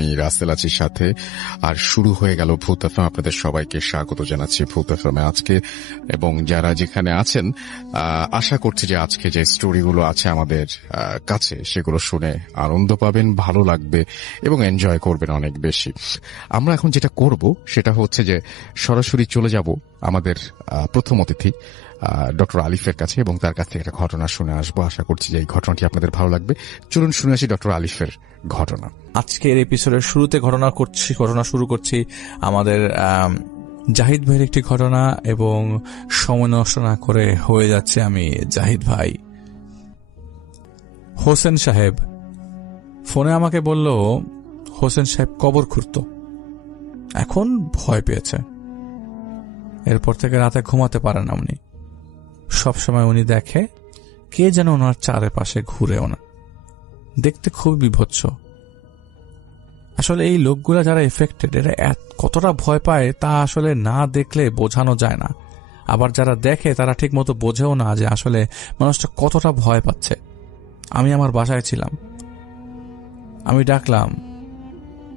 আমি রাসেল আছির সাথে। আর শুরু হয়ে গেল ভূত এফএম। আপনাদের সবাইকে স্বাগত জানাচ্ছি ভূত এফএমে আজকে। এবং যারা যেখানে আছেন, আশা করছি যে আজকে যে স্টোরিগুলো আছে আমাদের কাছে সেগুলো শুনে আনন্দ পাবেন, ভালো লাগবে এবং এনজয় করবেন অনেক বেশি। আমরা এখন যেটা করব সেটা হচ্ছে যে সরাসরি চলে যাব আমাদের প্রথম অতিথি ডক্টর আলিফের কাছে এবং তার কাছ থেকে একটা ঘটনা শুনে আসবো। আশা করছি যে এই ঘটনাটি আপনাদের ভালো লাগবে। চলুন শুনে আসি ডক্টর আলিফের ঘটনা। আজকের এপিসোডের শুরুতে ঘটনা শুরু করছি আমাদের জাহিদ ভাইয়ের একটি ঘটনা, এবং সময় নষ্ট না করে হয়ে যাচ্ছে আমি জাহিদ ভাই। হোসেন সাহেব ফোনে আমাকে বলল হোসেন সাহেব কবর খুঁড়ত, এখন ভয় পেয়েছে। এরপর থেকে রাতে ঘুমাতে পারেন না উনি। সবসময় উনি দেখে কে যেন ওনার চারপাশে ঘুরে। ওনার দেখতে খুব বিভৎস। আসলে এই লোকগুলা যারা এফেক্টেড, এরা কতটা ভয় পায় তা আসলে না দেখলে বোঝানো যায় না। আবার যারা দেখে তারা ঠিক মতো বোঝেও না যে আসলে মানুষটা কতটা ভয় পাচ্ছে। আমি আমার বাসায় ছিলাম, আমি ডাকলাম,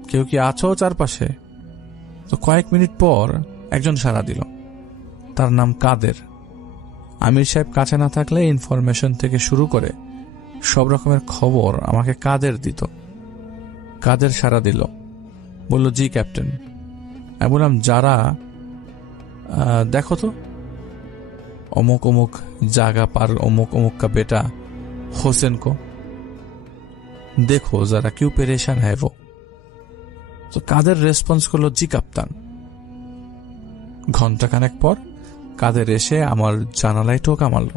কেউ কি আছো চারপাশে? তো কয়েক মিনিট পর একজন সাড়া দিল। তার নাম কাদের। আমির সাহেব কাছে না থাকলে ইনফরমেশন থেকে শুরু করে সব রকমের খবর আমাকে কাদের দিত। কাদের সাড়া দিল, বলল জি ক্যাপ্টেন। আমি বললাম যারা দেখো তো অমুক অমুক জায়গা পার অমুক অমুক কা বেটা হোসেন को देखो जरा क्यों परेशान है वो। তো কাদের রেসপন্স করলো জি কাপ্তান। ঘন্টাখানেক পর কাদের এসে আমার জানালায় টোকা মারল।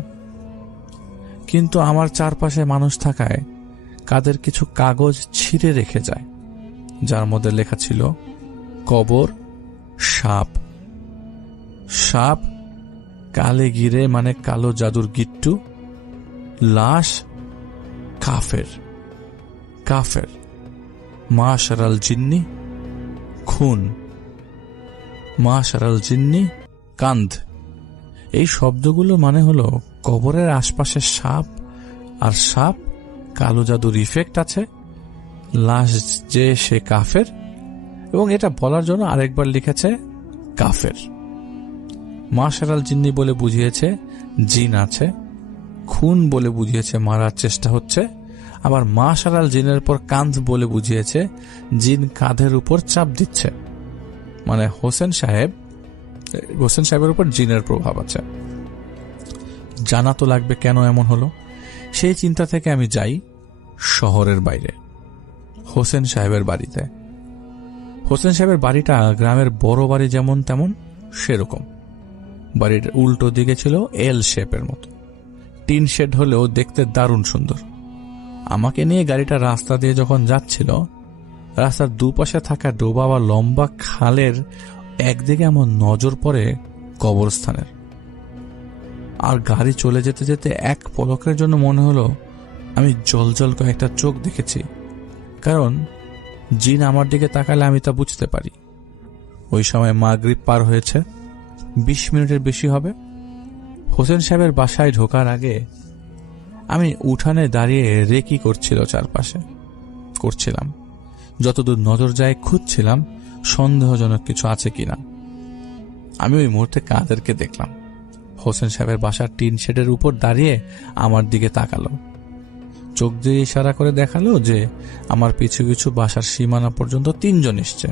কিন্তু আমার চারপাশে মানুষ থাকায় কাদের কিছু কাগজ ছিঁড়ে রেখে যায়, যার মধ্যে লেখা ছিল কবর, সাপ। সাপ কালে গিরে মানে কালো জাদুর গিট্টু, লাশ কাফের। কাফের মাশারাল জিন্নি, খুন মাশারাল জিন্নি, কান্ধ। এই শব্দগুলো মানে হলো কবরের আশপাশে সাপ, আর সাপ কালো জাদুর ইফেক্ট আছে, লাশ যে সে কাফের। এবং এটা বলার জন্য আরেকবার লিখেছে কাফের। মাশারাল জিন্নি বলে বুঝিয়েছে জিন আছে, খুন বলে বুঝিয়েছে মারার চেষ্টা হচ্ছে, আবার মাশারাল জিনের পর কান্ধ বলে বুঝিয়েছে জিন কাঁধের উপর চাপ দিচ্ছে। মানে হোসেন সাহেবের উপর জিনের প্রভাব আছে। জানা তো লাগবে কেন এমন হলো। সেই চিন্তা থেকে আমি যাই শহরের বাইরে, হোসেন সাহেবের বাড়িতে। হোসেন সাহেবের বাড়িটা গ্রামের বড় বাড়ি যেমন তেমন সেরকম। বাড়ির উল্টো দিকে ছিল এল শেপের মতো, টিন শেড হলেও দেখতে দারুণ সুন্দর। আমাকে নিয়ে গাড়িটা রাস্তা দিয়ে যখন যাচ্ছিল, রাস্তার দুপাশে থাকা ডোবা বা লম্বা খালের একদিকে আমার নজর পড়ে কবরস্থানের। আর গাড়ি চলে যেতে যেতে এক পলকের জন্য মনে হলো আমি জলজল কয়েকটা চোখ দেখেছি। কারণ জিন আমার দিকে তাকালে আমি তা বুঝতে পারি। ওই সময় মাগরিব পার হয়েছে, 20 মিনিটের বেশি হবে। হোসেন সাহেবের বাসায় ঢোকার আগে আমি উঠানে দাঁড়িয়ে রেকি করছিলাম। যতদূর নজর যায় খুঁজছিলাম সন্দেহজনক কিছু আছে কিনা। আমি ওই মুহূর্তে কাদেরকে দেখলাম। হোসেন সাহেবের বাসার টিন শেডের উপর দাঁড়িয়ে আমার দিকে তাকালো, চোখ দিয়ে ইশারা করে দেখালো যে আমার পিছু পিছু বাসার সীমানা পর্যন্ত 3 জন এসছে।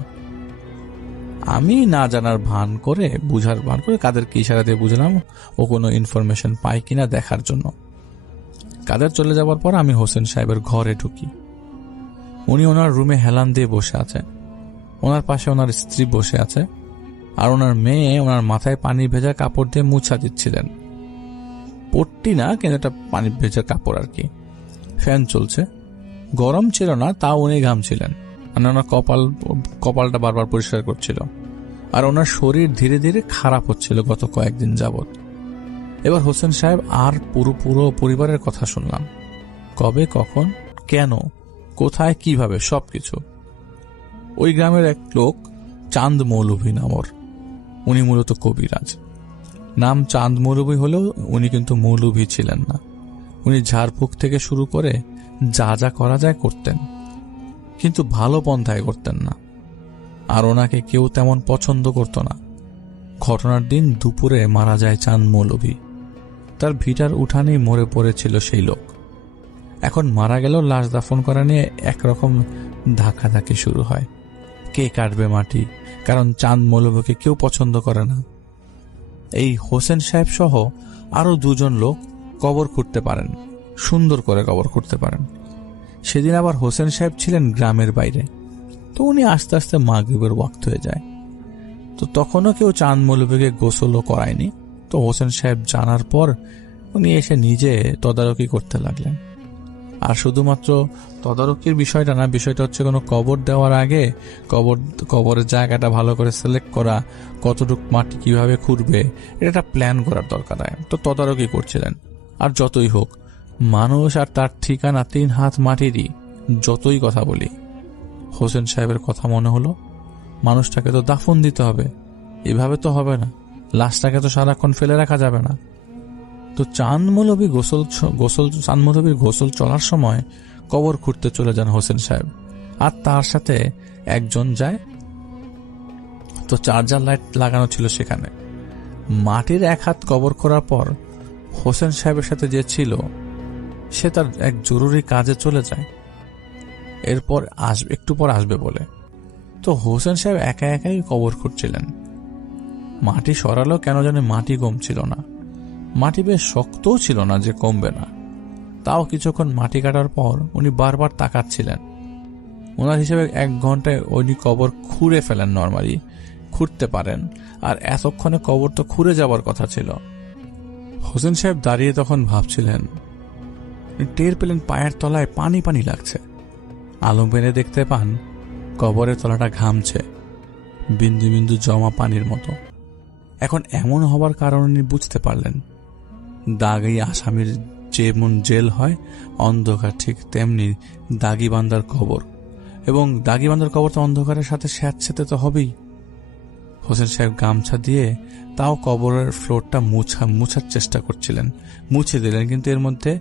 আমি না জানার বুঝার ভান করে কাদেরকে ইশারা দিয়ে বুঝলাম ও কোনো ইনফরমেশন পায় কিনা দেখার জন্য। কাদের চলে যাওয়ার পর আমি হোসেন সাহেবের ঘরে ঢুকি। উনি ওনার রুমে হেলান দিয়ে বসে আছে, ওনার পাশে ওনার স্ত্রী বসে আছে, আর ওনার মেয়ে ওনার মাথায় পানি ভেজা কাপড় দিয়ে মুছা দিচ্ছিলেন। পট্টি না, কিন্তু একটা পানি ভেজা কাপড় আর কি। ফ্যান চলছে, গরম ছিল না, তাও উনি ঘামছিলেন। ওনার কপালটা বারবার পরিষ্কার করছিল। আর ওনার শরীর ধীরে ধীরে খারাপ হচ্ছিল গত কয়েকদিন যাবৎ। এবার হোসেন সাহেব আর পুরো পরিবারের কথা শুনলাম, কবে, কখন, কেন, কোথায়, কিভাবে, সবকিছু। ওই গ্রামের এক লোক চাঁদ মৌলভী নামর, উনি মূলত কবিরাজ। নাম চাঁদ মৌলভী হলেও উনি কিন্তু মৌলভী ছিলেন না। উনি ঝাড়ফুঁক থেকে শুরু করে যা যা করা যায় করতেন। কিন্তু ভালো পন্থায় করতেন না, আর ওনাকে কেউ তেমন পছন্দ করত না। ঘটনার দিন দুপুরে মারা যায় চাঁদ মৌলভী। তার ভিটার উঠানেই মরে পড়েছিল সেই লোক। এখন মারা গেল, লাশ দাফন করা নিয়ে একরকম ধাক্কাধাক্কি শুরু হয়। কে কাটবে মাটি, কারণ চাঁদ মৌলভীকে কেউ পছন্দ করে না। এই হোসেন সাহেব সহ আরো 2 জন লোক কবর খুঁড়তে পারেন, সুন্দর করে কবর খুঁড়তে পারেন। সেদিন আবার হোসেন সাহেব ছিলেন গ্রামের বাইরে, তো উনি আস্তে আস্তে মাগরিবের ওয়াক্ত হয়ে যায়। তো তখনও কেউ চাঁদ মৌলভীকে গোসলও করায়নি। তো হোসেন সাহেব জানার পর উনি এসে নিজে তদারকি করতে লাগলেন। আর শুধুমাত্র তদারকির বিষয়টা না, বিষয়টা হচ্ছে কোনো কবর দেওয়ার আগে কবরের জায়গাটা ভালো করে সিলেক্ট করা, কতটুক মাটি কিভাবে খুঁড়বে, এটা একটা প্ল্যান করার দরকার হয়। তো তদারকি করছিলেন। আর যতই হোক, মানুষ আর তার ঠিকানা 3 হাত মাটিরই। যতই কথা বলি, হোসেন সাহেবের কথা মনে হলো, মানুষটাকে তো দাফন দিতে হবে, এভাবে তো হবে না, লাশটাকে তো সারাক্ষণ ফেলে রাখা যাবে না। তো চাঁদ মৌলভীর গোসল চলার সময় কবর খুঁড়তে চলে যান হোসেন সাহেব, আর তার সাথে একজন যায়। তো চার্জার লাইট লাগানো ছিল সেখানে। মাটির 1 হাত কবর করার পর হোসেন সাহেবের সাথে যে ছিল, সে তার এক জরুরি কাজে চলে যায়, এরপর একটু পর আসবে বলে। তো হোসেন সাহেব একা একাই কবর খুঁড়ছিলেন। মাটি সরালো, কেন জানে মাটি কমছিল না। মাটি বেশ শক্তও ছিল না যে কমবে না। তাও কিছুক্ষণ মাটি কাটার পর উনি বারবার তাকাচ্ছিলেন। ওনার হিসেবে 1 ঘন্টায় উনি কবর খুঁড়ে ফেলেন, নরমালি খুঁড়তে পারেন, আর এতক্ষণে কবর তো খুঁড়ে যাবার কথা ছিল। হোসেন সাহেব দাঁড়িয়ে তখন ভাবছিলেন, টের পেলেন পায়ের তলায় পানি পানি লাগছে। আলো বেড়ে দেখতে পান কবরের তলাটা ঘামছে, বিন্দু বিন্দু জমা পানির মতো। এখন এমন হবার কারণ উনি বুঝতে পারলেন, দাগি আসামির যেমন জেল হয় অন্ধকার, ঠিক তেমনি দাগি বান্দার কবর, এবং দাগি বান্দার কবর তো অন্ধকারের সাথে স্যাঁতসেঁতে তো হবেই। হোসেন সাহেব গামছা দিয়ে তাও কবরের ফ্লোরটা মুছার চেষ্টা করছিলেন, মুছে দিলেন, কিন্তু এর মধ্যে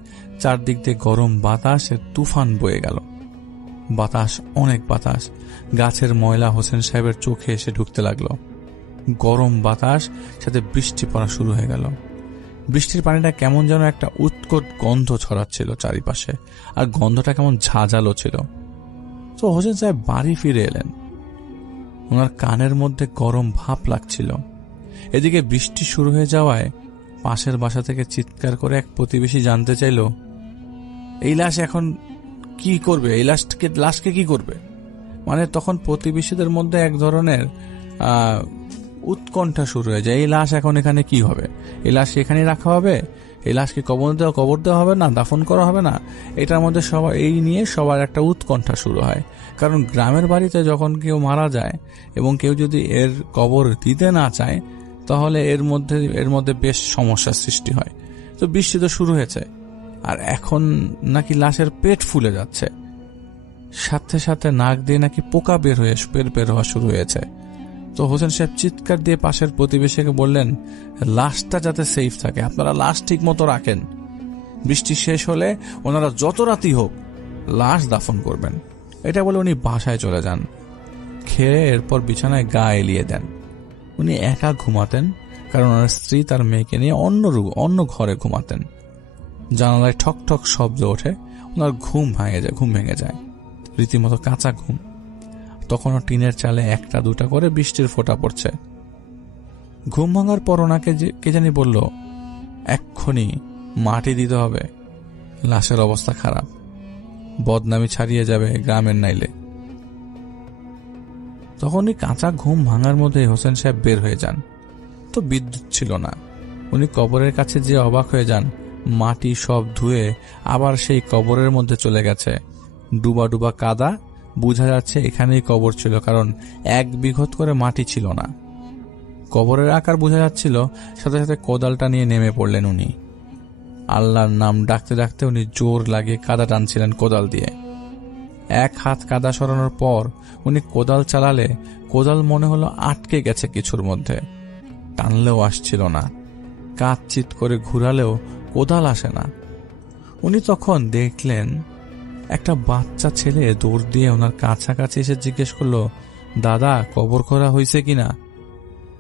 চারদিক দিয়ে গরম বাতাসের তুফান বয়ে গেল। বাতাস, অনেক বাতাস, গাছের ময়লা হোসেন সাহেবের চোখে এসে ঢুকতে লাগলো। গরম বাতাস সাথে বৃষ্টি পড়া শুরু হয়ে গেল। বৃষ্টির পানিটা কেমন যেন একটা উৎকট গন্ধ ছড়াচ্ছিল চারিপাশে, আর গন্ধটা কেমন ঝাঁঝালো ছিল। তো হোসেন সাহেব বাড়ি ফিরে এলেন। ওনার কানের মধ্যে গরম ভাপ লাগছিল। এদিকে বৃষ্টি শুরু হয়ে যাওয়ায় পাশের বাসা থেকে চিৎকার করে এক প্রতিবেশী জানতে চাইল, এই লাশ এখন কি করবে, এই লাশকে কি করবে। মানে তখন প্রতিবেশীদের মধ্যে এক ধরনের উৎকণ্ঠা শুরু হয়ে যায়, এই লাশ এখন এখানে কি হবে, এই লাশ এখানে রাখা হবে, এই লাশকে কবর দেওয়া হবে না, দাফন করা হবে না। এটার মধ্যে সবার এই নিয়ে সবার একটা উৎকণ্ঠা শুরু হয়। কারণ গ্রামের বাড়িতে যখন কেউ মারা যায় এবং কেউ যদি এর কবর দিতে না চায়, তাহলে এর মধ্যে বেশ সমস্যার সৃষ্টি হয়। তো বৃষ্টি তো শুরু হয়েছে, আর এখন নাকি লাশের পেট ফুলে যাচ্ছে, সাথে সাথে নাক দিয়ে নাকি পোকা বের হওয়া শুরু হয়েছে। তো হোসেন সাহেব চিৎকার দিয়ে পাশের প্রতিবেশীকে বললেন, লাশটা যাতে সেফ থাকে, আপনারা লাশ ঠিক মতো রাখেন। বৃষ্টি শেষ হলে ওনারা যত রাতি হোক লাশ দাফন করবেন। এটা বলে উনি বাসায় চলে যান। খেয়ে এরপর বিছানায় গা এলিয়ে দেন। উনি একা ঘুমাতেন, কারণ ওনার স্ত্রী তার মেয়েকে নিয়ে অন্য ঘরে ঘুমাতেন। জানালায় ঠক ঠক শব্দ ওঠে, ওনার ঘুম ভেঙে যায়, রীতিমতো কাঁচা ঘুম। তখনও টিনের চালে 1-2 করে বৃষ্টির ফোঁটা পড়ছে। ঘুম ভাঙার পর ওনাকে কে জানি বলল, এক্ষুনি মাটি দিতে হবে, লাশের অবস্থা খারাপ, বদনামি ছাড়িয়ে যাবে গ্রামের নাইলে। তখনই কাঁচা ঘুম ভাঙার মধ্যে হোসেন সাহেব বের হয়ে যান। তো বিদ্যুৎ ছিল না। উনি কবরের কাছে যে অবাক হয়ে যান, মাটি সব ধুয়ে আবার সেই কবরের মধ্যে চলে গেছে। ডুবা ডুবা কাদা, বোঝা যাচ্ছে এখানেই কবর ছিল, কারণ 1 বিঘত করে মাটি ছিল না। কবরের আকার বোঝা যাচ্ছিল। সাথে সাথে কোদালটা নিয়ে নেমে পড়লেন উনি। আল্লাহর নাম ডাকতে ডাকতে উনি জোর লাগিয়ে কাদা টানছিলেন কোদাল দিয়ে। 1 হাত কাদা সরানোর পর উনি কোদাল চালালে কোদাল মনে হলো আটকে গেছে কিছুর মধ্যে, টানলেও আসছিল না। কাঁধ চিত করে ঘুরালেও কোদাল আসে না। উনি তখন দেখলেন একটা বাচ্চা ছেলে দৌড় দিয়ে ওনার কাছাকাছি এসে জিজ্ঞেস করলো, দাদা কবর খোঁড়া হয়েছে কিনা?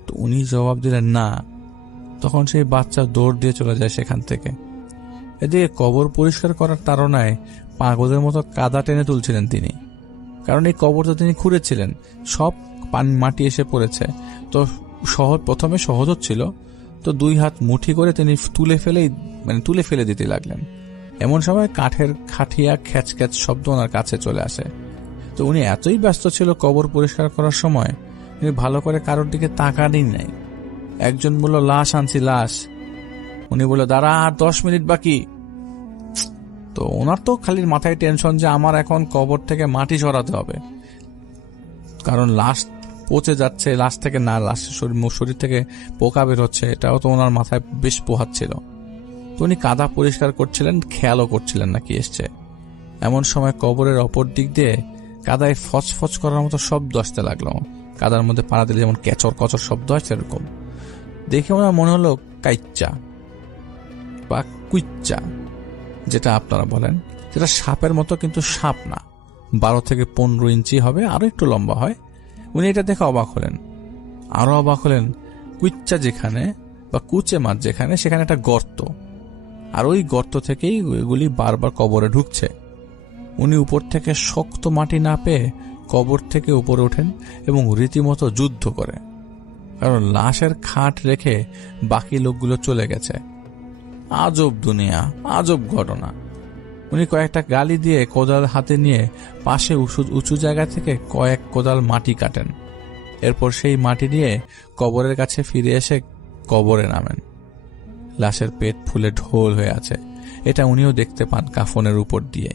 তো উনি জবাব দিলেন না। তখন সেই বাচ্চা দৌড় দিয়ে চলে যায় সেখান থেকে। এদিকে কবর পরিষ্কার করার তাড়নায় পাগলের মতো কাদা টেনে তুলছিলেন তিনি, কারণ এই কবর তো তিনি খুঁড়েছিলেন, সব মাটি এসে পড়েছে। তো প্রথমে সহজ হচ্ছিল, তো 2 হাত মুঠি করে তিনি তুলে ফেলে দিতে লাগলেন। এমন সময় কাঠের খাটিয়া খ্যাচ খ্যাচ শব্দ ওনার কাছে চলে আসে। তো উনি এতই ব্যস্ত ছিল কবর পরিষ্কার করার সময়, তিনি ভালো করে কারোর দিকে তাকানই নাই। একজন বলল, লাশ আনছি, লাশ। উনি বলল, দাঁড়া, আর 10 মিনিট বাকি। তো ওনার তো খালি মাথায় টেনশন যে আমার এখন কবর থেকে মাটি সরাতে হবে, কারণ লাশ পচে যাচ্ছে, লাশ থেকে না লাশের শরীর থেকে পোকা বের হচ্ছে, এটাও তো ওনার মাথায় বেশ পোহাচ্ছিল। তো উনি কাদা পরিষ্কার করছিলেন, খেয়ালও করছিলেন না কি এসছে। এমন সময় কবরের অপর দিক দিয়ে কাদায় ফচফচ করার মতো শব্দ আসতে লাগলো। কাদার মধ্যে পাড়া দিলে যেমন ক্যাচর কচর শব্দ হয় সেরকম। দেখে ওনার মনে হলো কাইচ্চা বা কুইচ্চা, যেটা আপনারা বলেন, যেটা সাপের মতো, কিন্তু সাপ না, 12 থেকে 15 ইঞ্চি হবে, আরো একটু লম্বা হয়। উনি এটা দেখে অবাক হলেন, আরো অবাক হলেন। কুইচ্চা যেখানে বা কুচে মাছ যেখানে, সেখানে একটা গর্ত, আর ওই গর্ত থেকেই এগুলি বারবার কবরে ঢুকছে। উনি উপর থেকে শক্ত মাটি না পেয়ে কবর থেকে উপরে ওঠেন এবং রীতিমতো যুদ্ধ করে, কারণ লাশের খাট রেখে বাকি লোকগুলো চলে গেছে। আজব দুনিয়া, আজব ঘটনা। উনি কয়েকটা গালি দিয়ে কোদাল হাতে নিয়ে পাশে উঁচু জায়গা থেকে কয়েক কোদাল মাটি কাটেন। এরপর সেই মাটি নিয়ে কবরের কাছে ফিরে এসে কবরে নামেন। লাশের পেট ফুলে ঢোল হয়ে আছে, এটা উনিও দেখতে পান কাফনের উপর দিয়ে।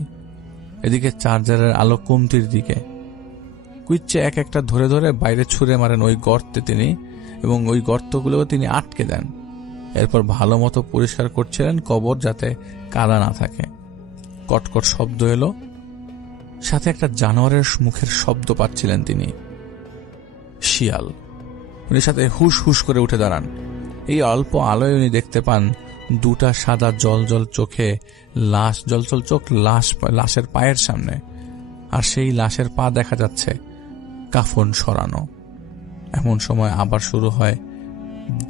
এদিকে চার্জারের আলো কমতির দিকে। কুইচ্ছে এক একটা ধরে ধরে বাইরে ছুঁড়ে মারেন ওই গর্তে তিনি, এবং ওই গর্তগুলোও তিনি আটকে দেন। এরপর ভালো মতো পরিষ্কার করছিলেন কবর, যাতে কাদা না থাকে। কটকট শব্দ এলো, সাথে একটা জানোয়ারের মুখের শব্দ পাচ্ছিলেন তিনি, শিয়াল। উনি সাথে হুশ হুশ করে উঠে দাঁড়ান। এই অল্প আলোয় উনি দেখতে পান 2টা সাদা জল চোখে লাশ, জলজল চোখ লাশের পায়ের সামনে, আর সেই লাশের পা দেখা যাচ্ছে কাফন সরানো। এমন সময় আবার শুরু হয়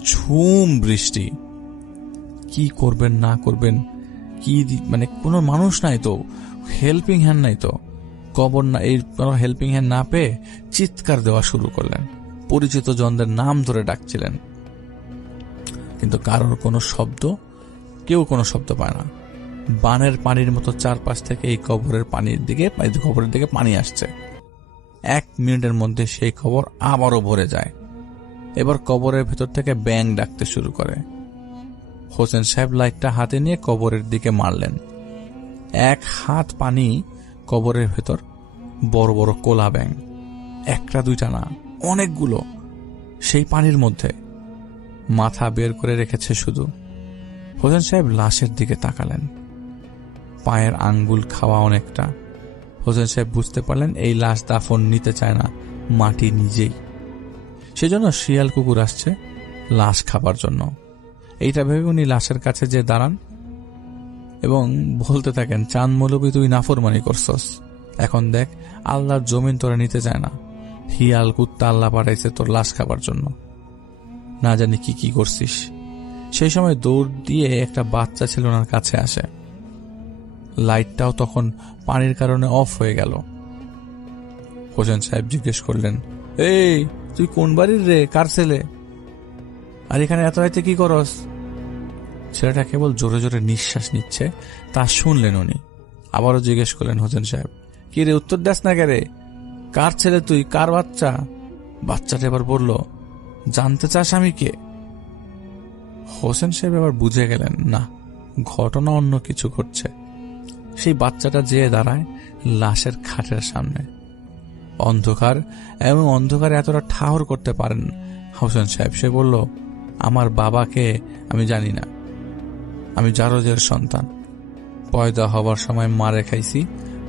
ঝুম বৃষ্টি। কি করবেন না করবেন, কি মানে কোনো মানুষ নাই তো, হেল্পিং হ্যান্ড নাই তো, কবর না, এই হেল্পিং হ্যান্ড না পেয়ে চিৎকার দেওয়া শুরু করলেন, পরিচিত জনদের নাম ধরে ডাকছিলেন, কিন্তু কারোর কোনো শব্দ, কেউ কোনো শব্দ পায় না। বানের পানির মতো চারপাশ থেকে এই কবরের দিকে পানি আসছে। 1 মিনিটের মধ্যে সেই কবর আবারও ভরে যায়। এবার কবরের ভেতর থেকে ব্যাঙ ডাকতে শুরু করে। হোসেন সাহেব লাইটটা হাতে নিয়ে কবরের দিকে মারলেন। 1 হাত পানি কবরের ভেতর, বড় বড় কোলা ব্যাঙ, 1টা 2টা না, অনেকগুলো সেই পানির মধ্যে। মাথা বের করে রেখেছে শুধু। হোসেন সাহেব লাশের দিকে তাকালেন, পায়ের আঙ্গুল খাওয়া অনেকটা। হোসেন সাহেব বুঝতে পারলেন এই লাশ দাফন নিতে চায় না মাটি নিজেই, সেজন্য শিয়াল কুকুর আসছে লাশ খাবার জন্য। এইটা ভেবে উনি লাশের কাছে যে দাঁড়ান এবং বলতে থাকেন, চাঁদ মৌলবী তুই নাফরমানি করছস, এখন দেখ আল্লাহর জমিন তোরা নিতে চায় না, হিয়াল কুত্তা আল্লাহ পাঠাইছে তোর লাশ খাবার জন্য, না জানি কি কি করছিস। সেই সময় দৌড় দিয়ে একটা বাচ্চা ছিল ওনার কাছে আসে। লাইটটাও তখন পানির কারণে অফ হয়ে গেল। হোসেন সাহেব জিজ্ঞেস করলেন, এই তুই কোন বাড়ির রে, কার ছেলে, আর এখানে এত রাতে কি করস? ছেলেটা কেবল জোরে জোরে নিঃশ্বাস নিচ্ছে, তা শুনলেন উনি। আবারও জিজ্ঞেস করলেন হোসেন সাহেব, কি রে উত্তর দেস না কে রে, কার ছেলে তুই, কার বাচ্চা? বাচ্চাটা এবার বলল, জানতে চাস আমি কে? হোসেন সাহেব এবার বুঝে গেলেন না, ঘটনা অন্য কিছু ঘটছে। সেই বাচ্চাটা যেয়ে দাঁড়ায় লাশের খাটের সামনে। অন্ধকার, এবং অন্ধকারে এতটা ঠাহর করতে পারেন হোসেন সাহেব। সে বলল, আমার বাবাকে আমি জানি না, আমি জারজের সন্তান। পয়দা হবার সময় মারে খাইছি,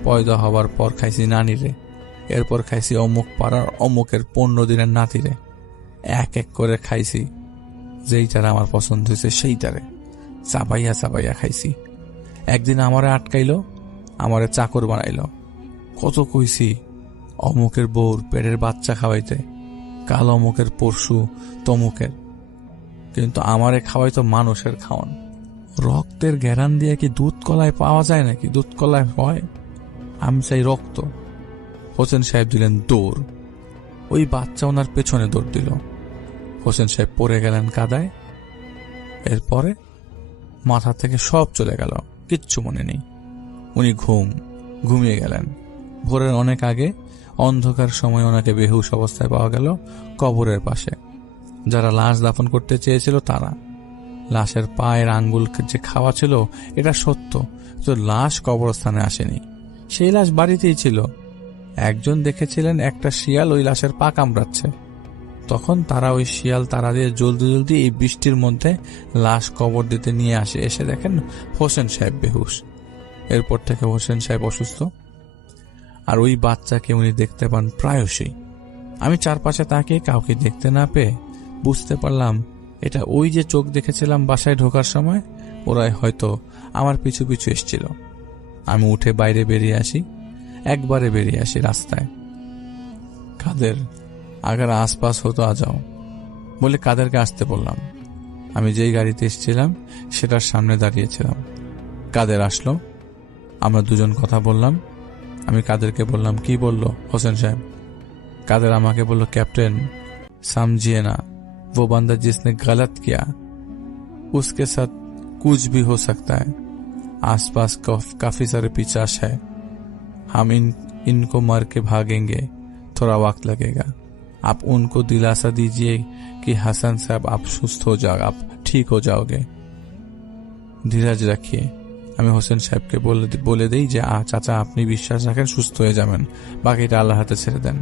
পয়দা হবার পর খাইছি নানিরে, এরপর খাইছি অমুক পাড়ার অমুকের 15 দিনের নাতিরে। এক এক করে খাইছি, যেইটারে আমার পছন্দ হয়েছে সেইটারে চাবাইয়া চাবাইয়া খাইছি। একদিন আমারে আটকাইল, আমারে চাকর বানাইল। কত কইছি অমুকের বউর পেটের বাচ্চা খাওয়াইতে, কাল অমুকের পরশু তমুকের, কিন্তু আমারে খাওয়াইতো মানুষের খাওয়ান। রক্তের ঘেরান দিয়ে কি দুধ কলায় পাওয়া যায় নাকি? দুধ কলায় হয়? আমি চাই রক্ত। হোসেন সাহেব দিলেন দৌড়। ওই বাচ্চা ওনার পেছনে দৌড় দিল। হোসেন সাহেব পড়ে গেলেন কাদায়। এরপরে মাথা থেকে সব চলে গেল, কিচ্ছু মনে নেই। উনি ঘুমিয়ে গেলেন। ভোরের অনেক আগে অন্ধকার সময় ওনাকে বেহুশ অবস্থায় পাওয়া গেল কবরের পাশে। যারা লাশ দাফন করতে চেয়েছিল তারা। লাশের পায়ের আঙ্গুল যে খাওয়া ছিল এটা সত্য, তো লাশ কবরস্থানে আসেনি, সেই লাশ বাড়িতেই ছিল। একজন দেখেছিলেন একটা শিয়াল ওই লাশের পা কামড়াচ্ছে। তখন তারা ওই শিয়াল তারা দিয়ে জলদি জলদি এই বৃষ্টির মধ্যে লাশ কবর দিতে নিয়ে আসে। এসে দেখেন হোসেন সাহেব বেহুশ। এরপর থেকে হোসেন সাহেব অসুস্থ। আর ওই বাচ্চাকে উনি দেখতে পান প্রায়শই। আমি চারপাশে তাকিয়ে কাউকে দেখতে না পেয়ে বুঝতে পারলাম এটা ওই যে চোখ দেখেছিলাম বাসায় ঢোকার সময়, ওরাই হয়তো আমার পিছু পিছু এসছিল। আমি উঠে বাইরে বেরিয়ে আসি, একবারে বেরিয়ে আসি রাস্তায়। কাদের আগার আশপাশ হতো আ যাও বলে কাদেরকে আসতে বললাম। আমি যেই গাড়িতে এসেছিলাম সেটার সামনে দাঁড়িয়েছিলাম। কাদের আসলো, আমরা দুজন কথা বললাম। আমি কাদেরকে বললাম, কি বলল হোসেন সাহেব? কাদের আমাকে বলল, ক্যাপ্টেন समझिए ना, वो बंदा जिसने गलत किया उसके साथ कुछ भी हो सकता है। आसपास काफी सारे पिचाश है, हम इनको मार के भागेंगे, थोड़ा वक्त लगेगा। आप उनको दिलासा दीजिए कि हसन साहब आप सुस्त हो जाओगे, आप ठीक हो जाओगे, धीरज रखिए। আমি হোসেন সাহেবকে বলে দেই যে চাচা আপনি বিশ্বাস রাখেন, সুস্থ হয়ে যাবেন, বাকিটা আল্লাহর হাতে ছেড়ে দেন।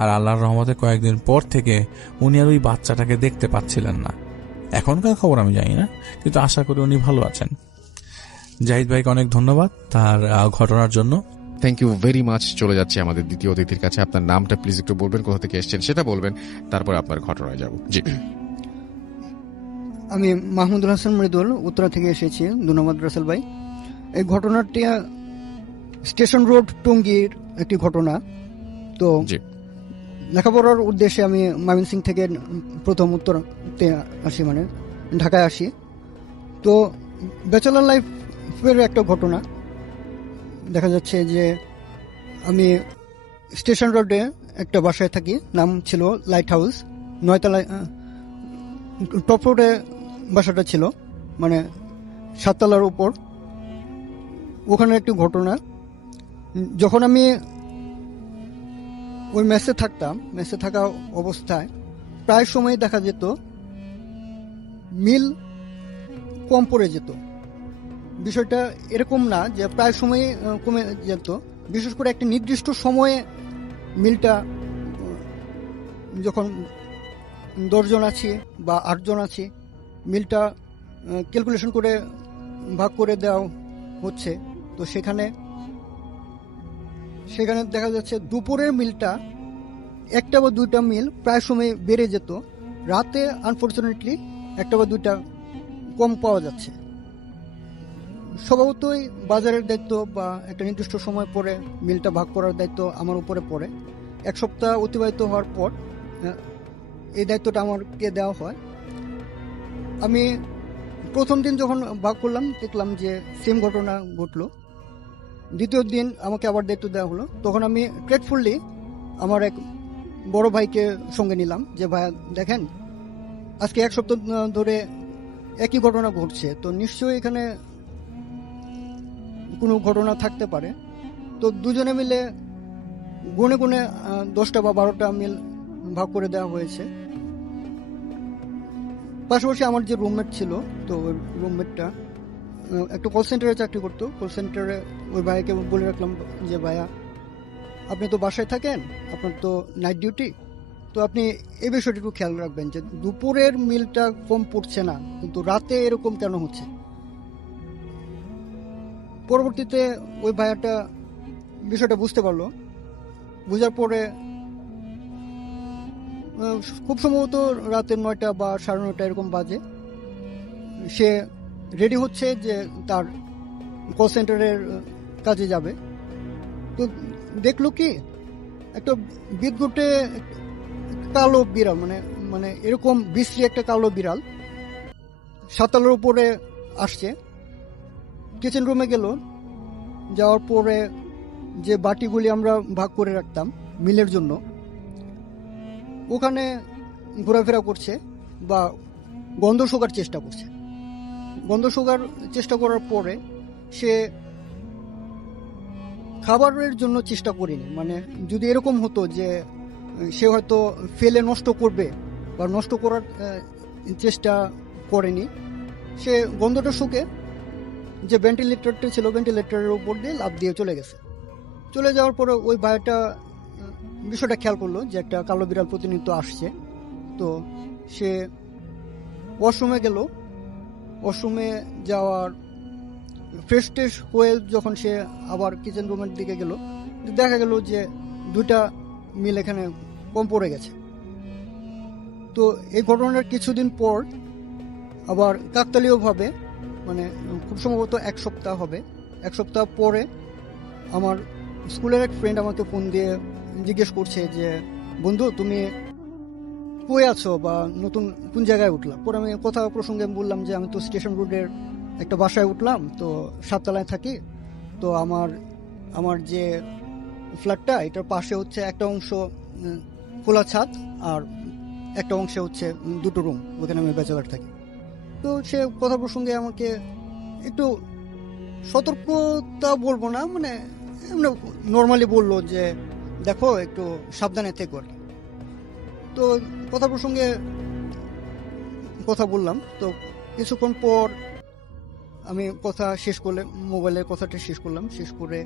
আর আল্লাহর রহমতে কয়েকদিন পর থেকে উনি আর ওই বাচ্চাটাকে দেখতে পাচ্ছিলেন না। এখনকার খবর আমি জানি না, কিন্তু আশা করি উনি ভালো আছেন। জাহিদ ভাইকে অনেক ধন্যবাদ তার ঘটনার জন্য। Thank you very much. চলে যাচ্ছে আমাদের দ্বিতীয় অতিথির কাছে। আপনার নামটা প্লিজ একটু বলবেন, কোথা থেকে এসেছেন সেটা বলবেন, তারপর আপনার ঘটনায় যাব। জি, আমি মাহমুদুল হাসান মৃদুল, উত্তরা থেকে এসেছি। ধন্যবাদ রাসেল ভাই। এই ঘটনাটি স্টেশন রোড টঙ্গীর একটি ঘটনা। তো লেখাপড়ার উদ্দেশ্যে আমি ময়মনসিংহ থেকে প্রথম উত্তরতে আসি, মানে ঢাকায় আসি। তো ব্যাচেলার লাইফের একটা ঘটনা দেখা যাচ্ছে যে আমি স্টেশন রোডে একটা বাসায় থাকি, নাম ছিল লাইট হাউস, 9 তলায়, টপ রোডে বাসাটা ছিল, মানে 7 তলার উপর। ওখানে একটি ঘটনা, যখন আমি ওই মেসে থাকতাম, মেসে থাকা অবস্থায় প্রায় সময় দেখা যেত মিল কম পড়ে যেত। বিষয়টা এরকম না যে প্রায় সময় কমে যেত, বিশেষ করে একটা নির্দিষ্ট সময়ে মিলটা, যখন 10 জন আছি বা 8 জন আছি, মিলটা ক্যালকুলেশন করে ভাগ করে দেওয়া হচ্ছে। তো সেখানে দেখা যাচ্ছে দুপুরের মিলটা 1টা বা 2টা মিল প্রায় সময় বেড়ে যেত, রাতে আনফর্চুনেটলি 1টা বা 2টা কম পাওয়া যাচ্ছে। স্বভাবতই বাজারের দায়িত্ব বা একটা নির্দিষ্ট সময় পরে মিলটা ভাগ করার দায়িত্ব আমার উপরে পড়ে। 1 সপ্তাহ অতিবাহিত হওয়ার পর এই দায়িত্বটা আমাকে দেওয়া হয়। আমি প্রথম দিন যখন ভাগ করলাম দেখলাম যে সেম ঘটনা ঘটলো। দ্বিতীয় দিন আমাকে আবার দায়িত্ব দেওয়া হলো। তখন আমি গ্রেটফুলি আমার এক বড় ভাইকে সঙ্গে নিলাম যে ভাইয়া দেখেন আজকে 1 সপ্তাহ ধরে একই ঘটনা ঘটছে, তো নিশ্চয়ই এখানে কোনো ঘটনা থাকতে পারে। তো দুজনে মিলে গুনে গুনে 10টা বা 12টা মিল ভাগ করে দেওয়া হয়েছে। পাশাপাশি আমার যে রুমমেট ছিল, তো ওই রুমমেটটা একটা কল সেন্টারে চাকরি করতো। কল সেন্টারে ওই ভাইকে বলে রাখলাম যে ভাইয়া আপনি তো বাসায় থাকেন, আপনার তো নাইট ডিউটি, তো আপনি এই বিষয়টা একটু খেয়াল রাখবেন যে দুপুরের মিলটা কম পড়ছে না, কিন্তু রাতে এরকম কেন হচ্ছে। পরবর্তীতে ওই ভাইয়াটা বিষয়টা বুঝতে পারলো। বুঝার পরে খুব সম্ভবত রাতে 9টা বা 9:30 এরকম বাজে, সে রেডি হচ্ছে যে তার কল সেন্টারের কাজে যাবে। তো দেখলো কি একটা বিদ্যুটে কালো বিড়াল, মানে মানে এরকম বিশ্রী একটা কালো বিড়াল সাতালের উপরে আসছে। কিচেন রুমে গেল, যাওয়ার পরে যে বাটিগুলি আমরা ভাগ করে রাখতাম মিলের জন্য, ওখানে ঘোরাফেরা করছে বা গন্ধ শোকার চেষ্টা করছে। গন্ধ শোকার চেষ্টা করার পরে সে খাবারের জন্য চেষ্টা করেনি। মানে যদি এরকম হতো যে সে হয়তো ফেলে নষ্ট করবে বা নষ্ট করার চেষ্টা করেনি, সে গন্ধটা শুকে যে ভেন্টিলেটরটা ছিল ভেন্টিলেটরের উপর দিয়ে লাফ দিয়ে চলে গেছে। চলে যাওয়ার পরে ওই ভাইটা বিষয়টা খেয়াল করলো যে একটা কালো বিড়াল প্রতিনিয়ত আসছে। তো সে ওয়াশরুমে গেল। ওয়াশরুমে যাওয়ার ফ্রেশ ট্রেশ হয়ে যখন সে আবার কিচেন রুমের দিকে গেল, দেখা গেল যে 2টা মিল এখানে কম পড়ে গেছে। তো এই ঘটনার কিছুদিন পর আবার কাকতালীয়ভাবে, মানে খুব সম্ভবত 1 সপ্তাহ হবে, 1 সপ্তাহ পরে আমার স্কুলের এক ফ্রেন্ড আমাকে ফোন দিয়ে জিজ্ঞেস করছে যে বন্ধু তুমি কই আছো বা নতুন কোন জায়গায় উঠলাম। পরে আমি কথা প্রসঙ্গে বললাম যে আমি তো স্টেশন রোডের একটা বাসায় উঠলাম, তো 7 তলায় থাকি। তো আমার যে ফ্ল্যাটটা এটার পাশে হচ্ছে একটা অংশ খোলা ছাদ, আর একটা অংশে হচ্ছে 2টো রুম, ওখানে আমি ব্যাচেলার থাকি। তো সে কথা প্রসঙ্গে আমাকে একটু সতর্কতা বলবো না, মানে নর্মালি বললো যে দেখো একটু সাবধানে থেকো। তো কথা প্রসঙ্গে কথা বললাম। তো কিছুক্ষণ পর আমি কথা শেষ করলে মোবাইলের কথাটা শেষ করলাম, শেষ করে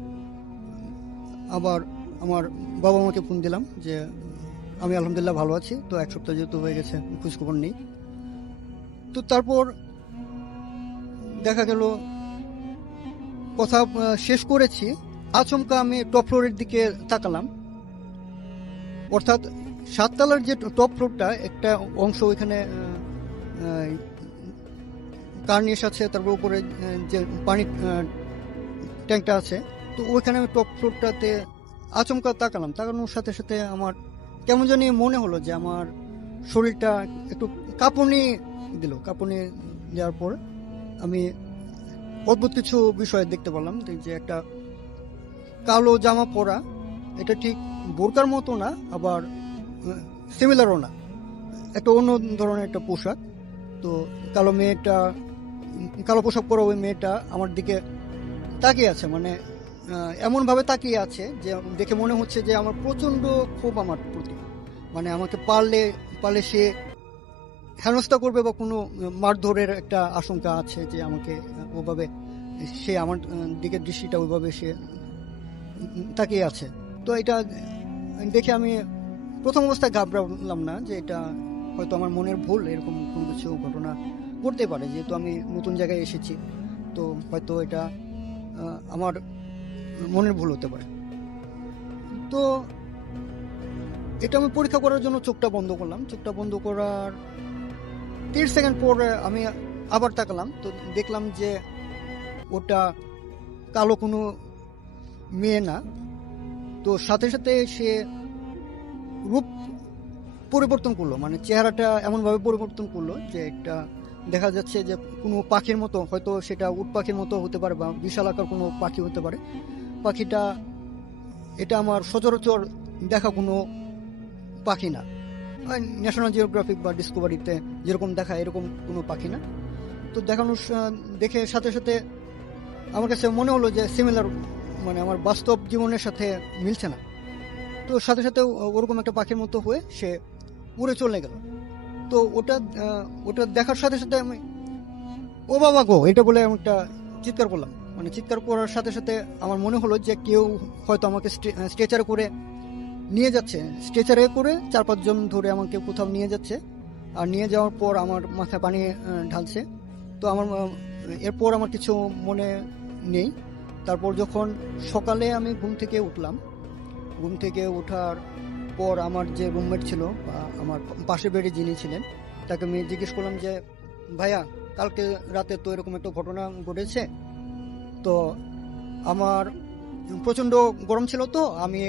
আবার আমার বাবা মাকে ফোন দিলাম যে আমি আলহামদুলিল্লাহ ভালো আছি। তো 1 সপ্তাহ যেহেতু হয়ে গেছে, খোঁজখবর নেই। তো তারপর দেখা গেল কথা শেষ করেছি, আচমকা আমি টপ ফ্লোরের দিকে তাকালাম। অর্থাৎ 7 তলার যে টপ ফ্লোরটা একটা অংশ, ওইখানে কার্নিশ আছে, তারপর উপরে যে পানি ট্যাঙ্কটা আছে। তো ওইখানে আমি টপ ফ্লোরটাতে আচমকা তাকালাম। তাকানোর সাথে সাথে আমার কেমন জানি মনে হলো যে আমার শরীরটা একটু কাঁপুনি দিল। কাঁপুনি দেওয়ার পর আমি অদ্ভুত কিছু বিষয় দেখতে পেলাম, যে একটা কালো জামা পরা, এটা ঠিক বোরকার মতো না, আবার সিমিলারও না, একটা অন্য ধরনের একটা পোশাক। তো কালো পোশাক পরা ওই মেয়েটা আমার দিকে তাকিয়ে আছে, মানে এমন ভাবে তাকিয়ে আছে যে দেখে মনে হচ্ছে যে আমার প্রচন্ড ক্ষোভ আমার প্রতি। মানে আমাকে পারলে সে হেনস্থা করবে বা কোনো মারধরের একটা আশঙ্কা আছে, যে আমাকে ওভাবে সে আমার দিকে দৃষ্টিটা ওইভাবে সে তাকিয়ে আছে। তো এটা দেখে আমি প্রথম অবস্থায় ঘাবড়ালাম না, যে এটা হয়তো আমার মনের ভুল, এরকম কোনো কিছু ঘটনা ঘটতে পারে, যেহেতু আমি নতুন জায়গায় এসেছি। তো হয়তো এটা আমার মনের ভুল হতে পারে। তো এটা আমি পরীক্ষা করার জন্য চোখটা বন্ধ করলাম। চোখটা বন্ধ করার 30 সেকেন্ড পরে আমি আবার তাকালাম। তো দেখলাম যে ওটা কালো কোনো মেয়ে না। তো সাথে সাথে সে রূপ পরিবর্তন করলো, মানে চেহারাটা এমনভাবে পরিবর্তন করলো যে একটা দেখা যাচ্ছে যে কোনো পাখির মতো, হয়তো সেটা উট পাখির মতো হতে পারে বা বিশাল আকার কোনো পাখি হতে পারে। পাখিটা এটা আমার সচরাচর দেখা কোনো পাখি না, ন্যাশনাল জিওগ্রাফিক বা ডিসকভারিতে যেরকম দেখা এরকম কোনো পাখি না। তো দেখে সাথে সাথে আমার কাছে মনে হলো যে সিমিলার, মানে আমার বাস্তব জীবনের সাথে মিলছে না। তো সাথে সাথে ওরকম একটা পাখির মতো হয়ে সে উড়ে চলে গেল। তো ওটা দেখার সাথে সাথে আমি ও বাবা গো এটা বলে আমি একটা চিৎকার করলাম। মানে চিৎকার করার সাথে সাথে আমার মনে হলো যে কেউ হয়তো আমাকে স্ট্রেচারে করে নিয়ে যাচ্ছে, স্ট্রেচারে করে 4-5 জন ধরে আমাকে কোথাও নিয়ে যাচ্ছে। আর নিয়ে যাওয়ার পর আমার মাথায় পানি ঢালছে। তো এরপর আমার কিছু মনে নেই। তারপর যখন সকালে আমি ঘুম থেকে উঠলাম, ঘুম থেকে ওঠার পর আমার যে রুমমেট ছিল বা আমার পাশের বেডে যিনি ছিলেন, তাকে আমি জিজ্ঞেস করলাম যে ভাইয়া কালকে রাতে তো এরকম একটা ঘটনা ঘটেছে। তো আমার প্রচন্ড গরম ছিল, তো আমি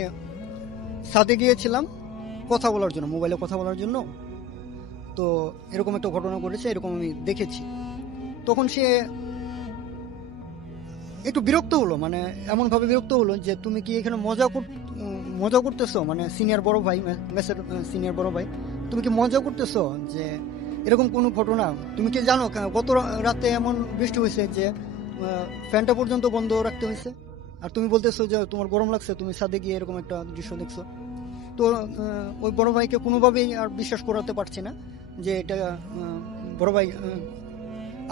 ছাদে গিয়েছিলাম কথা বলার জন্য, মোবাইলে কথা বলার জন্য। তো এরকম একটা ঘটনা ঘটেছে, এরকম আমি দেখেছি। তখন সে একটু বিরক্ত হলো, মানে এমন ভাবে বিরক্ত হলো যে তুমি কি এখানে মজা করতেছো, মানে সিনিয়র বড় ভাই, মেসের সিনিয়র বড় ভাই, তুমি কি মজা করতেছো যে এরকম কোনো ঘটনা? তুমি কি জানো গত রাতে এমন বৃষ্টি হয়েছে যে ফ্যানটা পর্যন্ত বন্ধ রাখতে হয়েছে, আর তুমি বলতেছো যে তোমার গরম লাগছে, তুমি ছাদে গিয়ে এরকম একটা দৃশ্য দেখছো। তো ওই বড় ভাইকে কোনোভাবেই আর বিশ্বাস করাতে পারছি না যে এটা বড় ভাই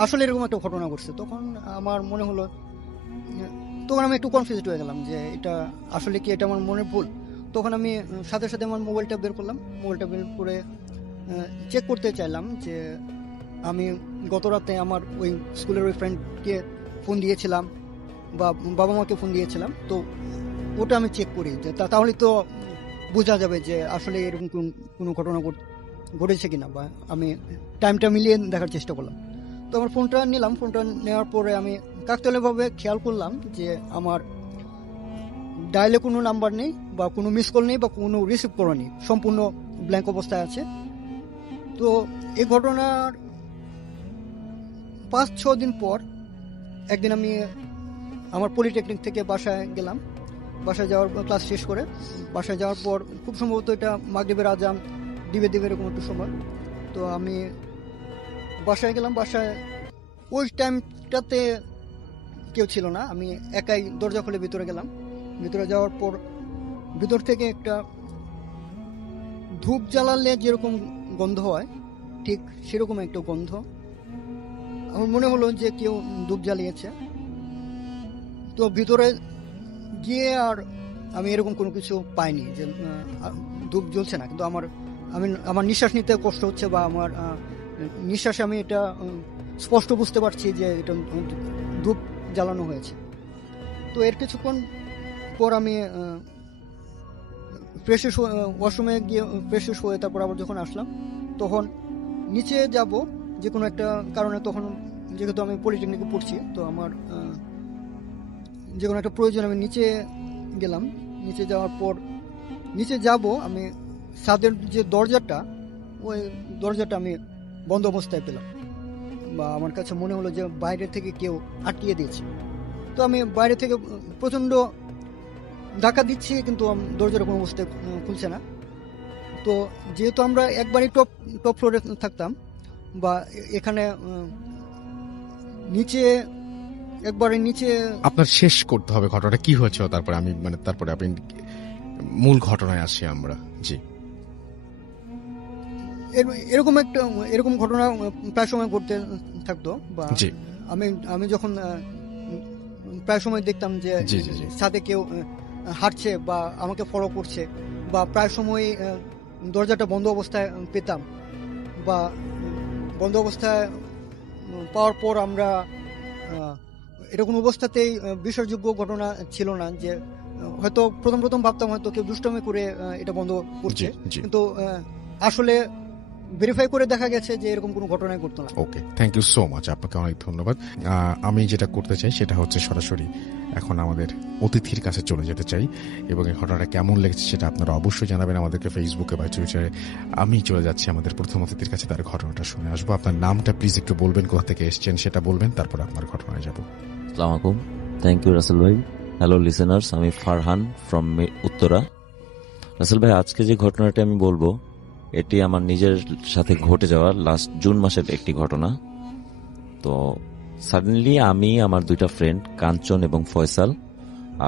আসলে এরকম একটা ঘটনা ঘটছে। তখন আমার মনে হলো, তখন আমি একটু কনফিউজড হয়ে গেলাম যে এটা আসলে কি এটা আমার মনের ভুল। তখন আমি সাথে সাথে আমার মোবাইলটা বের করলাম, মোবাইলটা বের করে চেক করতে চাইলাম যে আমি গত রাতে আমার ওই স্কুলের ওই ফ্রেন্ডকে ফোন দিয়েছিলাম বা বাবা মাকে ফোন দিয়েছিলাম, তো ওটা আমি চেক করি যে তাহলে তো বোঝা যাবে যে আসলে এরকম কোনো ঘটনা ঘটেছে কিনা, বা আমি টাইমটা মিলিয়ে দেখার চেষ্টা করলাম। তো আমার ফোনটা নিলাম, ফোনটা নেওয়ার পরে আমি কাকতালীয়ভাবে খেয়াল করলাম যে আমার ডায়ালে কোনো নাম্বার নেই বা কোনো মিস কল নেই বা কোনো রিসিভ করা নেই, সম্পূর্ণ ব্ল্যাঙ্ক অবস্থায় আছে। তো এই ঘটনার 5-6 দিন পর একদিন আমি আমার পলিটেকনিক থেকে বাসায় গেলাম। বাসায় যাওয়ার ক্লাস শেষ করে বাসায় যাওয়ার পর খুব সম্ভবত এটা মাগরিবের আজান দিবে এরকম একটু সময়। তো আমি বাসায় গেলাম, বাসায় ওই টাইমটাতে কেউ ছিল না, আমি একাই দরজা খুলে ভিতরে গেলাম। ভিতরে যাওয়ার পর ভিতর থেকে একটা ধূপ জ্বালালে যেরকম গন্ধ হয় ঠিক সেরকম একটা গন্ধ। আমার মনে হলো যে কেউ ধূপ জ্বালিয়েছে। তো ভিতরে গিয়ে আর আমি এরকম কোনো কিছু পাইনি যে ধূপ জ্বলছে না, কিন্তু আমার নিঃশ্বাস নিতে কষ্ট হচ্ছে বা আমার নিঃশ্বাসে আমি এটা স্পষ্ট বুঝতে পারছি যে এটা ধূপ জ্বালানো হয়েছে। তো এর কিছুক্ষণ পর আমি ওয়াশরুমে গিয়ে ফ্রেশ হয়ে তারপর আবার যখন আসলাম, তখন নিচে যাব যে কোনো একটা কারণে, তখন যেহেতু আমি পলিটেকনিকে পড়ছি, তো আমার যে কোনো একটা প্রয়োজন, আমি নিচে গেলাম। নিচে যাওয়ার পর নিচে যাব আমি, ছাদের যে দরজাটা, ওই দরজাটা আমি বন্ধ অবস্থায় পেলাম, বা আমার কাছে মনে হলো যে বাইরে থেকে কেউ আটকিয়ে দিয়েছে। তো আমি বাইরে থেকে প্রচণ্ড ধাক্কা দিচ্ছি, কিন্তু দরজার কোনো অবস্থায় খুলছে না। তো যেহেতু আমরা একবারই টপ ফ্লোরে থাকতাম, বা এখানে নিচে একবারে নিচে, আপনার শেষ করতে হবে ঘটনাটা কি হয়েছে, তারপরে আমি তারপরে আপনি মূল ঘটনায় আসি আমরা। জি, এরকম ঘটনা প্রায় সময় ঘটতে থাকতো, বা আমি যখন প্রায় সময় দেখতাম যে সাথে কেউ হাঁটছে বা আমাকে ফলো করছে, বা প্রায় সময় দরজাটা বন্ধ অবস্থায় পেতাম, বা বন্ধ অবস্থায় পাওয়ার পর আমরা এরকম অবস্থাতেই বিশ্বাসযোগ্য ঘটনা ছিল না, যে হয়তো প্রথম ভাবতাম হয়তো কেউ দুষ্টমি করে এটা বন্ধ করছে, কিন্তু আসলে ভেরিফাই করে দেখা গেছে যে এরকম কোনো ঘটনাই ঘটতো না। ওকে, থ্যাংক ইউ সো মাচ, আপনাকে অনেক ধন্যবাদ। আমি যেটা করতে চাই সেটা হচ্ছে সরাসরি এখন আমাদের অতিথির কাছে চলে যেতে চাই, এবং এই ঘটনাটা কেমন লেগেছে সেটা আপনারা অবশ্যই জানাবেন আমাদেরকে ফেসবুকে বা টুইটারে। আমি চলে যাচ্ছি আমাদের প্রথম অতিথির কাছে, তার ঘটনাটা শুনে আসবো। আপনার নামটা প্লিজ একটু বলবেন, কোথা থেকে এসেছেন সেটা বলবেন, তারপর আপনার ঘটনায় যাব। আসসালামু আলাইকুম, থ্যাংক ইউ রাসেল ভাই। হ্যালো লিসেনার্স, আমি ফারহান ফ্রম উত্তরা। রাসেল ভাই, আজকে যে ঘটনাটি আমি বলবো এটি আমার নিজের সাথে ঘটে যাওয়া লাস্ট জুন মাসের একটি ঘটনা। তো সাডেনলি আমি, আমার দুইটা ফ্রেন্ড কাঞ্চন এবং ফয়সাল,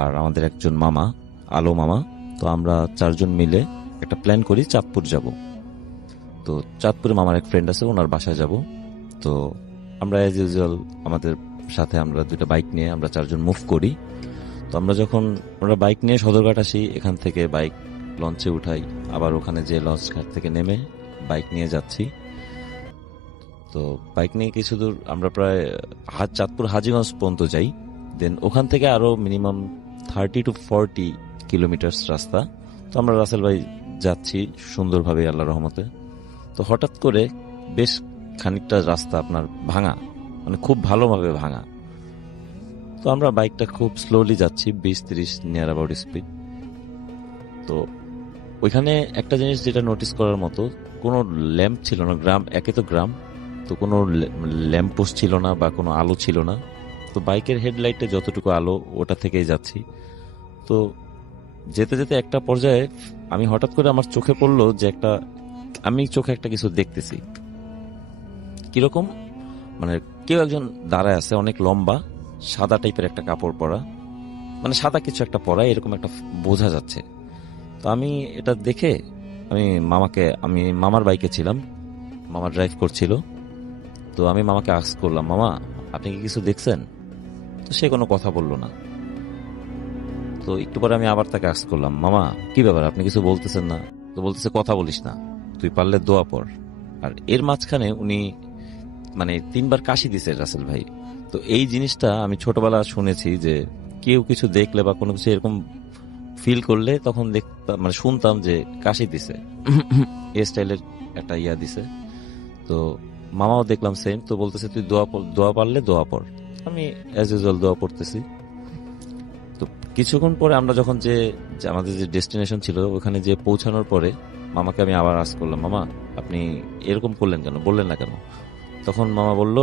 আর আমাদের একজন মামা আলো মামা, তো আমরা চারজন মিলে একটা প্ল্যান করি চাঁদপুর যাব। তো চাঁদপুরে মামার এক ফ্রেন্ড আছে, ওনার বাসায় যাব। তো আমরা অ্যাজ ইউজুয়াল আমাদের সাথে আমরা দুইটা বাইক নিয়ে আমরা চারজন মুভ করি। তো আমরা বাইক নিয়ে সদরঘাট আসি, এখান থেকে বাইক লঞ্চে উঠাই, আবার ওখানে যে লঞ্চ ঘাট থেকে নেমে বাইক নিয়ে যাচ্ছি। তো বাইক নিয়ে কিছু দূর আমরা প্রায় চাঁদপুর হাজীগঞ্জ পর্যন্ত যাই। দেন ওখান থেকে আরো মিনিমাম 30 to 40 কিলোমিটার রাস্তা। তো আমরা রাসেল ভাই যাচ্ছি সুন্দরভাবে আল্লাহর রহমতে। তো হঠাৎ করে বেশ খানিকটা রাস্তা আপনার ভাঙা, মানে খুব ভালোভাবে ভাঙা। তো আমরা বাইকটা খুব স্লোলি যাচ্ছি, 20-30 নিয়ার অ্যাবাউট স্পিড। তো ওইখানে একটা জিনিস যেটা নোটিস করার মতো, কোনো ল্যাম্প ছিল না, গ্রাম, একে তো গ্রাম, তো কোনো ল্যাম্প পোস্ট ছিল না বা কোনো আলো ছিল না। তো বাইকের হেডলাইটে যতটুকু আলো ওটা থেকেই যাচ্ছি। তো যেতে যেতে একটা পর্যায়ে আমি হঠাৎ করে আমার চোখে পড়লো যে আমি চোখে একটা কিছু দেখতেছি। কিরকম, মানে কেউ একজন দাঁড়ায় আছে, অনেক লম্বা, সাদা টাইপের একটা কাপড় পরা, মানে সাদা কিছু একটা পরা, এরকম একটা বোঝা যাচ্ছে। তো আমি এটা দেখে আমি মামার বাইকে ছিলাম, মামা ড্রাইভ করছিল। তো আমি মামাকে আস্ক করলাম, মামা আপনি কি কিছু দেখছেন? তো সে কোনো কথা বললো না। তো একটু পরে আমি আবার তাকে আস্ক করলাম, মামা কি ব্যাপার, আপনি কিছু বলতেছেন না? তো বলতেছে, কথা বলিস না, তুই পারলে দোয়া পড়। আর এর মাঝখানে উনি মানে 3 বার কাশি দিছে রাসেল ভাই। তো এই জিনিসটা আমি ছোটবেলা শুনেছি যে কেউ কিছু দেখলে বা কোনো কিছু এরকম ফিল করলে তখন দেখতাম, মানে শুনতাম যে কাশি দিছে, এই স্টাইলের একটা ইয়া দিছে। তো মামাও দেখলাম সেম। তো বলতেছে তুই দোয়া পারলে দোয়া পড়। আমি অ্যাজ ইউজুয়াল দোয়া পড়তেছি। তো কিছুক্ষণ পরে আমরা যখন যে আমাদের যে ডেস্টিনেশন ছিল ওখানে যে পৌঁছানোর পরে মামাকে আমি আবার আস্ক করলাম, মামা আপনি এরকম করলেন কেন, বললেন না কেন? তখন মামা বলল,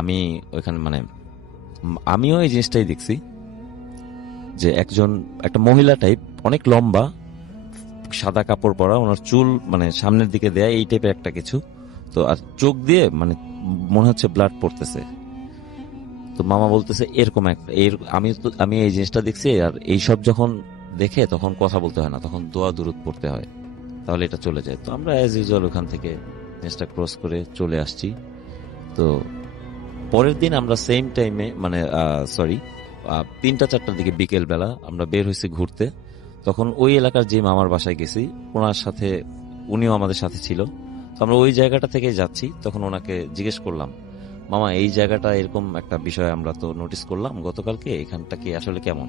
আমি ওইখানে মানে আমিও এই জিনিসটাই দেখছি যে একটা মহিলা টাইপ, অনেক লম্বা, সাদা কাপড় পরা, ওনার চুল মানে সামনের দিকে দেয়া, এই টাইপের একটা কিছু। তো আর চোখ দিয়ে মানে মনে হচ্ছে ব্লাড পড়তেছে। তো মামা বলতেছে এরকম একটা, আমি এই জিনিসটা দেখছি, আর এইসব যখন দেখে তখন কথা বলতে হয় না, তখন দোয়া দুরুদ পড়তে হয়, তাহলে এটা চলে যায়। তো আমরা অ্যাজ ইউজুয়াল ওখান থেকে জিনিসটা ক্রস করে চলে আসছি। তো পরের দিন আমরা সেম টাইমে মানে 3টা-4টার দিকে বিকেল বেলা আমরা বের হয়েছি ঘুরতে। তখন ওই এলাকার যে মামার বাসায় গেছি, ওনার সাথে উনিও আমাদের সাথে ছিল। তো আমরা ওই জায়গাটা থেকে যাচ্ছি, তখন ওনাকে জিজ্ঞেস করলাম, মামা এই জায়গাটা এরকম একটা বিষয় আমরা তো নোটিস করলাম গতকালকে, এখানটা কি আসলে কেমন?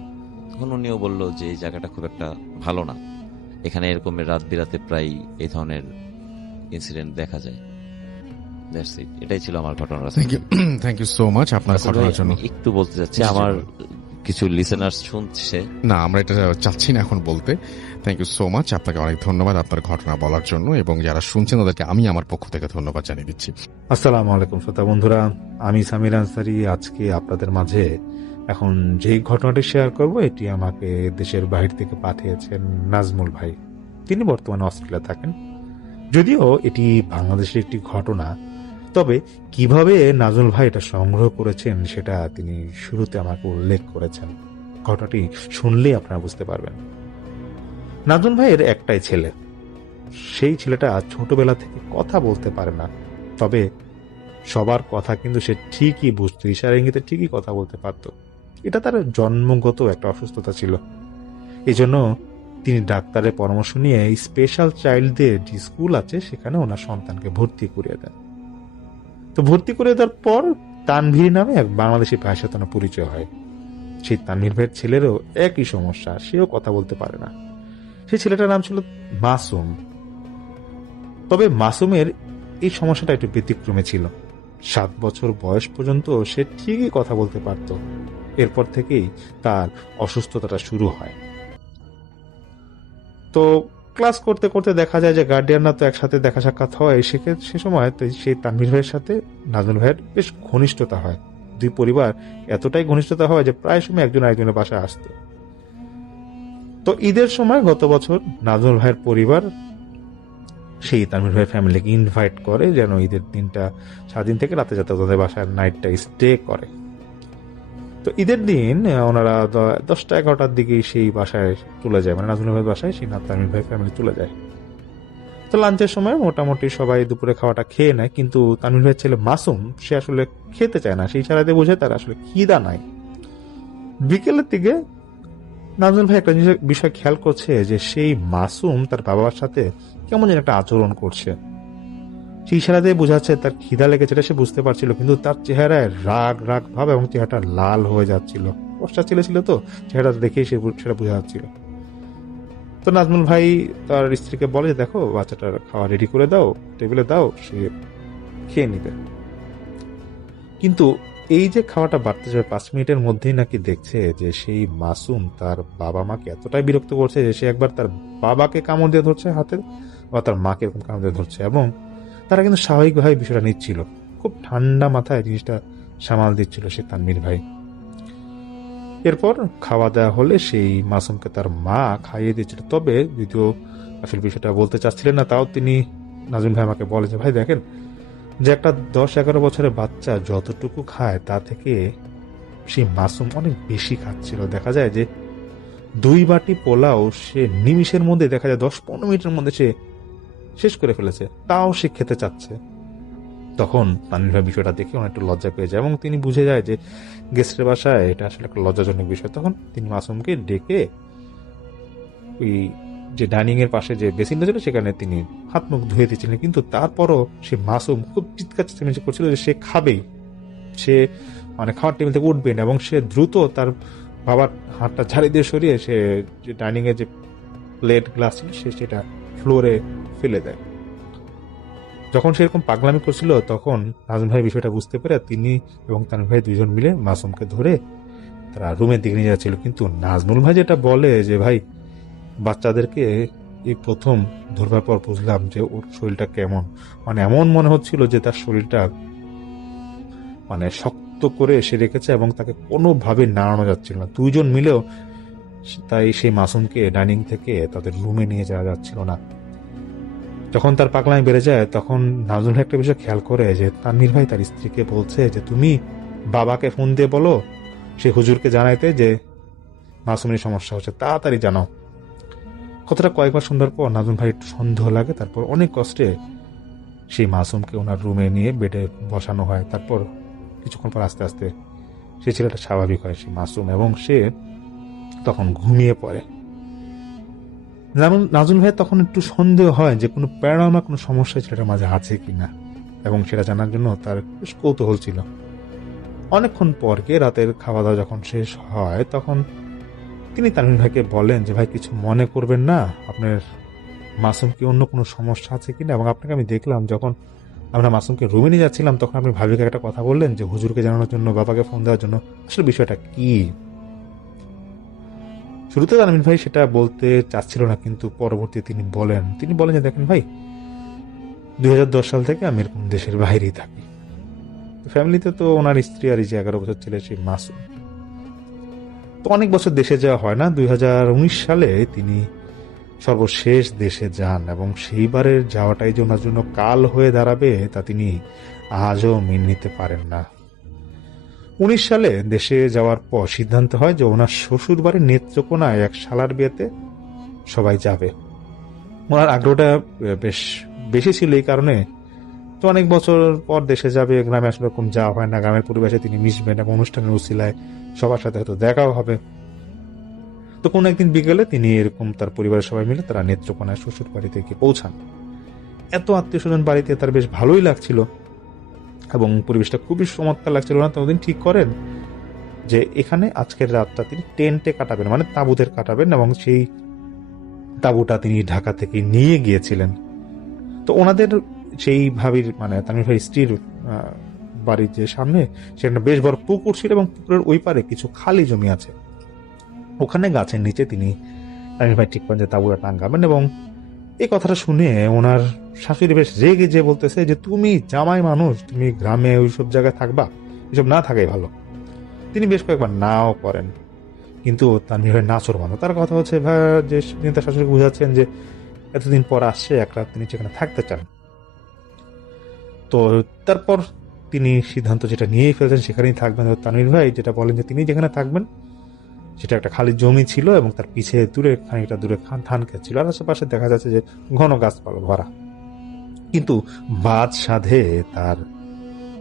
তখন উনিও বললো যে এই জায়গাটা খুব একটা ভালো না, এখানে এরকম রাত বিরাতে প্রায় এই ধরনের ইনসিডেন্ট দেখা যায়। এটাই ছিল আমার ঘটনা। থ্যাংক ইউ সো মাচ আপনার ঘটনার জন্য। একটু বলতে চাচ্ছি, আমার কিছু লিসেনার্স শুনছে না, আমরা এটা চাচ্ছি না এখন বলতে। থ্যাংক ইউ সো মাচ, আপনাকে অনেক ধন্যবাদ আপনার ঘটনা বলার জন্য, এবং যারা শুনছেন তাদেরকে আমি আমার পক্ষ থেকে ধন্যবাদ জানিয়ে দিচ্ছি। আসসালামু আলাইকুম শ্রোতা বন্ধুরা, আমি সামির আনসারি। আজকে আপনাদের মাঝে এখন যেই ঘটনাটি শেয়ার করব, এটি আমাকে দেশের বাহির থেকে পাঠিয়েছেন নাজমুল ভাই। তিনি বর্তমানে অস্ট্রেলিয়া থাকেন। যদিও এটি বাংলাদেশের একটি ঘটনা, তবে কিভাবে নাজমুল ভাই এটা সংগ্রহ করেছেন সেটা তিনি শুরুতে আমাকে উল্লেখ করেছেন। ঘটনাটি শুনলেই আপনারা বুঝতে পারবেন। নাজমুল ভাইয়ের একটাই ছেলে। সেই ছেলেটা ছোটবেলা থেকে কথা বলতে পারে না, তবে সবার কথা কিন্তু সে ঠিকই বুঝতো, ইশারা ইঙ্গিতে ঠিকই কথা বলতে পারত। এটা তার জন্মগত একটা অসুস্থতা ছিল। এই জন্য তিনি ডাক্তারের পরামর্শ নিয়ে স্পেশাল চাইল্ডদের যে স্কুল আছে সেখানে ওনার সন্তানকে ভর্তি করিয়ে দেন। তো ভর্তি করে দেওয়ার পর তানভীর নামে এক বাংলাদেশি ভাইয়ের সাথে ওনার পরিচয় হয়। সেই তানভীর ভাইয়ের ছেলেরও একই সমস্যা, সেও কথা বলতে পারে না। সেই ছেলেটার নাম ছিল মাসুম। তবে মাসুমের এই সমস্যাটা একটু ব্যতিক্রমে ছিল। 7 বছর বয়স পর্যন্ত সে ঠিকই কথা বলতে পারত। এরপর থেকেই তার অসুস্থতাটা শুরু হয়। তো ক্লাস করতে করতে দেখা যায় যে গার্ডিয়ানরা তো একসাথে দেখা সাক্ষাৎ হয়। সে সময় সেই তানভীর ভাইয়ের সাথে নাজমুল ভাইয়ের বেশ ঘনিষ্ঠতা হয়। দুই পরিবার এতটাই ঘনিষ্ঠতা হয় যে প্রায় সময় একজন আরেকজনের বাসায় আসতো। তো ঈদের সময় গত বছর নাজমুল ভাইয়ের পরিবার সেই তানভীর ভাইয়ের ফ্যামিলিকে ইনভাইট করে যেন ঈদের দিনটা সারাদিন থেকে রাতে যাতে তাদের বাসায় নাইটটা স্টে করে। তো ঈদের দিন ওনারা 10টা-11টার দিকে সেই বাসায় চলে যায়, মানে নাজমুল ভাইয়ের বাসায় সেই তানভীর ভাইয়ের ফ্যামিলি চলে যায়। তো লাঞ্চের সময় মোটামুটি সবাই দুপুরে খাওয়াটা খেয়ে নেয়, কিন্তু তানভীর ভাইয়ের ছেলে মাসুম সে আসলে খেতে চায় না। সেই ইশারাতে বোঝে তার আসলে খিদা নাই। বিকেলের দিকে নাজমুল ভাই একটা বিষয় খেয়াল করছে যে সেই মাসুম তার বাবার সাথে কেমন যেন একটা আচরণ করছে। সেই ইশারা দিয়ে বোঝাচ্ছে তার খিদা লেগেছে, সে বুঝতে পারছিল, কিন্তু তার চেহারায় রাগ ভাব এবং চেহারাটা লাল হয়ে যাচ্ছিল। কষ্টা ছেলে ছিল তো, চেহারা দেখেই সেটা বোঝা যাচ্ছিল। তো নাজমুল ভাই তার স্ত্রীকে বলে, দেখো বাচ্চাটার খাওয়া রেডি করে দাও, টেবিলে দাও, সে খেয়ে নিবে। কিন্তু এই যে খাওয়াটা বাড়তে যাবে 5 মিনিটের মধ্যেই নাকি দেখছে যে সেই মাসুম তার বাবা মাকে এতটাই বিরক্ত করছে যে সে একবার তার বাবাকে কামড় দিয়ে ধরছে হাতে, বা তার মাকে এরকম কামড় দিয়ে ধরছে, এবং তারা কিন্তু স্বাভাবিকভাবে বিষয়টা নিচ্ছিল, খুব ঠান্ডা মাথায় জিনিসটা সামাল দিচ্ছিল সে তানভীর ভাই। এরপর খাওয়া দাওয়া হলে সেই মাসুমকে তার মা খাইয়ে দিয়েছিল, তবে যদিও আসলে বিষয়টা বলতে চাচ্ছিলেন না, তাও তিনি নাজমুল ভাই আমাকে বলে যে ভাই দেখেন, যে একটা 10-11 বছরের বাচ্চা যতটুকু খায় তা থেকে সেই মাসুম অনেক বেশি খাচ্ছিল। দেখা যায় যে 2 বাটি পোলাও সে নিমিষের মধ্যে, দেখা যায় 10-15 মিনিটের মধ্যে সে শেষ করে ফেলেছে, তাও সে খেতে চাচ্ছে। তখন তানভীর ভাই বিষয়টা দেখে অনেক একটু লজ্জা পেয়ে যায় এবং তিনি বুঝে যায় যে গেস্টের বাসায় এটা আসলে একটা লজ্জাজনক বিষয়। তখন তিনি মাসুমকে ডেকে ওই যে ডাইনিং এর পাশে যে বেসিনটা ছিল সেখানে তিনি হাত মুখ ধুয়ে দিচ্ছিলেন, কিন্তু তারপরও সে মাসুম খুব চিৎকার চেঁচামেচি করছিল যে সে খাবেই, সে মানে খাওয়ার টেবিল থেকে উঠবেন, এবং সে দ্রুত তার বাবার হাতটা ঝাড়ি দিয়ে সরিয়ে সে যে ডাইনিং এর যে প্লেট গ্লাস ছিল সে সেটা ফ্লোরে ফেলে দেয়। যখন সেরকম পাগলামি করছিল তখন নাজমুল ভাই বিষয়টা বুঝতে পেরে তিনি এবং তানভীর ভাই দুইজন মিলে মাসুমকে ধরে তারা রুমের দিকে নিয়ে যাচ্ছিল। কিন্তু নাজমুল ভাই যেটা বলে যে ভাই, বাচ্চাদেরকে এই প্রথম ধরবার পর বুঝলাম যে ওর শরীরটা কেমন, মানে এমন মনে হচ্ছিল যে তার শরীরটা মানে শক্ত করে এসে রেখেছে এবং তাকে কোনোভাবে নাড়ানো যাচ্ছিল না। দুইজন মিলেও তাই সেই মাসুমকে ডাইনিং থেকে তাদের রুমে নিয়ে যাওয়া যাচ্ছিল না। যখন তার পাগলামি বেড়ে যায় তখন নাজমুল ভাই একটা বিষয় খেয়াল করে যে তানভীর ভাই তার স্ত্রীকে বলছে যে তুমি বাবাকে ফোন দিয়ে বলো সে হুজুরকে জানাইতে যে মাসুমের সমস্যা হচ্ছে, তাড়াতাড়ি জানাও। কথাটা কয়েকবার শোনার পর নাজমুল ভাই একটু সন্দেহ লাগে, তারপর অনেক কষ্টে সেই মাসুমকে ওনার রুমে নিয়ে বেডে বসানো হয়। তারপর কিছুক্ষণ পর আস্তে আস্তে সেই ছেলেটা স্বাভাবিক হয়, সেই মাসুম, এবং সে তখন ঘুমিয়ে পড়ে। নাজমুল ভাই তখন একটু সন্দেহ হয় যে কোনো প্যারানর্মাল কোনো সমস্যা ছেলেটার মাঝে আছে কিনা, এবং সেটা জানার জন্য তার বেশ কৌতূহল ছিল। অনেকক্ষণ পর গিয়ে রাতের খাওয়া দাওয়া যখন শেষ হয় তখন তিনি তানভীর ভাইকে বলেন যে ভাই কিছু মনে করবেন না, আপনার মাসুম কি অন্য কোনো সমস্যা আছে কিনা, এবং আপনাকে আমি দেখলাম যখন আমরা মাসুমকে রুমে নিয়ে যাচ্ছিলাম তখন আপনি ভাবিকে একটা কথা বললেন যে হুজুরকে জানানোর জন্য, বাবাকে ফোন দেওয়ার জন্য, আসলে বিষয়টা কি? শুরুতে তানভীর ভাই সেটা বলতে চাচ্ছিল না, কিন্তু পরবর্তী তিনি বলেন যে দেখেন ভাই, 2010 সাল থেকে আমি এরকম দেশের বাইরেই থাকি, ফ্যামিলিতে তো ওনার স্ত্রী আর এই যে 11 বছর ছেলে সেই মাসুম, তো অনেক বছর দেশে যাওয়া হয় না। 2019 সালে তিনি সর্বশেষ দেশে যান, এবং সেইবারের যাওয়াটাই যে ওনার জন্য কাল হয়ে দাঁড়াবে তা তিনি আজও মেনে নিতে পারেন না। 19 সালে দেশে যাওয়ার পর সিদ্ধান্ত হয় যে ওনার শ্বশুর বাড়ির নেত্রকোনায় এক শালার বিয়েতে সবাই যাবে। ওনার আগ্রহটা বেশ বেশি ছিল এই কারণে, তো অনেক বছর পর দেশে যাবে, গ্রামে আসলে এরকম যাওয়া হয় না, গ্রামের পরিবেশে তিনি মিশবেন এবং অনুষ্ঠানের উছিলায় সবার সাথে হয়তো দেখাও হবে। তো কোন একদিন বিকেলে তিনি এরকম তার পরিবারের সবাই মিলে তারা নেত্রকোনায় শ্বশুর বাড়িতে গিয়ে পৌঁছান। এত আত্মীয় স্বজন বাড়িতে তার বেশ ভালোই লাগছিল এবং পরিবেশটা খুবই চমৎকার লাগছিল। না ততদিন ঠিক করেন যে এখানে আজকের রাতটা তিনি টেন্টে কাটাবেন, মানে তাঁবুতে কাটাবেন, এবং সেই তাঁবুটা তিনি ঢাকা থেকে নিয়ে গিয়েছিলেন। তো ওনাদের সেই ভাবির মানে তানভীর ভাই স্ত্রীর বাড়ির যে সামনে সেখানে বেশ বড় পুকুর ছিল, এবং পুকুরের ওই পারে কিছু খালি জমি আছে, ওখানে গাছের নিচে তিনি তানভীর ভাই ঠিক করেন যে তাঁবুটা টাঙ্গাবেন। এবং এই কথাটা শুনে ওনার শাশুড়ি বেশ রেগে যে বলতেছে যে তুমি জামাই মানুষ, তুমি গ্রামে ওইসব জায়গায় থাকবা, এসব না থাকাই ভালো। তিনি বেশ কয়েকবার নাও করেন, কিন্তু তানভীর ভাই নাচর মানুষ, তার কথা হচ্ছে ভাই যে তিনি তার শাশুড়িকে বুঝাচ্ছেন যে এতদিন পর আসছে, এক রাত তিনি সেখানে থাকতে চান। তো তারপর তিনি সিদ্ধান্ত যেটা নিয়েই ফেলছেন সেখানেই থাকবেন। তানভীর ভাই যেটা বলেন যে তিনি যেখানে থাকবেন সেটা একটা খালি জমি ছিল, এবং তার পিছে দূরে খানিকটা দূরে ধান ক্ষেত ছিল, আর আশেপাশে দেখা যাচ্ছে যে ঘন গাছপালা ভরা। কিন্তু বাদ সাধে তার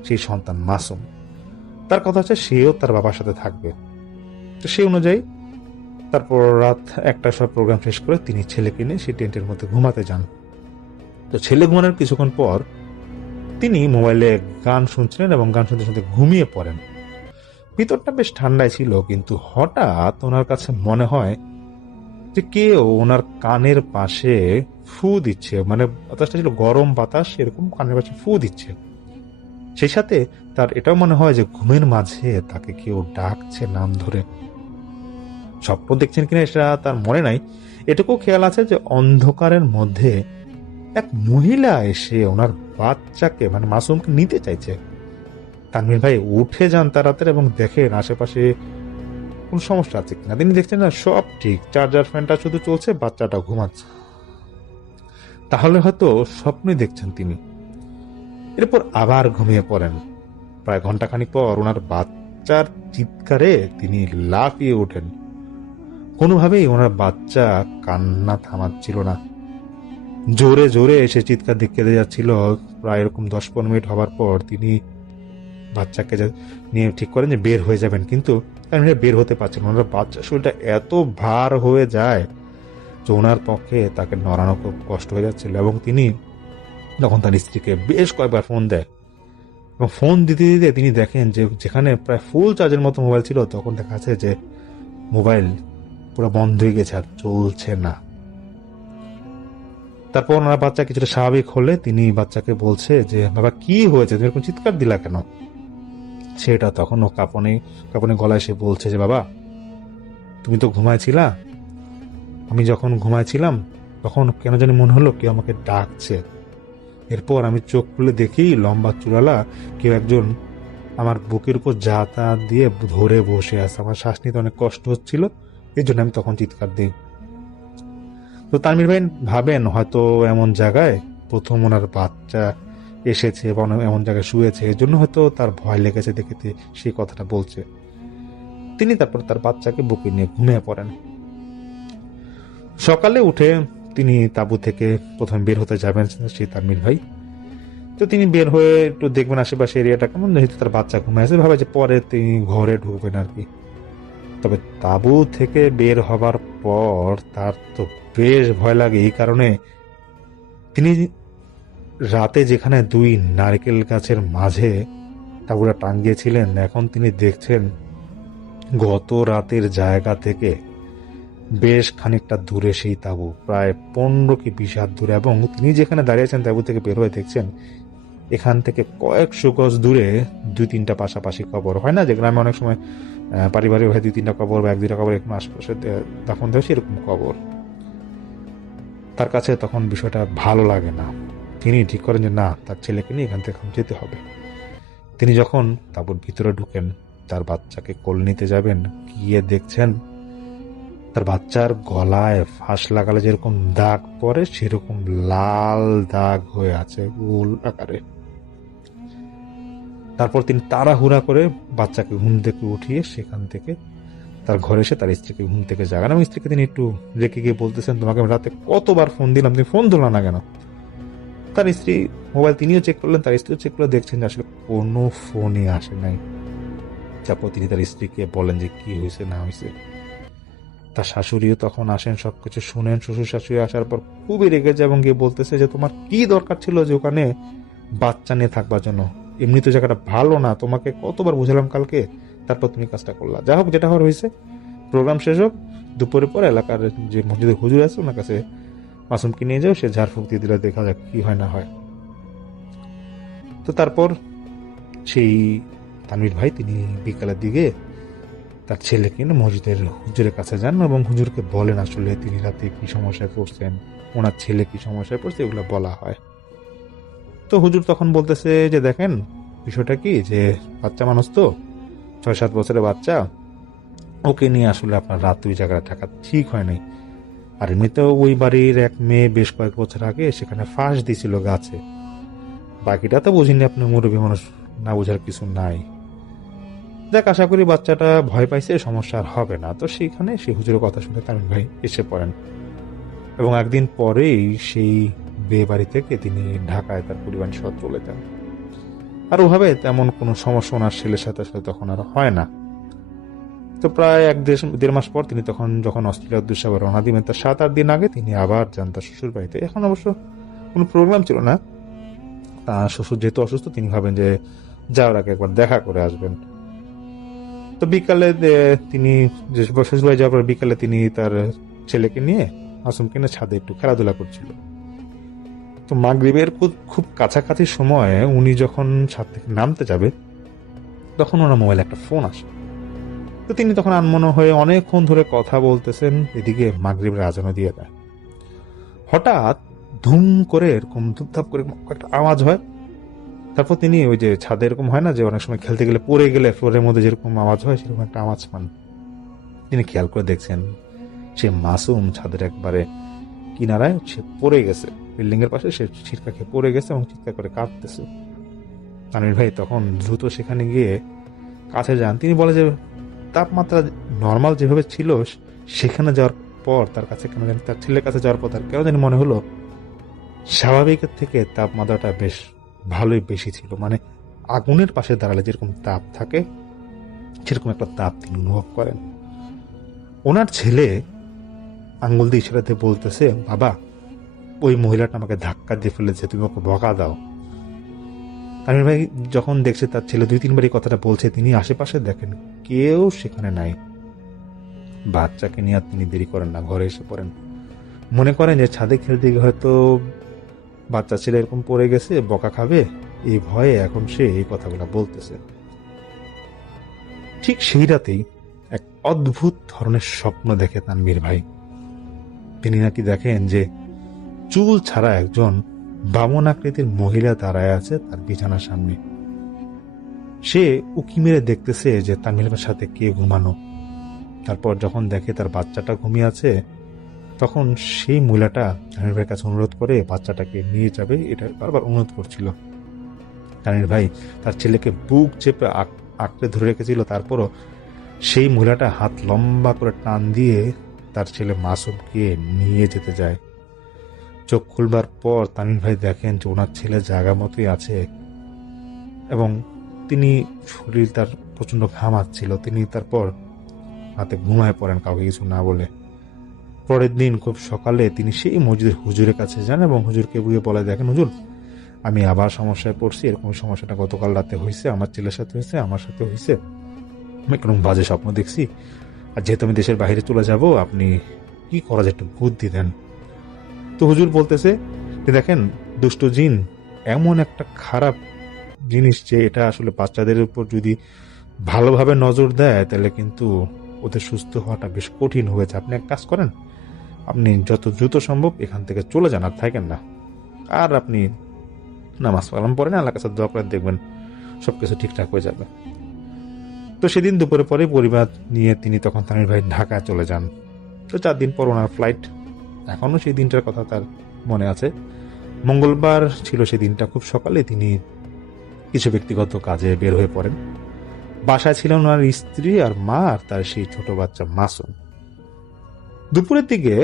সেই সন্তান মাসুম, তার কথা হচ্ছে সেও তার বাবার সাথে থাকবে। তো সেই অনুযায়ী তারপর রাত 1টার সময় প্রোগ্রাম শেষ করে তিনি ছেলেকে নিয়ে সেই টেন্টের মধ্যে ঘুমাতে যান। তো ছেলে ঘুমানোর কিছুক্ষণ পর তিনি মোবাইলে গান শুনছিলেন এবং গান শুনতে শুনতে ঘুমিয়ে পড়েন। ভিতরটা বেশ ঠান্ডায় ছিল, কিন্তু হঠাৎ ওনার কাছে মনে হয় যে কেউ ওনার কানের পাশে ফু দিচ্ছে, মানে বাতাসটা ছিল গরম বাতাস, এরকম কানের পাশে ফু দিচ্ছে। সেই সাথে তার এটাও মনে হয় যে ঘুমের মাঝে তাকে কেউ ডাকছে নাম ধরে। স্বপ্ন দেখছেন কিনা এটা তার মনে নাই, এটুকু খেয়াল আছে যে অন্ধকারের মধ্যে এক মহিলা এসে ওনার বাচ্চাকে মানে মাসুমকে নিতে চাইছে। তানভীর ভাই উঠে যান তাড়াতাড়ি এবং দেখেন আশেপাশে কোন সমস্যা আছে কিনা। তিনি দেখছেন না সব ঠিক, চার্জার ফ্যানটা শুধু চলছে, বাচ্চাটা ঘুমাচ্ছে। তাহলে হয়তো স্বপ্নই দেখছেন তিনি। এরপর আবার ঘুমিয়ে পড়েন। প্রায় ঘন্টাখানিক পর ওনার বাচ্চার চিৎকারে তিনি লাফিয়ে ওঠেন। কোনোভাবেই ওনার বাচ্চা কান্না থামাচ্ছিল না, জোরে জোরে এসে চিৎকার দিয়ে কেঁদে যাচ্ছিল। প্রায় এরকম 10-15 মিনিট হবার পর তিনি বাচ্চাকে নিয়ে ঠিক করেন যে বের হয়ে যাবেন, কিন্তু বের হতে পারছেন। ওনার বাচ্চার শরীরটা এত ভার হয়ে যায় যে ওনার পক্ষে তাকে নড়ানো খুব কষ্ট হয়ে যাচ্ছিল, এবং তিনি তখন তার স্ত্রীকে বেশ কয়েকবার ফোন দেয়। এবং ফোন দিতে দিতে তিনি দেখেন যে যেখানে প্রায় ফুল চার্জের মতো মোবাইল ছিল, তখন দেখা যাচ্ছে যে মোবাইল পুরো বন্ধ হয়ে গেছে, আর চলছে না। তারপর ওনার বাচ্চা কিছুটা স্বাভাবিক হলে তিনি বাচ্চাকে বলছে যে বাবা কি হয়েছে, তুমি এরকম চিৎকার দিলা কেন? সেটা তখন ও কাঁপনে কাঁপনে গলায় সে বলছে যে বাবা তুমি তো ঘুমাইছিলা, আমি যখন ঘুমাইছিলাম তখন কেন জানি মনে হলো কেউ আমাকে ডাকছে। এরপর আমি চোখ খুলে দেখি লম্বা চূড়ালা কেউ একজন আমার বুকের উপর যাতা দিয়ে ধরে বসে আছে। আমার শ্বাস নিতে অনেক কষ্ট হচ্ছিল, এই জন্য আমি তখন চিৎকার দিই। তো তানভীর ভাই ভাবেন হয়তো এমন জায়গায় প্রথম ওনার বাচ্চা এসেছে এবং এমন জায়গায় শুয়েছে, এই জন্য হয়তো তার ভয় লেগেছে দেখে সেই কথাটা বলছে। তিনি তারপর তার বাচ্চাকে বুকে নিয়ে ঘুমিয়ে পড়েন। সকালে উঠে তিনি তাঁবু থেকে প্রথম বের হতে যাবেন সেই তানভীর ভাই। তো তিনি বের হয়ে একটু দেখবেন আশেপাশে এরিয়াটা কেমন, যেহেতু তার বাচ্চা ঘুমিয়ে আছে, ভাবে যে পরে তিনি ঘরে ঢুকবেন আর কি। তবে তাঁবু থেকে বের হবার পর তার তো বেশ ভয় লাগে, এই কারণে তিনি রাতে যেখানে 2 নারকেল গাছের মাঝে তাঁবুটা টাঙ্গিয়েছিলেন, এখন তিনি দেখছেন গত রাতের জায়গা থেকে বেশ খানিকটা দূরে সেই তাঁবু, প্রায় 15 কি 20 হাত দূরে। এবং তিনি যেখানে দাঁড়িয়েছেন তাঁবু থেকে বের হয়ে দেখছেন এখান থেকে কয়েকশো গজ দূরে 2-3টা পাশাপাশি কবর হয় না, যে গ্রামে অনেক সময় পারিবারিক ভাবে 2-3টা কবর বা 1-2টা কবর এরকম আশেপাশে দাফন দেয়, সেরকম কবর। তার কাছে তখন বিষয়টা ভালো লাগে না। তিনি ঠিক করেন যে না, তার ছেলেকে নিয়ে এখান থেকে যেতে হবে। তিনি যখন তাঁবুর ভিতরে ঢুকেন, তার বাচ্চাকে কোল নিতে যাবেন, গিয়ে দেখছেন তার বাচ্চার গলায় ফাঁস লাগালে যেরকম দাগ পড়ে সেরকম লাল দাগ হয়ে আছে গোল আকারে। তারপর তিনি তাড়াহুড়া করে বাচ্চাকে ঘুম থেকে উঠিয়ে সেখান থেকে তার ঘরে এসে তার স্ত্রীকে ঘুম থেকে জাগান, এবং স্ত্রীকে তিনি একটু রেখে গিয়ে বলতেছেন তোমাকে আমি রাতে কতবার ফোন দিলাম, তুমি ফোন ধরলা না কেন? তার স্ত্রী মোবাইল তিনিও চেক করলেন, তার স্ত্রীও চেক করে দেখছেন যে আসলে কোনো ফোনই আসে নাই। তারপর তিনি তার স্ত্রীকে বলেন যে কি হয়েছে না হয়েছে। তার শাশুড়িও তখন আসেন, সবকিছু শুনেন। শ্বশুর শাশুড়ি আসার পর খুবই রেগে যায় এবং গিয়ে বলতেছে যে তোমার কি দরকার ছিল যে ওখানে বাচ্চা নিয়ে থাকবার জন্য? এমনি তো জায়গাটা ভালো না, তোমাকে কতবার বুঝালাম কালকে, তারপর তুমি কাজটা করলা। যা হোক, যেটা হওয়ার হয়েছে, প্রোগ্রাম শেষ হোক, দুপুরের পর এলাকার যে মসজিদের হুজুর আছে ওনার কাছে মাসুমকে নিয়ে যাও, সে ঝাড়ফুঁক দিয়ে দিলে দেখা যাক কি হয় না হয়। তো তারপর সেই তানভীর ভাই তিনি বিকালের দিকে তার ছেলেকে না মসজিদের হুজুরের কাছে যান এবং হুজুরকে বলেন আসলে তিনি রাতে কি সমস্যায় পড়ছেন, ওনার ছেলে কি সমস্যায় পড়ছে, এগুলো বলা হয়। তো হুজুর তখন বলতেছে যে দেখেন বিষয়টা কি, যে বাচ্চা মানুষ তো 6-7 বছরের বাচ্চা, ওকে নিয়ে আসলে আপনার রাত ওই জায়গায় থাকা ঠিক হয় নাই। আর এমনিতেও ওই বাড়ির এক মেয়ে বেশ কয়েক বছর আগে সেখানে ফাঁস দিয়েছিল গাছে। বাকিটা তো বুঝিনি, আপনি মুরব্বী মানুষ, না বোঝার কিছু নাই। যাক, আশা করি বাচ্চাটা ভয় পাইছে, সমস্যা আর হবে না। তো সেইখানে সেই হুজুরের কথা শুনে তামিম ভাই এসে পড়েন এবং একদিন পরেই সেই বিয়ে বাড়ি থেকে তিনি ঢাকায় তার পরিবার সহ চলে যান। আর ওভাবে তেমন কোনো সমস্যা ওনার ছেলের সাথে তখন আর হয় না। তো প্রায় 1-1.5 মাস পর তিনি যখন অস্ট্রেলিয়ার উদ্দেশ্যে আবার রওনা দিবেন, তার 7-8 দিন আগে তিনি আবার যান তার শ্বশুর বাড়িতে। এখন অবশ্য কোনো প্রোগ্রাম ছিল না, শ্বশুর যেহেতু অসুস্থ তিনি ভাবেন যে যাওয়ার আগে একবার দেখা করে আসবেন। তো বিকালে তিনি শ্বশুর বাড়ি যাওয়ার পর বিকালে তিনি তার ছেলেকে নিয়ে মাসুমকে নিয়ে ছাদে একটু খেলাধুলা করছিল। তো মাগরিবের খুব কাছাকাছি সময়ে উনি যখন ছাদ থেকে নামতে যাবে তখন ওনার মোবাইলে একটা ফোন আসে। তো তিনি তখন আনমনা হয়ে অনেকক্ষণ ধরে কথা বলতেছেন, এদিকে মাগরিবের আজানও দিয়ে দেয়। হঠাৎ ধুম করে এরকম ধুপধাপ করে একটা আওয়াজ হয়। তারপর তিনি ওই যে ছাদে এরকম হয় না যে অনেক সময় খেলতে গেলে পড়ে গেলে ফ্লোরের মধ্যে যেরকম আওয়াজ হয়, সেরকম একটা আওয়াজ পান। তিনি খেয়াল করে দেখছেন সে মাসুম ছাদের একবারে কিনারায় সে পড়ে গেছে, বিল্ডিং এর পাশে সে ছিটকা খেয়ে পড়ে গেছে এবং চিৎকার করে কাঁদতেছে। তানভীর ভাই তখন দ্রুত সেখানে গিয়ে কাছে যান। তিনি বলে যে তাপমাত্রা নর্মাল যেভাবে ছিল সেখানে যাওয়ার পর তার কাছে কেন জানি, তার ছেলের কাছে যাওয়ার পর তার কেন জানি মনে হলো স্বাভাবিকের থেকে তাপমাত্রাটা বেশ ভালোই বেশি ছিল। মানে আগুনের পাশে দাঁড়ালে যেরকম তাপ থাকে সেরকম একটা তাপ তিনি অনুভব করেন। ওনার ছেলে আঙ্গুল দিয়ে ইশারাতে বলতেছে, বাবা ওই মহিলাটা আমাকে ধাক্কা দিয়ে ফেলেছে, তুমি ওকে বকা দাও। তানভীর ভাই যখন দেখছে তার ছেলে 2-3 বারই কথাটা বলছে, তিনি আশেপাশে দেখেন কেউ সেখানে নাই। বাচ্চাকে নিয়ে তিনি দেরি করেন না, ঘরে এসে পড়েন। মনে করেন যে ছাদে খেলতে গিয়ে হয়তো বাচ্চা ছেলে এরকম পড়ে গেছে, বকা খাবে, এই ভয়ে এখন সে এই কথাগুলো বলতেছে। ঠিক সেই রাতেই এক অদ্ভুত ধরনের স্বপ্ন দেখে তানভীর ভাই। তিনি নাকি দেখেন যে চুল ছাড়া একজন বামন আকৃতির মহিলা দাঁড়ায় আছে তার বিছানার সামনে। সে উকি মেরে দেখতেছে যে তানভীর ভাইয়ের সাথে কে ঘুমানো। তারপর যখন দেখে তার বাচ্চাটা ঘুমিয়ে আছে, তখন সেই মহিলাটা তানভীর ভাইয়ের কাছে অনুরোধ করে বাচ্চাটাকে নিয়ে যাবে, এটা বারবার অনুরোধ করছিল। তানভীর ভাই তার ছেলেকে বুক চেপে আঁকড়ে ধরে রেখেছিল, তারপরও সেই মহিলাটা হাত লম্বা করে টান দিয়ে তার ছেলে মাসুমকে নিয়ে যেতে যায়। চোখ খুলবার পর তানভীর ভাই দেখেন যে ওনার ছেলে জায়গা মতোই আছে এবং তিনি শরীর তার প্রচন্ড ঘামাচ্ছিল। তিনি তারপর রাতে ঘুমায় পড়েন কাউকে কিছু না বলে। পরের দিন খুব সকালে তিনি সেই মসজিদের হুজুরের কাছে যান এবং হুজুরকে বুঝিয়ে বলে, দেখেন হুজুর, আমি আবার সমস্যায় পড়ছি, এরকম সমস্যাটা গতকাল রাতে হয়েছে, আমার ছেলের সাথে হয়েছে, আমার সাথে হয়েছে, আমি কোনো বাজে স্বপ্ন দেখছি, আর যেহেতু আমি দেশের বাইরে চলে যাব, আপনি কি করা যায় একটু বুদ্ধি দেন। তো হুজুর বলতেছে যে দেখেন, দুষ্ট জিন এমন একটা খারাপ জিনিস যে এটা আসলে বাচ্চাদের উপর যদি ভালোভাবে নজর দেয় তাহলে কিন্তু ওদের সুস্থ হওয়াটা বেশ কঠিন হয়েছে। আপনি এক কাজ করেন, আপনি যত দ্রুত সম্ভব এখান থেকে চলে যান, আর থাকেন না, আর আপনি নামাজ কালাম পড়েন, আল্লাহর কাছে দোয়া করে দেখবেন সবকিছু ঠিকঠাক হয়ে যাবে। তো সেদিন দুপুরে পরে পরিবার নিয়ে তিনি তখন তানভীর ভাই ঢাকায় চলে যান। তো 4 দিন পর ওনার ফ্লাইট। এখনো সেই দিনটার কথা তার মনে আছে। মঙ্গলবার ছিল সেই দিনটা। খুব সকালে তিনি কিছু ব্যক্তিগত কাজে বের হয়ে পড়েন। বাসায় ছিলেন ওনার স্ত্রী আর মা আর তার সেই ছোট বাচ্চা মাসুম। দুপুরের দিকে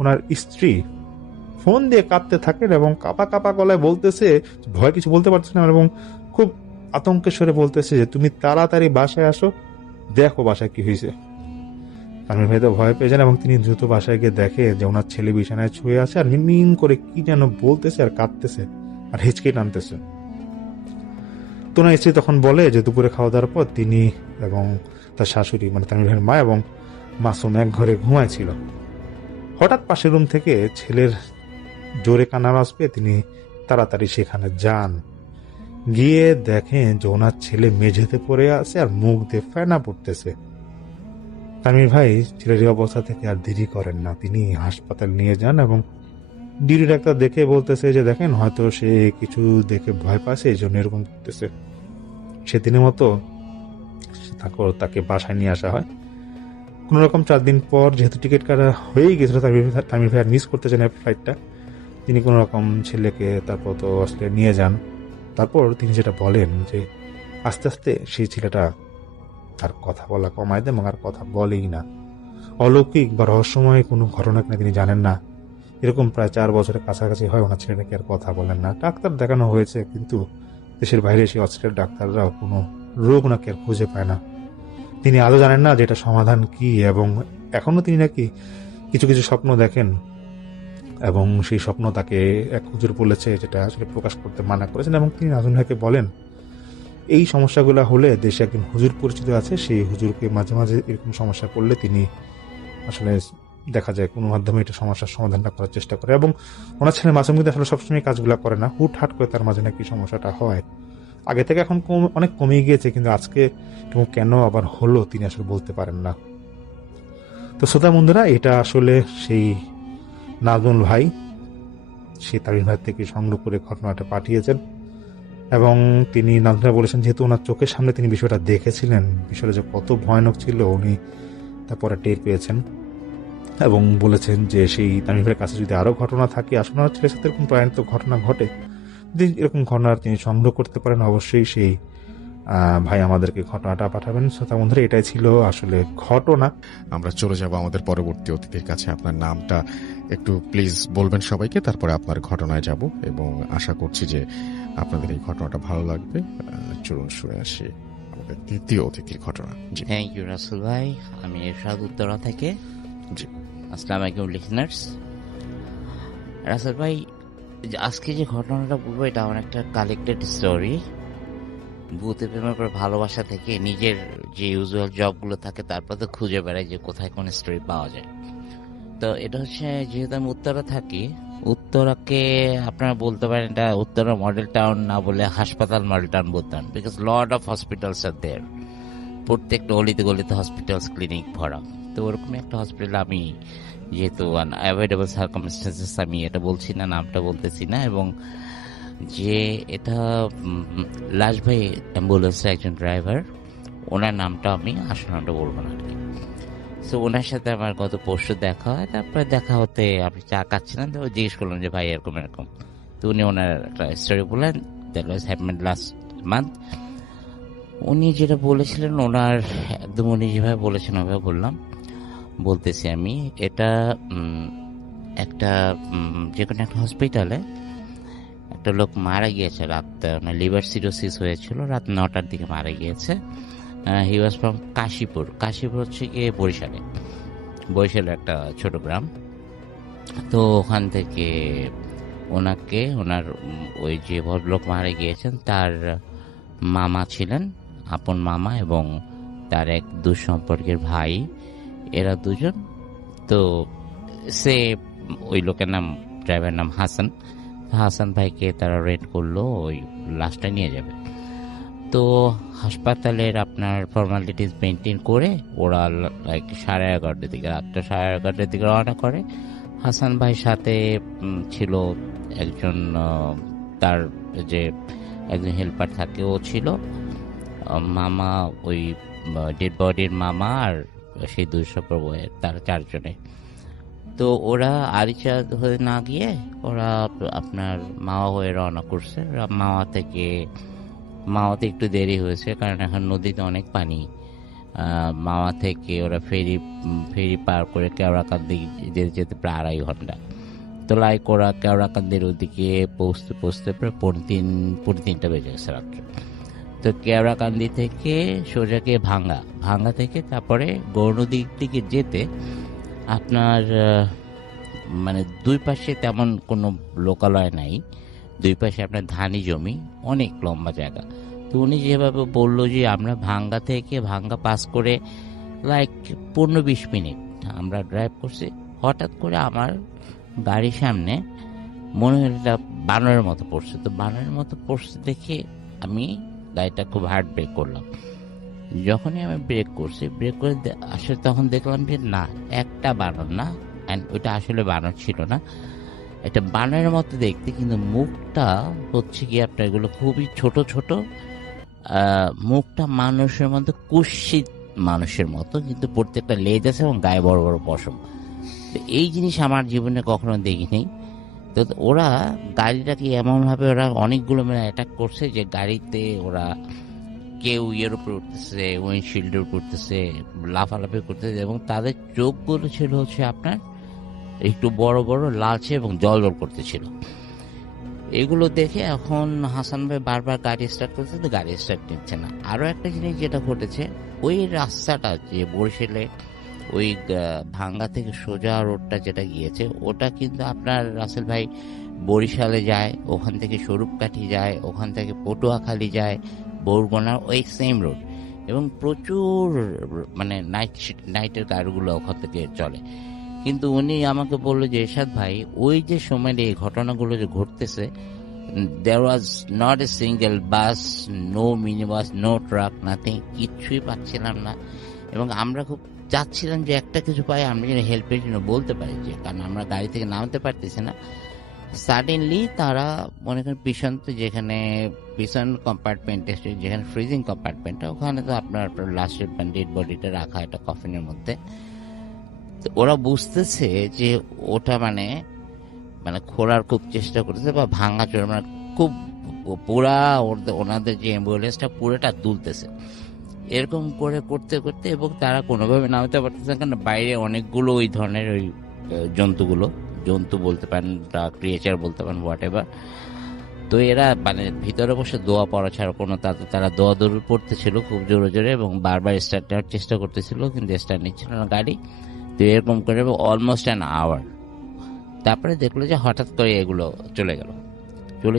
ওনার স্ত্রী ফোন দিয়ে কাঁদতে থাকেন এবং কাঁপা কাঁপা গলায় বলতেছে, ভয় কিছু বলতে পারছে না এবং খুব আতঙ্কের স্বরে বলতেছে যে তুমি তাড়াতাড়ি বাসায় আসো, দেখো বাসায় কি হয়েছে। তানভীর ভাই তো ভয় পেয়ে যান এবং তিনি দ্রুত বাসায় গিয়ে দেখে যে ওনার ছেলে বিছানায় শুয়ে আছে আর মিনমিন করে কি যেন বলতেছে আর কাঁদতেছে আর হিচকে টানতেছে। তো ওনার স্ত্রী তখন বলে যে দুপুরে খাওয়া দাওয়ার পর তিনি এবং তার শাশুড়ি মানে তানভীর ভাইয়ের মা এবং মাসুম এক ঘরে ঘুমাইছিল। হঠাৎ পাশের রুম থেকে ছেলের জোরে কান্নার আওয়াজ পেয়ে তিনি তাড়াতাড়ি সেখানে যান। গিয়ে দেখেন যে ওনার ছেলে মেঝেতে পড়ে আছে আর মুখ দিয়ে ফেনা পড়তেছে। তানভীর ভাই ছেলের এই অবস্থা থেকে আর দেরি করেন না, তিনি হাসপাতাল নিয়ে যান এবং ডিউটি ডাক্তার দেখে বলতেছে যে দেখেন হয়তো সে কিছু দেখে ভয় পাচ্ছে, এই জন্য এরকম করতেছে। সেদিনের মতো তাকে বাসায় নিয়ে আসা হয়। কোন রকম 4 দিন পর যেহেতু টিকিট কাটা হয়েই গেছিল, তানভীর ভাই আর মিস করতে চান ফ্লাইটটা। তিনি কোন রকম ছেলেকে তারপর তো অস্ট্রেলিয়া নিয়ে যান। তারপর তিনি যেটা বলেন যে আস্তে আস্তে সেই ছেলেটা তার কথা বলা কমায় দেয় এবং আর কথা বলেই না। অলৌকিক বা রহস্যময় কোনো ঘটনা কিনা তিনি জানেন না। এরকম প্রায় 4 বছরের কাছাকাছি হয় ওনার ছেলেটাকে আর কথা বলেন না। ডাক্তার দেখানো হয়েছে কিন্তু দেশের বাইরে সেই অস্ট্রেলিয়ার ডাক্তাররাও কোনো রোগ নাকি আর খুঁজে পায় না। তিনি আজও জানেন না যে এটা সমাধান কি এবং এখনো তিনি নাকি কিছু কিছু স্বপ্ন দেখেন এবং সেই স্বপ্ন তাকে এক হুজুর বলেছে যেটা আসলে প্রকাশ করতে মানা করেছেন এবং তিনি নাজুন ভাইকে বলেন এই সমস্যাগুলো হলে দেশে একজন হুজুর পরিচিত আছে, সেই হুজুরকে মাঝে মাঝে এরকম সমস্যা পড়লে তিনি আসলে দেখা যায় কোনো মাধ্যমে এটা সমস্যার সমাধানটা করার চেষ্টা করে। এবং ওনার ছেলে মাসুম কিন্তু আসলে সবসময় কাজগুলো করে না, হুটহাট করে তার মাঝে নাকি সমস্যাটা হয়। আগে থেকে এখন অনেক কমে গিয়েছে, কিন্তু আজকে কেন আবার হলো তিনি আসলে বলতে পারেন না। তো শ্রোতা বন্ধুরা, এটা আসলে সেই নাজমুল ভাই, সে তামিম ভাই থেকে সংগ্রহ করে ঘটনাটা পাঠিয়েছেন। এবং তিনি নাজমুল ভাই বলেছেন, যেহেতু ওনার চোখের সামনে তিনি বিষয়টা দেখেছিলেন, বিষয়টা যে কত ভয়ানক ছিল উনি তারপরে টের পেয়েছেন। এবং বলেছেন যে সেই তামিম ভাইয়ের কাছে যদি আরো ঘটনা থাকে, আসলে ওনার ছেলের সাথে এরকম প্রায়ত ঘটনা ঘটে, যদি এরকম ঘটনা তিনি সংগ্রহ করতে পারেন, অবশ্যই সেই ভাই আমাদেরকে ঘটনাটা পাঠাবেন। শ্রোতা বন্ধুরা, এটাই ছিল আসলে ঘটনা। আমরা চলে যাব আমাদের পরবর্তী অতিথির কাছে। আপনার নামটা একটু প্লিজ বলবেন সবাইকে, তারপরে আপনার ঘটনায় যাব এবং আশা করছি যে আপনাদের এই ঘটনাটা ভালো লাগবে। চলুন শুনে আসি আমাদের দ্বিতীয় অতিথির ঘটনা। জি, থ্যাংক ইউ রাসেল ভাই। আমি এরশাদ, উত্তরা থেকে। জি, আসসালামু আলাইকুম লিসনার্স। রাসেল ভাই, আজকে যে ঘটনাটা বলবো এটা আমার একটা কালেক্টেড স্টোরি। ভূতে প্রেমের পর ভালোবাসা থেকে নিজের যে ইউজুয়াল জবগুলো থাকে তারপর তো খুঁজে বেড়াই যে কোথায় কোন স্টোরি পাওয়া যায়। তো এটা হচ্ছে, যেহেতু আমি উত্তরা থাকি, উত্তরাকে আপনারা বলতে পারেন এটা উত্তরা মডেল টাউন না বলে হাসপাতাল মডেল টাউন বলতেন, বিকজ লট অফ হসপিটালস আর দেয়ার। প্রত্যেকটা অলিতে গলিতে হসপিটালস, ক্লিনিক ভরা। তো ওরকম একটা হসপিটাল আমি, যেহেতু অ্যাভয়েডেবল সার্কামস্টেন্সেস, আমি এটা বলছি না, নামটা বলতেছি না, এবং যে এটা লাশ ভাই অ্যাম্বুলেন্সের একজন ড্রাইভার, ওনার নামটা আমি আসল নামটা বলবো না আর কি। সো ওনার সাথে আমার গত পরশু দেখা হয়। তারপরে দেখা হতে আমি চা খাচ্ছিলাম, তো জিজ্ঞেস করলাম যে ভাই এরকম এরকম। তো উনি ওনার একটা স্টোরি বললেন, that was happened last month. উনি যেটা বলেছিলেন, ওনার একদম উনি যেভাবে বলেছেন ওভাবে বলতেছি আমি। এটা একটা যে কোনো একটা হসপিটালে একটা লোক মারা গিয়েছে রাত, লিভার সিরোসিস হয়েছিল, রাত 9টার দিকে মারা গিয়েছে। হি ওয়াজ ফ্রম কাশীপুর। কাশীপুর হচ্ছে গিয়ে বরিশালের একটা ছোট গ্রাম। তো ওখান থেকে ওনাকে, ওনার ওই যে ভদ্রলোক মারা গিয়েছেন তার মামা ছিলেন, আপন মামা, এবং তার এক দুঃসম্পর্কের ভাই, এরা দুজন। তো সে, ওই লোকের নাম, ড্রাইভারের নাম হাসান ভাইকে তারা রেন্ট করলো ওই লাশটা নিয়ে যাবে। তো হাসপাতালের আপনার ফর্মালিটিস মেনটেন করে ওরা লাইক 11:30টার দিকে, রাতটা 11:30টার দিকে রওনা করে। হাসান ভাই সাথে ছিল একজন, তার যে একজন হেল্পার থাকে ও ছিল, মামা, ওই ডেড বডির মামা, আর সেই দুঃসম্পর্ক, তার 4 জনে। তো ওরা আরিচা হয়ে না গিয়ে ওরা আপনার মাওয়া হয়ে রওনা করছে। মাওয়াতে একটু দেরি হয়েছে, কারণ এখন নদীতে অনেক পানি। মাওয়া থেকে ওরা ফেরি পার করে কেওড়াকান্দি যেতে প্রায় 2.5 ঘন্টা। তো লাইক ওরা কেওড়াকান্দির ওদিকে পৌঁছতে প্রায় 3:30 বেজে গেছে রাত্রে। তো কেওড়াকান্দি থেকে সোজা গিয়ে ভাঙ্গা থেকে তারপরে গৌরনদীর দিকে যেতে আপনার মানে দুই পাশে তেমন কোনো লোকালয় নাই, দুই পাশে আপনার ধানি জমি, অনেক লম্বা জায়গা। তো উনি যেভাবে বললো যে আমরা ভাঙ্গা পাস করে লাইক 15-20 মিনিট আমরা ড্রাইভ করছি, হঠাৎ করে আমার গাড়ির সামনে মনে হলো এটা বানরের মতো পড়ছে। তো বানরের মতো পড়ছে দেখে আমি গাড়িটা খুব হার্ড ব্রেক করলাম। যখনই আমি ব্রেক করে আসলে তখন দেখলাম যে না, একটা বানর না, অ্যান্ড ওইটা আসলে বানর ছিল না, এটা বানরের মতো দেখতে, কিন্তু মুখটা হচ্ছে কি আপনার এগুলো খুবই ছোট ছোট, মুখটা মানুষের মতো, কুৎসিত মানুষের মতো, কিন্তু প্রত্যেকটা লেজ আছে এবং গায়ে বড় বড় পশম। তো এই জিনিস আমার জীবনে কখনো দেখিনি। তো ওরা গাড়িটাকে এমনভাবে ওরা অনেকগুলো মিলে অ্যাটাক করছে যে গাড়িতে ওরা কেউ ইয়ের উপরে উঠতেছে, উইন্ডশিল্ডের উপর উঠতেছে, লাফালাফি করতেছে, এবং তাদের চোখগুলো ছিল হচ্ছে আপনার একটু বড় বড়, লালচে এবং জল করতেছিল। এগুলো দেখে এখন হাসান ভাই বারবার গাড়ি স্টার্ট করছে, তো গাড়ি স্টার্ট নিচ্ছে না। আরো একটা জিনিস যেটা ঘটেছে, ওই রাস্তাটা যে বরিশালে ওই ভাঙ্গা থেকে সোজা রোডটা যেটা গিয়েছে, ওটা কিন্তু আপনার রাসেল ভাই বরিশালে যায়, ওখান থেকে স্বরূপকাঠি যায়, ওখান থেকে পটুয়াখালী যায়, বরগুনার ওই সেম রোড, এবং প্রচুর মানে নাইটের গাড়িগুলো ওখান থেকে চলে। কিন্তু উনি আমাকে বললো যে এরশাদ ভাই, ওই যে সময় এই ঘটনাগুলো যে ঘটতেছে, there was not a single bus, no mini bus, no truck, nothing, কিচ্ছুই পাচ্ছিলাম না। এবং আমরা খুব চাচ্ছিলাম যে একটা কিছু পাই, আমরা যেন হেল্পের জন্য বলতে পারি, যে কারণ আমরা গাড়ি থেকে নামতে পারতেছি না। সাডেনলি তারা মনে করেন যেখানে পিছন কম্পার্টমেন্টে, যেখানে ফ্রিজিং কম্পার্টমেন্টটা, ওখানে তো আপনার লাস্ট ডেড বডিটা রাখা একটা কফিনের মধ্যে। তো ওরা বুঝতেছে যে ওটা মানে খোলার খুব চেষ্টা করতেছে বা ভাঙা চোরা, মানে খুব পুরা ওনাদের যে অ্যাম্বুলেন্সটা পুরোটা দুলতেছে, এরকম করে করতে করতে, এবং তারা কোনোভাবে নামতে পারতেছে না, কারণ বাইরে অনেকগুলো ওই ধরনের ওই জন্তু বলতে পারেন, ক্রিয়েচার বলতে পারেন, হোয়াট এভার। তো এরা ভিতরে বসে দোয়া পড়া ছাড়া কোনো, তারা দোয়া দৌড় পড়তেছিল খুব জোরে জোরে, এবং বারবার স্টার্ট নেওয়ার চেষ্টা করতেছিল, কিন্তু স্টার্ট নিচ্ছিল না গাড়ি। তো এরকম করে অলমোস্ট অ্যান আওয়ার, তারপরে দেখলো যে হঠাৎ করে এগুলো চলে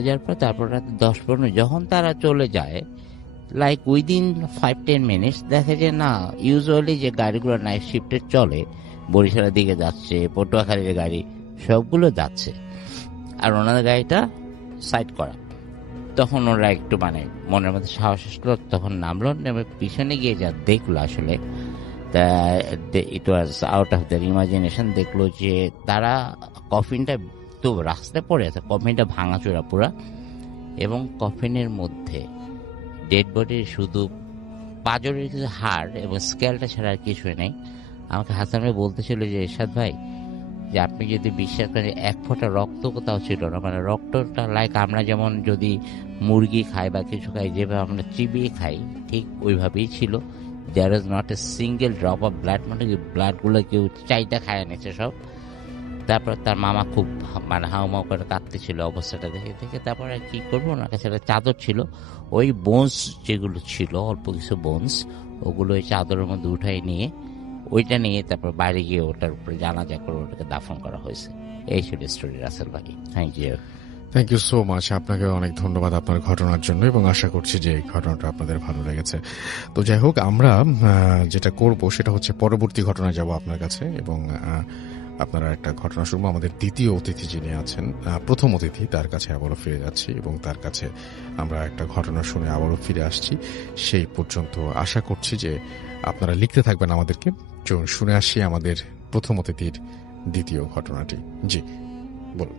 যাওয়ার পর তারপর রাত 10-15 যখন তারা চলে যায়, লাইক উইদিন 5-10 মিনিটস দেখে যে না, ইউজুয়ালি যে গাড়িগুলো নাইট শিফটে চলে, বরিশালের দিকে যাচ্ছে, পটুয়াখালীর গাড়ি সবগুলো যাচ্ছে, আর ওনাদের গাড়িটা সাইড করা। তখন ওরা একটু মনের মধ্যে সাহস আসলো, তখন নামলো, নেমে পিছনে গিয়ে যা দেখলো, আসলে it was out of their imagination. দেখলো যে তারা কফিনটা তো রাস্তায় পড়ে আছে, কফিনটা ভাঙাচোরা পুরা, এবং কফিনের মধ্যে ডেড বডির শুধু পাঁজরের কিছু হাড় এবং স্কেলটা ছাড়া আর কিছুই নেই। আমাকে হাসান ভাই বলতেছিল যে এরশাদ ভাই, যে আপনি যদি বিশ্বাস করেন, এক ফোঁটা রক্ত কোথাও ছিল না, রক্তটা লাইক আমরা যেমন যদি মুরগি খাই বা কিছু খাই, যেভাবে আমরা চিবিয়ে খাই, ঠিক ওইভাবেই ছিল। There is not a single drop of blood, ব্লাডগুলো কেউ চাইটা খায় নিচ্ছে সব। তারপর তার মামা খুব হাউমাউ করে কাঁদতেছিল অবস্থাটা দেখে। তারপরে কি করবো, ওনার কাছে একটা চাদর ছিল, ওই বোনস যেগুলো ছিল, অল্প কিছু বোনস, ওগুলো ওই চাদরের মধ্যে উঠাই নিয়ে, ওইটা নিয়ে তারপর বাইরে গিয়ে ওটার উপরে জানাজা করে ওটাকে দাফন করা হয়েছে। এই ছিল স্টোরি রাসেল ভাই। Thank you so much. আপনাকে অনেক ধন্যবাদ আপনার ঘটনার জন্য, এবং আশা করছি যে এই ঘটনাটা আপনাদের ভালো লেগেছে। তো যাই হোক, আমরা যেটা করব সেটা হচ্ছে পরবর্তী ঘটনায় যাব আপনার কাছে, এবং আপনারা একটা ঘটনা শুনবো। আমাদের দ্বিতীয় অতিথি যিনি আছেন, প্রথম অতিথি, তার কাছে আবারও ফিরে যাচ্ছি, এবং তার কাছে আমরা একটা ঘটনা শুনে আবারও ফিরে আসছি। সেই পর্যন্ত আশা করছি যে আপনারা লিখতে থাকবেন আমাদেরকে। শুনে আসছি আমাদের প্রথম অতিথির দ্বিতীয় ঘটনাটি। জি বলুন।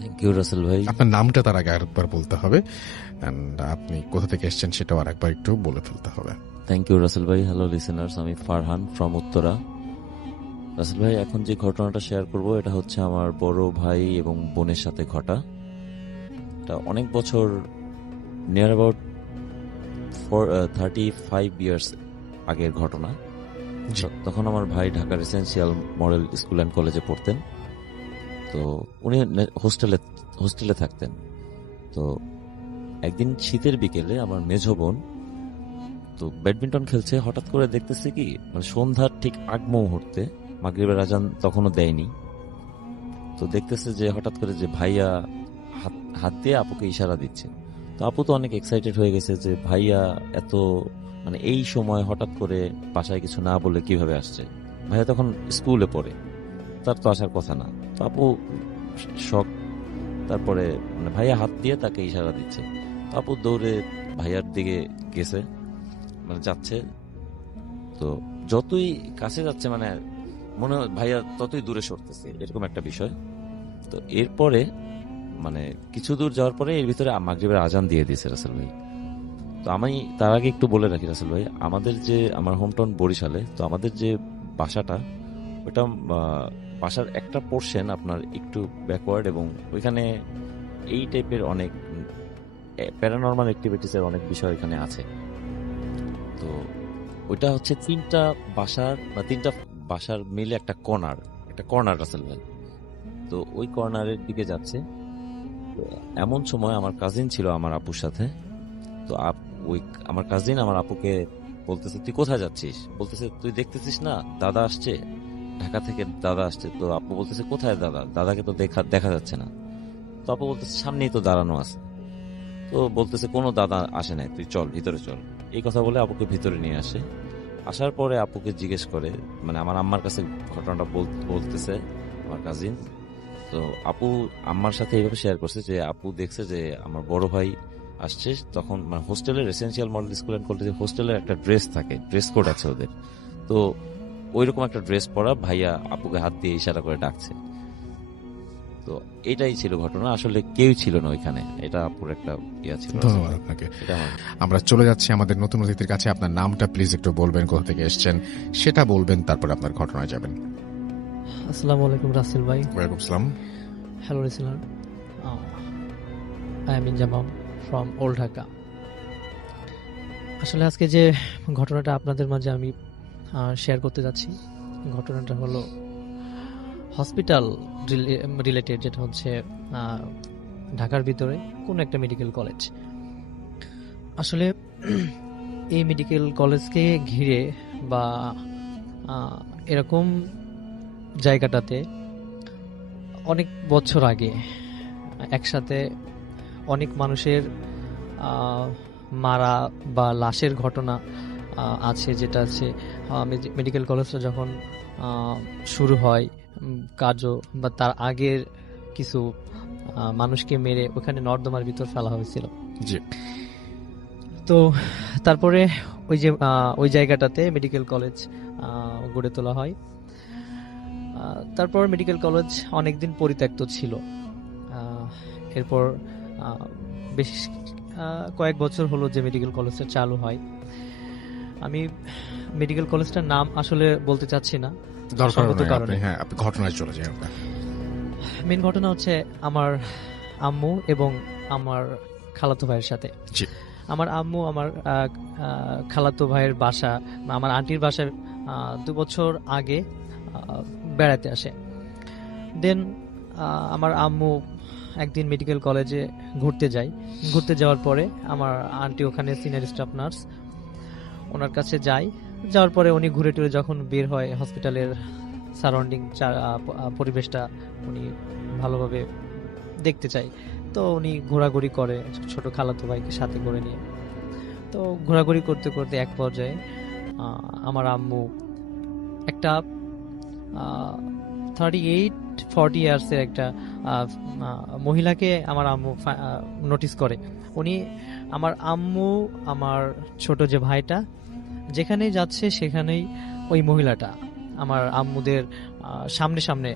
থ্যাংক ইউ রাসেল ভাই। আপনার নামটা তার আগে আরেকবার বলতে হবে, আপনি কোথা থেকে এসেছেন সেটাও আরেকবার একটু বলে ফেলতে হবে। থ্যাংক ইউ রাসেল ভাই। হ্যালো লিসেনার্স, আমি ফারহান ফ্রম উত্তরা। রাসেল ভাই, এখন যে ঘটনাটা শেয়ার করব এটা হচ্ছে আমার বড় ভাই এবং বোনের সাথে ঘটা। এটা অনেক বছর, নিয়ার অ্যাবাউট 35 ইয়ার্স আগের ঘটনা। তখন আমার ভাই Dhaka residential model school and কলেজে পড়তেন। তো উনি হোস্টেলে থাকতেন। তো একদিন শীতের বিকেলে আমার মেঝো বোন তো ব্যাডমিন্টন খেলছে, হঠাৎ করে দেখতেছে কি, সন্ধ্যার ঠিক আগ মুহূর্তে, মাগরিবের আজান তখনও দেয়নি, তো দেখতেছে যে হঠাৎ করে যে ভাইয়া হাত দিয়ে আপুকে ইশারা দিচ্ছে। তো আপু তো অনেক এক্সাইটেড হয়ে গেছে যে ভাইয়া এত এই সময় হঠাৎ করে বাসায় কিছু না বলে কিভাবে আসছে। ভাইয়া তখন স্কুলে পড়ে, তার তো আসার কথা না। তো আপু শক, তারপরে ভাইয়া হাত দিয়ে তাকে ইশারা দিচ্ছে। তো আপু দৌড়ে ভাইয়ার দিকে গেছে, যাচ্ছে। তো যতই কাছে যাচ্ছে মনে হয় ভাইয়া ততই দূরে সরতেছে, এরকম একটা বিষয়। তো এরপরে কিছু দূর যাওয়ার পরে এর ভিতরে মাগরিবের আজান দিয়ে দিয়েছে রাসেল ভাই। তো আমি তার আগে একটু বলে রাখি রাসেল ভাই, আমার হোমটাউন বরিশালে। তো আমাদের যে বাসাটা, ওটা বাসার একটা পোর্শন আপনার একটু ব্যাকওয়ার্ড, এবং ওইখানে এই টাইপের অনেক প্যারানরমাল অ্যাক্টিভিটিসের অনেক বিষয় এখানে আছে। তো ওইটা হচ্ছে তিনটা বাসার মিলে একটা কর্নার রাসেল ভাই। তো ওই কর্নারের দিকে যাচ্ছে। তো এমন সময় আমার কাজিন ছিল আমার আপুর সাথে। তো আমার কাজিন আমার আপুকে বলতেছে, তুই কোথায় যাচ্ছিস? বলতেছে, তুই দেখতেছিস না দাদা আসছে, ঢাকা থেকে দাদা আসছে। তো আপু বলতেছে, কোথায় দাদা? দাদাকে তো দেখা যাচ্ছে না। তো আপু বলতেছে, সামনেই তো দাঁড়ানো আছে। তো বলতেছে, কোনো দাদা আসে নাই, তুই চল ভিতরে চল। এই কথা বলে আপুকে ভিতরে নিয়ে আসে। আসার পরে আপুকে জিজ্ঞেস করে, মানে আমার আম্মার কাছে ঘটনাটা বলতেছে আমার কাজিন। তো আপু আম্মার সাথে এইভাবে শেয়ার করছে যে আপু দেখছে যে আমার বড় ভাই আসছে, তখন মানে হোস্টেলের এসেন্সিয়াল মডেল স্কুল অ্যান্ড কলেজে হোস্টেলের একটা ড্রেস থাকে, ড্রেস কোড আছে ওদের। তো ওইরকম একটা ড্রেস পরা ভাইয়া আপুকে হাত দিয়ে ইশারা করে ডাকছে। তো এটাই ছিল ঘটনা, আসলে কেউ ছিল না ওইখানে, এটা আপুর একটা ইয়া ছিল। ধন্যবাদ আপনাকে। আমরা চলে যাচ্ছি আমাদের নতুন অতিথির কাছে। আপনার নামটা প্লিজ একটু বলবেন, কোথা থেকে এসেছেন সেটা বলবেন, তারপর আপনার ঘটনায় যাবেন। আসসালামু আলাইকুম রাসেল ভাই। ওয়ালাইকুম আসসালাম। Hello listener, I am Inzamam from old Dhaka. আসলে আজকে যে ঘটনাটা আপনাদের মাঝে আমি শেয়ার করতে যাচ্ছি, ঘটনাটা হলো হসপিটাল রিলেটেড, যেটা হচ্ছে ঢাকার ভিতরে কোনো একটা মেডিকেল কলেজ। আসলে এই মেডিকেল কলেজকে ঘিরে বা এরকম জায়গাটাতে অনেক বছর আগে একসাথে অনেক মানুষের মারা বা লাশের ঘটনা আছে, যেটা আছে মেডিকেল কলেজটা যখন শুরু হয় কার্য বা তার আগের কিছু মানুষকে মেরে ওখানে নর্দমার ভিতর ফেলা হয়েছিল। জি। তো তারপরে ওই জায়গাটাতে মেডিকেল কলেজ গড়ে তোলা হয়। তারপর মেডিকেল কলেজ অনেকদিন পরিত্যক্ত ছিল। এরপর বেশ কয়েক বছর হলো যে মেডিকেল কলেজটা চালু হয়। আমি মেডিকেল কলেজটার নাম আসলে বলতে চাচ্ছি না, আপনি ঘটনায় চলে যান। মেন ঘটনা হচ্ছে আমার আম্মু এবং আমার খালাতো ভাইয়ের সাথে। আমার আম্মু আমার খালাতো ভাইয়ের বাসা, আমার আন্টির বাসায় 2 বছর আগে বেড়াতে আসে। দেন আমার আম্মু একদিন মেডিকেল কলেজে ঘুরতে যাওয়ার পরে আমার আন্টি ওখানে সিনিয়র স্টাফ নার্স, ওনার কাছে যাওয়ার পরে উনি ঘুরে টুরে যখন বের হয় হসপিটালের সারাউন্ডিং পরিবেশটা উনি ভালোভাবে দেখতে চাই। তো উনি ঘোরাঘুরি করে ছোট খালাতো ভাইকে সাথে করে নিয়ে। তো ঘোরাঘুরি করতে করতে এক পর্যায়ে আমার আম্মু একটা 38-40 ইয়ার্সের একটা মহিলাকে আমার আম্মু নোটিস করে। উনি আমার আম্মু আমার ছোট যে ভাইটা যেখানেই যাচ্ছে সেখানেই ওই মহিলাটা আমার আম্মুদের সামনে সামনে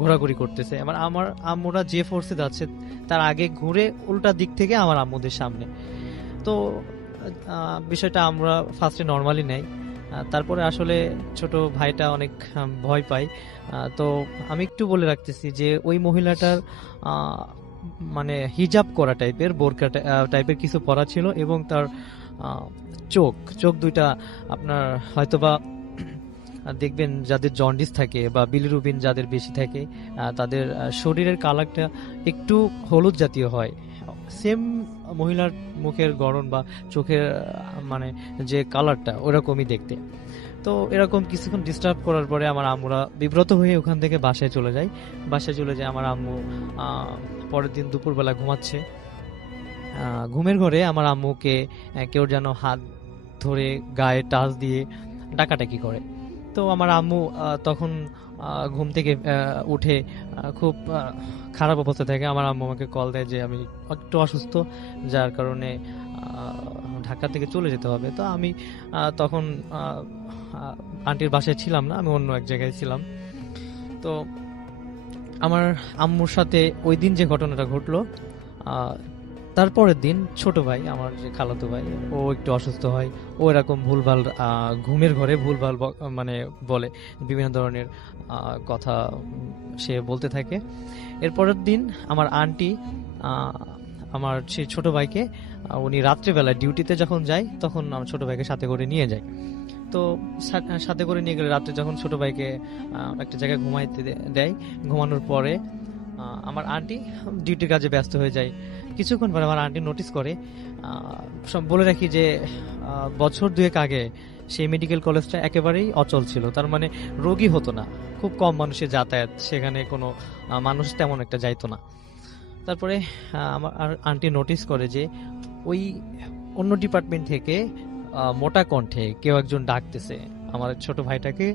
ঘোরাঘুরি করতেছে। আমার আম্মুরা যে ফোর্সে যাচ্ছে তার আগে ঘুরে উল্টা দিক থেকে আমার আম্মুদের সামনে। তো বিষয়টা আমরা ফার্স্টে নর্মালি নেই, তারপরে আসলে ছোট ভাইটা অনেক ভয় পায়। তো আমি একটু বলে রাখতেছি যে ওই মহিলাটার মানে হিজাব করা টাইপের, বোরকা টাইপের কিছু পরা ছিল এবং তার চোখ দুইটা আপনার হয়তোবা দেখবেন যাদের জন্ডিস থাকে বা বিলিরুবিন যাদের বেশি থাকে তাদের শরীরের কালারটা একটু হলুদ জাতীয় হয়। সেম মহিলার মুখের গড়ন বা চোখের মানে যে কালারটা ওরকমই দেখতে। তো এরকম কিছুক্ষণ ডিস্টার্ব করার পরে আমার আম্মুরা বিব্রত হয়ে ওখান থেকে বাসায় চলে যায়। আমার আম্মু পরের দিন দুপুরবেলা ঘুমাচ্ছে, ঘুমের ঘরে আমার আম্মুকে কেউ যেন হাত ধরে গায়ে টাচ দিয়ে ডাকাডাকি করে। তো আমার আম্মু তখন ঘুম থেকে উঠে খুব খারাপ অবস্থা থাকে। আমার আম্মু আমাকে কল দেয় যে আমি একটু অসুস্থ, যার কারণে ঢাকা থেকে চলে যেতে হবে। তো আমি তখন আন্টির বাসায় ছিলাম না, আমি অন্য এক জায়গায় ছিলাম। তো আমার আম্মুর সাথে ওই দিন যে ঘটনাটা ঘটলো, তারপরের দিন ছোট ভাই আমার যে খালাতো ভাই ও একটু অসুস্থ হয়। ও এরকম ভুলভাল ঘুমের ঘরে ভুলভাল মানে বলে, বিভিন্ন ধরনের কথা সে বলতে থাকে। এরপরের দিন আমার আন্টি আমার সেই ছোট ভাইকে, উনি রাত্রেবেলায় ডিউটিতে যখন যায় তখন আমার ছোট ভাইকে সাথে করে নিয়ে যায়। তো সাথে করে নিয়ে গেলে রাত্রে যখন ছোট ভাইকে একটা জায়গায় ঘুমাইতে দেয়, ঘুমানোর পরে আমার আন্টি ডিউটির কাজে ব্যস্ত হয়ে যায়। কিছুক্ষণ পরে আমার আন্টি নোটিস করে, বলে রাখি যে বছর 2 আগে সেই মেডিকেল কলেজটা একেবারেই অচল ছিল, তার মানে রোগী হতো না, খুব কম মানুষের যাতায়াত, সেখানে কোনো মানুষ তেমন একটা যাইতো না। তারপরে আমার আন্টি নোটিস করে যে ওই অন্য ডিপার্টমেন্ট থেকে মোটা কণ্ঠে কেউ একজন ডাকতেছে, আমার ছোট ভাইটাকে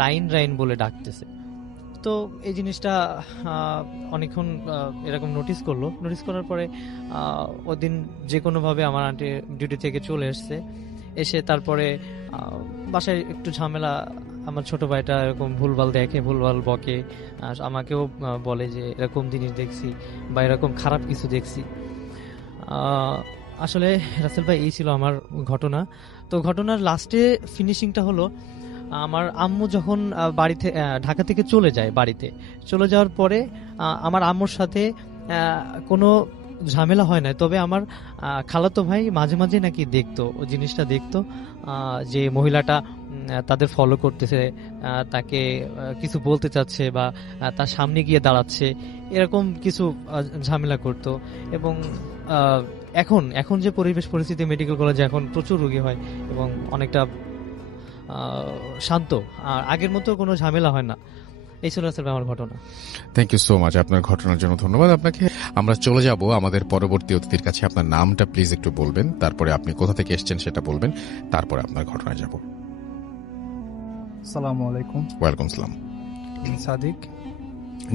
রাইন রাইন বলে ডাকতেছে। তো এই জিনিসটা অনেকক্ষণ এরকম নোটিস করার পরে ওদিন যে কোনোভাবে আমার আন্টি ডিউটি থেকে চলে এসে তারপরে বাসায় একটু ঝামেলা, আমার ছোট ভাইটা এরকম ভুলভাল দেখে, ভুলভাল বকে, আমাকেও বলে যে এরকম জিনিস দেখছি বা এরকম খারাপ কিছু দেখছি। আসলে রাসেল ভাই এই ছিল আমার ঘটনা। তো ঘটনার লাস্টে ফিনিশিংটা হলো, আমার আম্মু যখন বাড়িতে ঢাকা থেকে বাড়িতে চলে যাওয়ার পরে আমার আম্মুর সাথে কোনো ঝামেলা হয় না, তবে আমার খালাতো ভাই মাঝে মাঝে নাকি ওই জিনিসটা দেখতো যে মহিলাটা তাদের ফলো করতেছে, তাকে কিছু বলতে চাচ্ছে বা তার সামনে গিয়ে দাঁড়াচ্ছে, এরকম কিছু ঝামেলা করতো। এবং এখন যে পরিস্থিতি মেডিকেল কলেজে এখন প্রচুর রোগী হয় এবং অনেকটা শান্ত, আর আগের মতো কোনো ঝামেলা হয় না। এই ছিল স্যার আমার ঘটনা। থ্যাংক ইউ সো মাচ, আপনার ঘটনার জন্য ধন্যবাদ আপনাকে। আমরা চলে যাব আমাদের পরবর্তী অতিথির কাছে। আপনার নামটা প্লিজ একটু বলবেন, তারপরে আপনি কোথা থেকে এসেছেন সেটা বলবেন, তারপরে আপনার ঘটনায় যাব। আসসালামু আলাইকুম। ওয়েলকাম সালাম। সাদিক,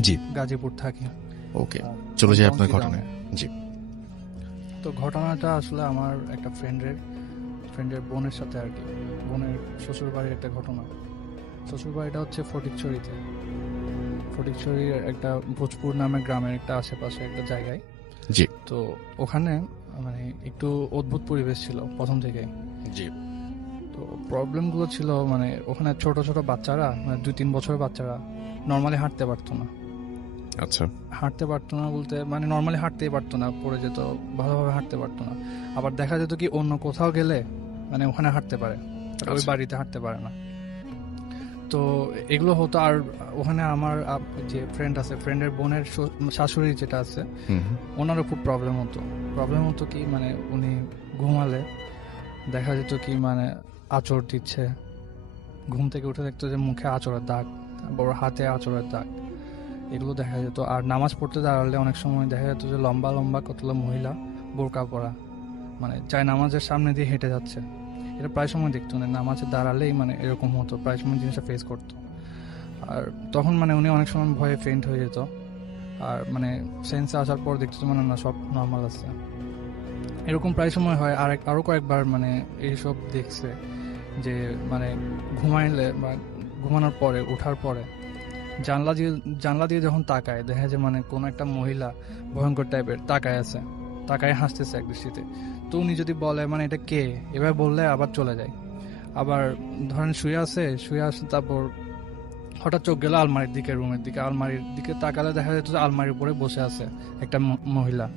জি, গাজীপুর থাকি। ওকে, চলে যাই আপনার ঘটনায়। জি, তো ঘটনাটা আসলে আমার একটা ফ্রেন্ডের বোনের সাথে আর কি, বোনের শ্বশুর বাড়ির একটা ঘটনা। শ্বশুর বাড়িটা হচ্ছে ফটিকছড়ির একটা ভোজপুর নামে গ্রামের একটা আশেপাশে একটা জায়গায়। জি, তো ওখানে মানে একটু অদ্ভুত পরিবেশ ছিল প্রথম থেকে। জি, তো প্রবলেমগুলো ছিল মানে ওখানে ছোট ছোট বাচ্চারা, মানে 2-3 বছরের বাচ্চারা নর্মালি হাঁটতে পারতো না। আচ্ছা, হাঁটতে পারতো না বলতে মানে নর্মালি হাঁটতেই পারতো না, পড়ে যেত, ভালোভাবে হাঁটতে পারতো না। আবার দেখা যেত কি অন্য কোথাও গেলে মানে ওখানে হাঁটতে পারে, ওই বাড়িতে হাঁটতে পারে না। তো এগুলো হতো। আর ওখানে আমার যে ফ্রেন্ড আছে, ফ্রেন্ডের বোনের শাশুড়ি যেটা আছে, ওনারও খুব প্রবলেম হতো কি মানে উনি ঘুমালে দেখা যেত কি মানে আঁচড় দিচ্ছে, ঘুম থেকে উঠে দেখতো যে মুখে আঁচড়ের দাগ, বড় হাতে আঁচড়ের দাগ, এগুলো দেখা যেত। আর নামাজ পড়তে দাঁড়ালে অনেক সময় দেখা যেত যে লম্বা লম্বা কতগুলো মহিলা বোরকা পরা মানে চাই নামাজের সামনে দিয়ে হেঁটে যাচ্ছে। এটা প্রায় সময় দেখতো না, নামাজে দাঁড়ালেই মানে এরকম হতো, প্রায় সময় জিনিসটা ফেস করতো। আর তখন মানে উনি অনেক সময় ভয়ে ফেন্ট হয়ে যেত। আর মানে সেন্সে আসার পর দেখতো মানে না সব নর্মাল আছে, এরকম প্রায় সময় হয়। আর আরো কয়েকবার মানে এইসব দেখছে যে মানে ঘুমাইলে বা ঘুমানোর পরে ওঠার পরে জানলা দিয়ে যখন তাকায় দেখা যায় মানে কোনো একটা মহিলা ভয়ঙ্কর টাইপের তাকায় হাসতেছে এক দৃষ্টিতে। তো উনি যদি বলে মানে এটা কে, এবার বললে আবার চলে যায়। আবার ধরেন শুয়ে আসে তারপর হঠাৎ চোখ গেল আলমারির দিকে, রুমের দিকে, আলমারির দিকে তাকালে দেখা যেত যে আলমারির উপরে বসে আছে একটা মহিলা,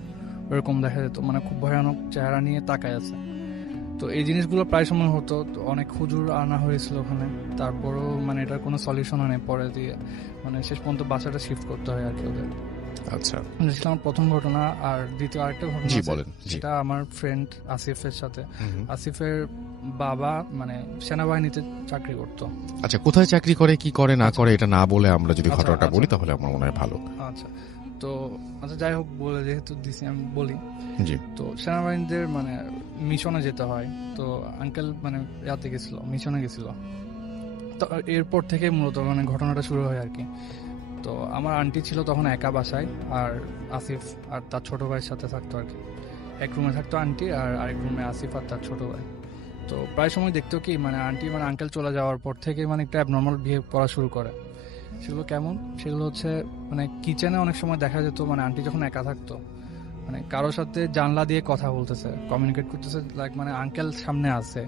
ওরকম দেখা যেত, মানে খুব ভয়ানক চেহারা নিয়ে তাকায় আছে। তো এই জিনিসগুলো প্রায় সময় হতো। তো অনেক হুজুর আনা হয়েছিল ওখানে, তারপরেও মানে এটার কোনো সলিউশন হয় না। পরে দিয়ে মানে শেষ পর্যন্ত বাসাটা শিফট করতে হয় আর কি ওদের। আচ্ছা, ছিল আমার প্রথম ঘটনা। আর দ্বিতীয় আরেকটা ঘটনা সেটা আমার ফ্রেন্ড আসিফের সাথে। আসিফের বাবা মানে সেনাবাহিনীতে চাকরি করতো। আচ্ছা, কোথায় চাকরি করে, কি করে না করে এটা না বলে আমরা যদি ঘটনাটা বলি তাহলে আমার মনে হয় ভালো। আচ্ছা, তো আচ্ছা যাই হোক, বলে যেহেতু দিছি আমি বলি। জি, তো সেনাবাহিনীদের মানে মিশনে যেতে হয়। তো আঙ্কেল মানে মিশনে গেছিল। তো এরপর থেকে মূলত মানে ঘটনাটা শুরু হয় আর কি। তো আমার আন্টি ছিল তখন একা বাসায়, আর আসিফ আর তার ছোট ভাইয়ের সাথে থাকতো আর কি। এক রুমে থাকতো আন্টি, আর আরেক রুমে আসিফ আর তার ছোট ভাই। তো প্রায় সময় দেখতো কি মানে আন্টি মানে আঙ্কেল চলে যাওয়ার পর থেকে মানে একটা অ্যাবনর্মাল বিহেভ করা শুরু করে। সেগুলো কেমন, সেগুলো হচ্ছে মানে কিচেনে অনেক সময় দেখা যেত মানে আন্টি যখন একা থাকতো মানে কারোর সাথে জানলা দিয়ে কথা বলতেছে, কমিউনিকেট করতেছে, লাইক মানে আঙ্কেল সামনে আছে,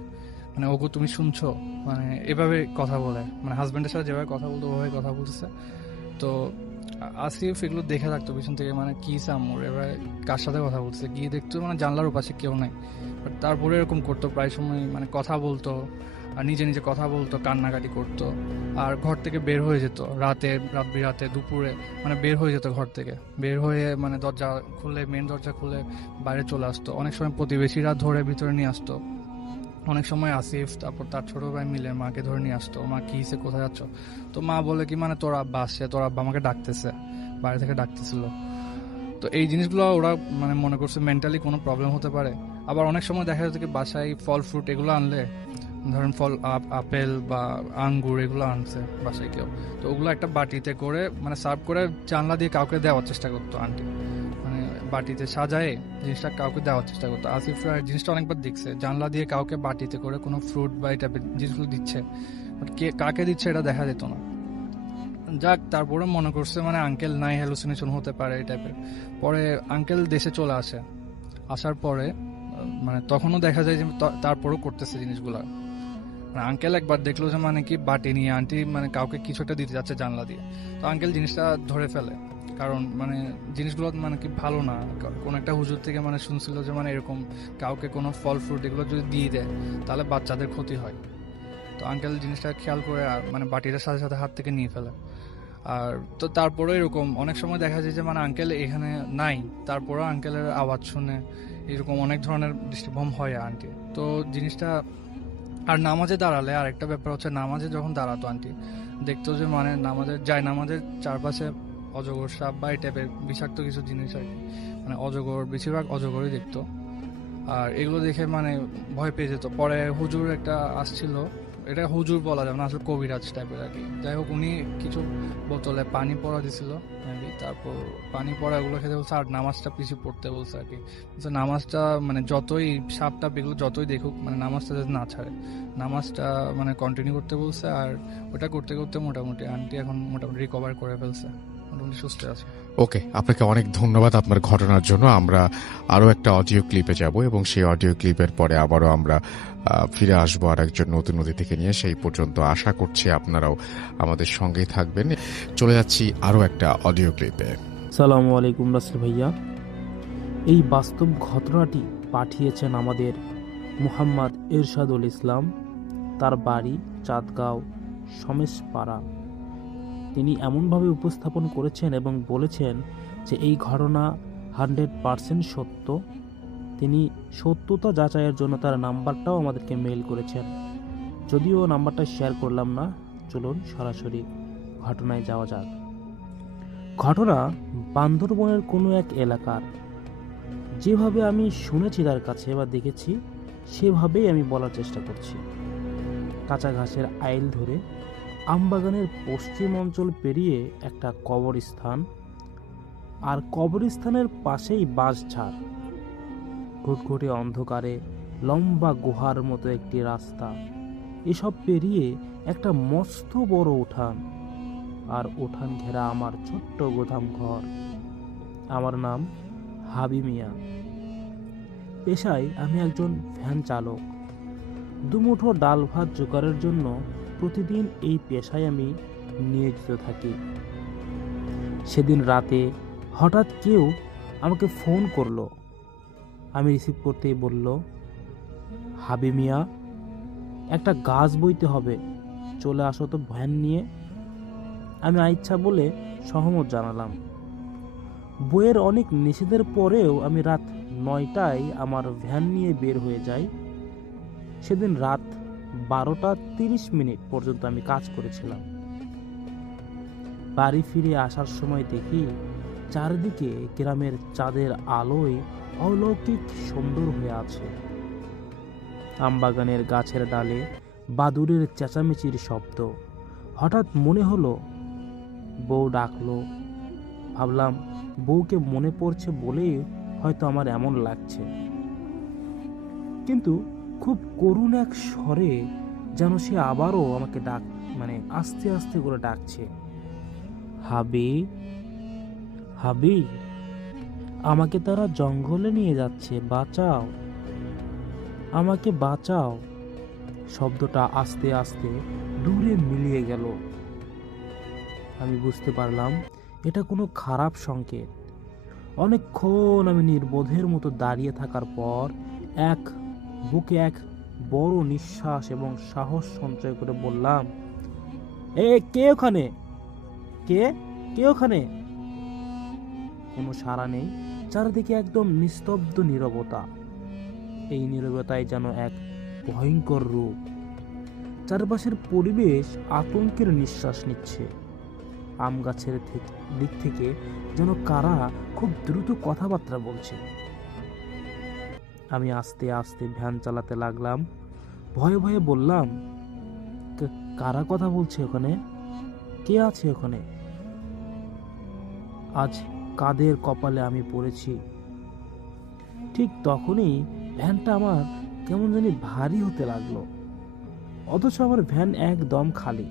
মানে ওগো তুমি শুনছো, মানে এভাবে কথা বলে, মানে হাজবেন্ডের সাথে যেভাবে কথা বলতো ওভাবে কথা বলতেছে। তো আসিফ এগুলো দেখে থাকতো পিছন থেকে, মানে কি আম্মুর এবার কার সাথে কথা বলছে, গিয়ে দেখতো মানে জানলার ওপাশে কেউ নাই। বাট তারপরে এরকম করতো প্রায় সময়, মানে কথা বলতো আর নিজে নিজে কথা বলতো, কান্নাকাটি করতো। আর ঘর থেকে বের হয়ে যেত রাত বিরাতে দুপুরে, মানে বের হয়ে যেত ঘর থেকে, বের হয়ে মানে মেন দরজা খুলে বাইরে চলে আসতো। অনেক সময় প্রতিবেশীরা ধরে ভিতরে নিয়ে আসতো। অনেক সময় আসিফ তারপর তার ছোট ভাই মিলে মাকে ধরে নিয়ে আসতো, মা কি হিসে কোথায় যাচ্ছ? তো মা বলে কি মানে তোর আব্বা আসছে, তোর আব্বা আমাকে ডাকতেছে, বাইরে থেকে ডাকতেছিল। তো এই জিনিসগুলো ওরা মানে মনে করছে মেন্টালি কোনো প্রবলেম হতে পারে। আবার অনেক সময় দেখা যাচ্ছে কি বাসায় ফল ফ্রুট এগুলো আনলে, ধরেন ফল আপেল বা আঙ্গুর এগুলো আনছে বাসায় কেউ, তো ওগুলো একটা বাটিতে করে মানে সার্ভ করে জানলা দিয়ে কাউকে দেওয়ার চেষ্টা করতো আন্টি, মানে বাটিতে সাজায় জিনিসটা কাউকে দেওয়ার চেষ্টা করতো। আসিফরা জিনিসটা অনেকবার দেখছে, জানলা দিয়ে কাউকে বাটিতে করে কোনো ফ্রুট বা এই টাইপের জিনিসগুলো দিচ্ছে, বাট কে কাকে দিচ্ছে এটা দেখা যেত না। যাক, তারপরে মনে করছে মানে আঙ্কেল নাই, হ্যালুসিনেশন হতে পারে এই টাইপের। পরে আঙ্কেল দেশে চলে আসে, আসার পরে মানে তখনও দেখা যায় যে তারপরেও করতেছে জিনিসগুলা। মানে আঙ্কেল একবার দেখলো যে মানে কি বাটি নিয়ে আন্টি মানে কাউকে কিছু একটা দিতে যাচ্ছে জানলা দিয়ে, তো আঙ্কেল জিনিসটা ধরে ফেলে, কারণ মানে জিনিসগুলো মানে কি ভালো না। কোন একটা হুজুর থেকে মানে শুনছিল যে মানে এরকম কাউকে কোনো ফল ফ্রুট এগুলো যদি দিয়ে দেয় তাহলে বাচ্চাদের ক্ষতি হয়। তো আঙ্কেল জিনিসটা খেয়াল করে আর মানে বাটিটার সাথে সাথে হাত থেকে নিয়ে ফেলে। আর তো তারপরে এরকম অনেক সময় দেখা যায় যে মানে আঙ্কেল এখানে নাই, তারপরেও আঙ্কেলের আওয়াজ শুনে এরকম অনেক ধরনের দৃষ্টিভ্রম হয় আন্টি। তো জিনিসটা আর নামাজে দাঁড়ালে আর একটা ব্যাপার হচ্ছে, নামাজে যখন দাঁড়াতো আন্টি দেখতো যে মানে নামাজের চারপাশে অজগর সাপ বা এই টাইপের বিষাক্ত কিছু জিনিস আর কি, মানে অজগর, বেশিরভাগ অজগরই দেখতো। আর এগুলো দেখে মানে ভয় পেয়ে যেত। পরে হুজুর একটা আসছিল, এটা হুজুর বলা যাবে না, আসলে কবিরাজ টাইপের আর কি। যাই হোক, উনি কিছু বোতলে পানি পড়া দিছিল মেবি, তারপর পানি পড়া এগুলো খেতে বলছে আর নামাজটা পিছু পড়তে বলছে আর কি। তো নামাজটা মানে যতই সাপটা এগুলো যতই দেখুক মানে নামাজটা যাতে না ছাড়ে, নামাজটা মানে কন্টিনিউ করতে বলছে। আর ওটা করতে করতে মোটামুটি আন্টি এখন মোটামুটি রিকভার করে ফেলছে, মোটামুটি সুস্থ আছে। ওকে, আপনাকে অনেক ধন্যবাদ আপনার ঘটনার জন্য। আমরা আরো একটা অডিও ক্লিপে যাব এবং সেই অডিও ক্লিপের পরে আবারও আমরা ফিরে আসবো আর একজন নতুন অতিথিকে নিয়ে। সেই পর্যন্ত আশা করছি আপনারাও আমাদের সঙ্গেই থাকবেন। চলে যাচ্ছি আরো একটা অডিও ক্লিপে। সালামু আলাইকুম রাসেল ভাইয়া। এই বাস্তব ঘটনাটি পাঠিয়েছেন আমাদের মুহাম্মদ এরশাদুল ইসলাম, তার বাড়ি চাঁদগাঁও সমেশপাড়া। তিনি এমনভাবে উপস্থাপন করেছেন এবং বলেছেন যে এই ঘটনা 100% সত্য। তিনি সত্যতা যাচাইয়ের জন্য তার নাম্বারটাও আমাদেরকে মেইল করেছেন, যদিও নাম্বারটা শেয়ার করলাম না। চলুন সরাসরি ঘটনায় যাওয়া যাক। ঘটনা বান্দরবনের কোনো এক এলাকার। যেভাবে আমি শুনেছি তার কাছে বা দেখেছি সেভাবেই আমি বলার চেষ্টা করছি। কাঁচা ঘাসের আইল ধরে আমবাগানের পশ্চিম অঞ্চল পেরিয়ে একটা কবরস্থান, আর কবরস্থানের পাশেই বাঁশঝাড়। ঘুটঘুটে অন্ধকারে লম্বা গুহার মতো একটি রাস্তা। এসব পেরিয়ে একটা মস্ত বড় উঠান, আর উঠান ঘেরা আমার ছোট্ট গোদাম ঘর। আমার নাম হাবি মিয়া। পেশায় আমি একজন ভ্যান চালক। দুমুঠো ডাল ভাত জোগাড়ের জন্য প্রতিদিন এই পেশায় আমি নিয়োজিত থাকি। সেদিন রাতে হঠাৎ কেউ আমাকে ফোন করলো। আমি রিসিভ করতেই বলল, হাবি মিয়া, একটা গাছ বইতে হবে, চলে আসো তো ভ্যান নিয়ে। আমি আচ্ছা বলে সহমত জানালাম। বইয়ের অনেক নিষেধের পরেও আমি রাত 9টায় আমার ভ্যান নিয়ে বের হয়ে যাই। সেদিন রাত 12:30 পর্যন্ত আমি কাজ করেছিলাম। বাড়ি ফিরে আসার সময় দেখি চারিদিকে গ্রামের চাঁদের আলোয় অলৌকিক সুন্দর হয়ে আছে। আমবাগানের গাছের ডালে বাদুড়ের চেঁচামেচির শব্দ। হঠাৎ মনে হলো বউ ডাকলো। ভাবলাম বউকে মনে পড়ছে বলেই হয়তো আমার এমন লাগছে। কিন্তু খুব করুণ এক স্বরে যেন সে আবারও আমাকে আস্তে আস্তে করে ডাকছে, হাবি, হাবি, আমাকে তারা জঙ্গলে নিয়ে যাচ্ছে, বাঁচাও, আমাকে বাঁচাও। শব্দটা আস্তে আস্তে দূরে মিলিয়ে গেল। আমি বুঝতে পারলাম এটা কোনো খারাপ সংকেত। অনেকক্ষণ আমি নির্বোধের মতো দাঁড়িয়ে থাকার পর বুকে এক বড় নিঃশ্বাস এবং সাহস সঞ্চয় করে বললাম, কে ওখানে? কে কে ওখানে? কোনো সাড়া নেই। চারিদিকে একদম নিস্তব্ধ নীরবতা। এই নীরবতায় যেন এক ভয়ঙ্কর রূপ। চারপাশের পরিবেশ আতঙ্কের নিঃশ্বাস নিচ্ছে। আম গাছের দিক থেকে যেন কারা খুব দ্রুত কথাবার্তা বলছে। আমি আস্তে আস্তে ভ্যান চালাতে লাগলাম। ভয়ে ভয়ে বললাম, কারা কথা বলছে ওখানে? কে আছে ওখানে? আজ কাদের কপালে আমি পড়েছি? ঠিক তখনই ভ্যানটা আমার কেমন জানি ভারী হতে লাগলো, অথচ আমার ভ্যান একদম খালি।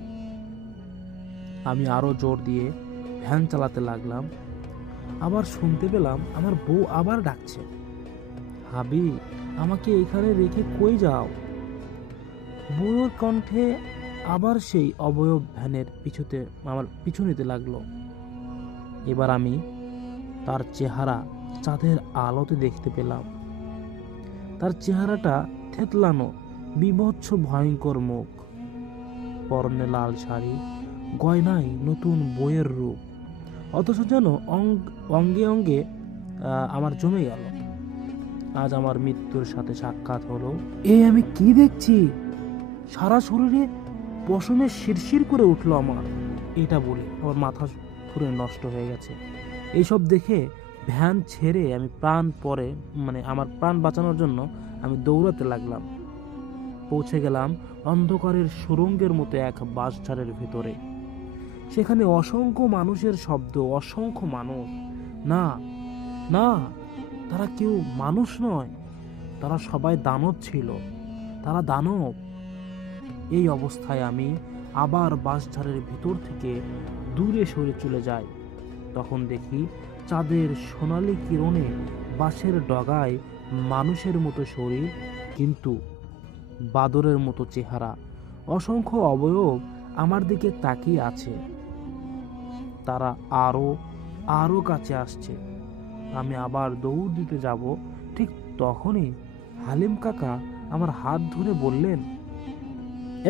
আমি আরো জোর দিয়ে ভ্যান চালাতে লাগলাম। আবার শুনতে পেলাম আমার বউ আবার ডাকছে, হাবি, আমাকে এখানে রেখে কই যাও? বউয়ের কণ্ঠে আবার সেই অবয়ব ভ্যানের আমার পিছু নিতে লাগলো। এবার আমি তার চেহারা চাঁদের আলোতে দেখতে পেলাম। তার চেহারাটা থেতলানো, বিভৎস ভয়ঙ্কর মুখ, পরনে লাল শাড়ি, গয়নায় নতুন বইয়ের রূপ, অথচ যেন অঙ্গে অঙ্গে আমার জমে গেল। আজ আমার মৃত্যুর সাথে সাক্ষাৎ হলো। আমি কি দেখছি? সারা শরীরে পশমে শিরশির করে উঠলো আমার। এটা বলে আমার মাথা পুরো নষ্ট হয়ে গেছে। এইসব দেখে ভ্যান ছেড়ে আমি আমার প্রাণ বাঁচানোর জন্য আমি দৌড়াতে লাগলাম। পৌঁছে গেলাম অন্ধকারের সুড়ঙ্গের মতো এক বাঁশঝাড়ের ভিতরে। সেখানে অসংখ্য মানুষের শব্দ, অসংখ্য মানুষ। না না, তারা কেউ মানুষ নয়, তারা সবাই দানব ছিল। তারা দানব। এই অবস্থায় আমি আবার বাঁশঝাড়ের ভিতর থেকে দূরে সরে চলে যাই। তখন দেখি চাঁদের সোনালি কিরণে বাঁশের ডগায় মানুষের মতো শরীর, কিন্তু বাদরের মতো চেহারা, অসংখ্য অবয়ব আমার দিকে তাকিয়ে আছে। তারা আরো আরো কাছে আসছে। আমি আবার দৌড় দিতে যাব, ঠিক তখনই হালিম কাকা আমার হাত ধরে বললেন,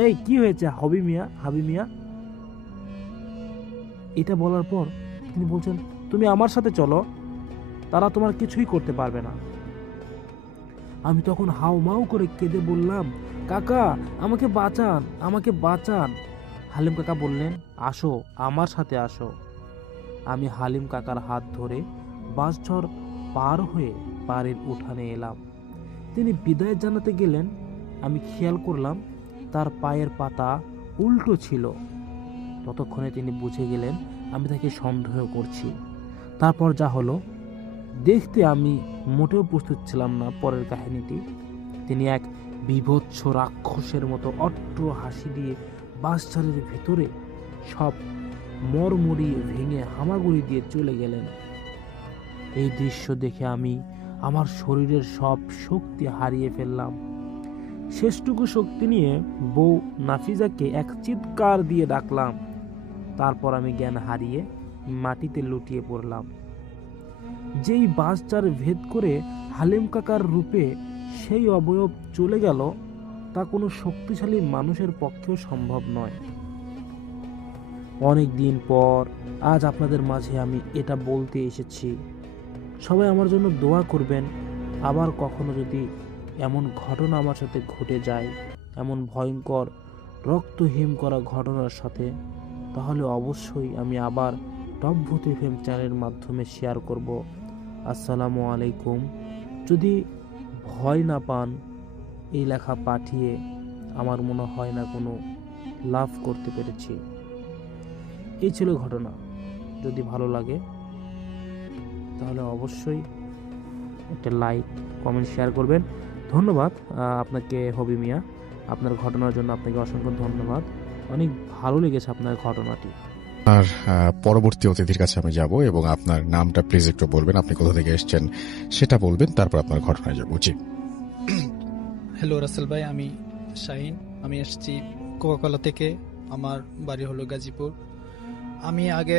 এই কি হয়েছে হাবি মিয়া? এটা বলার পর তিনি বলছেন, তুমি আমার সাথে চলো, তারা তোমার কিছুই করতে পারবে না। আমি তখন হাউমাউ করে কেঁদে বললাম, কাকা আমাকে বাঁচান। হালিম কাকা বললেন, আসো, আমার সাথে আসো। আমি হালিম কাকার হাত ধরে বাঁশঝড় পার হয়ে বাড়ির উঠানে এলাম। তিনি বিদায় জানাতে গেলেন। আমি খেয়াল করলাম তার পায়ের পাতা উল্টো ছিল। ততক্ষণে তিনি বুঝে গেলেন আমি তাকে সন্দেহ করছি। তারপর যা হলো দেখতে আমি মোটেও প্রস্তুত ছিলাম না পরের কাহিনীটি। তিনি এক বিভৎস রাক্ষসের মতো অট্ট হাসি দিয়ে বাঁশঝাড়ের ভিতরে সব মরমরিয়ে ভেঙে হামাগুড়ি দিয়ে চলে গেলেন। এই দৃশ্য দেখে আমি আমার শরীরের সব শক্তি হারিয়ে ফেললাম। শেষটুকু শক্তি নিয়ে বউ নাফিজাকে এক চিৎকার দিয়ে ডাকলাম। তারপর আমি জ্ঞান হারিয়ে মাটিতে লুটিয়ে পড়লাম। যেই বাঁশঝাড় ভেদ করে হালিম কাকার রূপে সেই অবয়ব চলে গেল, তা কোনো শক্তিশালী মানুষের পক্ষেও সম্ভব নয়। অনেক দিন পর আজ আপনাদের মাঝে আমি এটা বলতে এসেছি। সবাই আমার জন্য দোয়া করবেন। আবার কখনো যদি এমন ঘটনা আমার সাথে ঘটে যায়, এমন ভয়ঙ্কর রক্তহীন করা ঘটনার সাথে, তাহলে অবশ্যই আমি আবার টপ ভূত এফএম চ্যানেলের মাধ্যমে শেয়ার করব। আসসালামু আলাইকুম। যদি ভয় না পান, এই লেখা পাঠিয়ে আমার মনে হয় না কোনো লাভ করতে পেরেছি। এই ছিল ঘটনা। যদি ভালো লাগে তাহলে অবশ্যই একটা লাইক, কমেন্ট, শেয়ার করবেন। ধন্যবাদ আপনাকে হবি মিয়া, আপনার ঘটনার জন্য আপনাকে অসংখ্য ধন্যবাদ। অনেক ভালো লেগেছে আপনার ঘটনাটি। আর পরবর্তী অতিথির কাছে আমি যাব এবং আপনার নামটা প্লিজ একটু বলবেন, আপনি কোথা থেকে এসেছেন সেটা বলবেন, তারপর আপনার ঘটনায় যাবো। জি। হ্যালো রাসেল ভাই, আমি শাহিন। আমি এসেছি কোকাকোলা থেকে। আমার বাড়ি হলো গাজীপুর। আমি আগে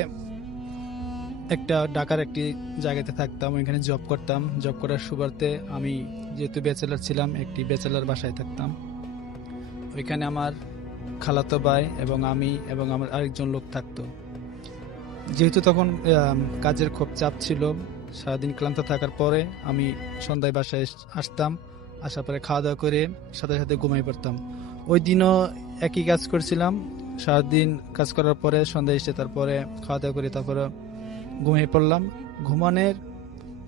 ঢাকার একটি জায়গাতে থাকতাম, ওইখানে জব করতাম। জব করার সুবাদে আমি যেহেতু ব্যাচেলার ছিলাম, একটি ব্যাচেলার বাসায় থাকতাম। ওইখানে আমার খালাতো ভাই এবং আমি এবং আমার আরেকজন লোক থাকতো। যেহেতু তখন কাজের খুব চাপ ছিল, সারাদিন ক্লান্ত থাকার পরে আমি সন্ধ্যায় বাসায় আসতাম। আসার পরে খাওয়া দাওয়া করে সাথে সাথে ঘুমাই পড়তাম। ওই দিনও একই কাজ করছিলাম। সারাদিন কাজ করার পরে সন্ধ্যা এসে তারপরে খাওয়া দাওয়া করে তারপরে ঘুমিয়ে পড়লাম। ঘুমানোর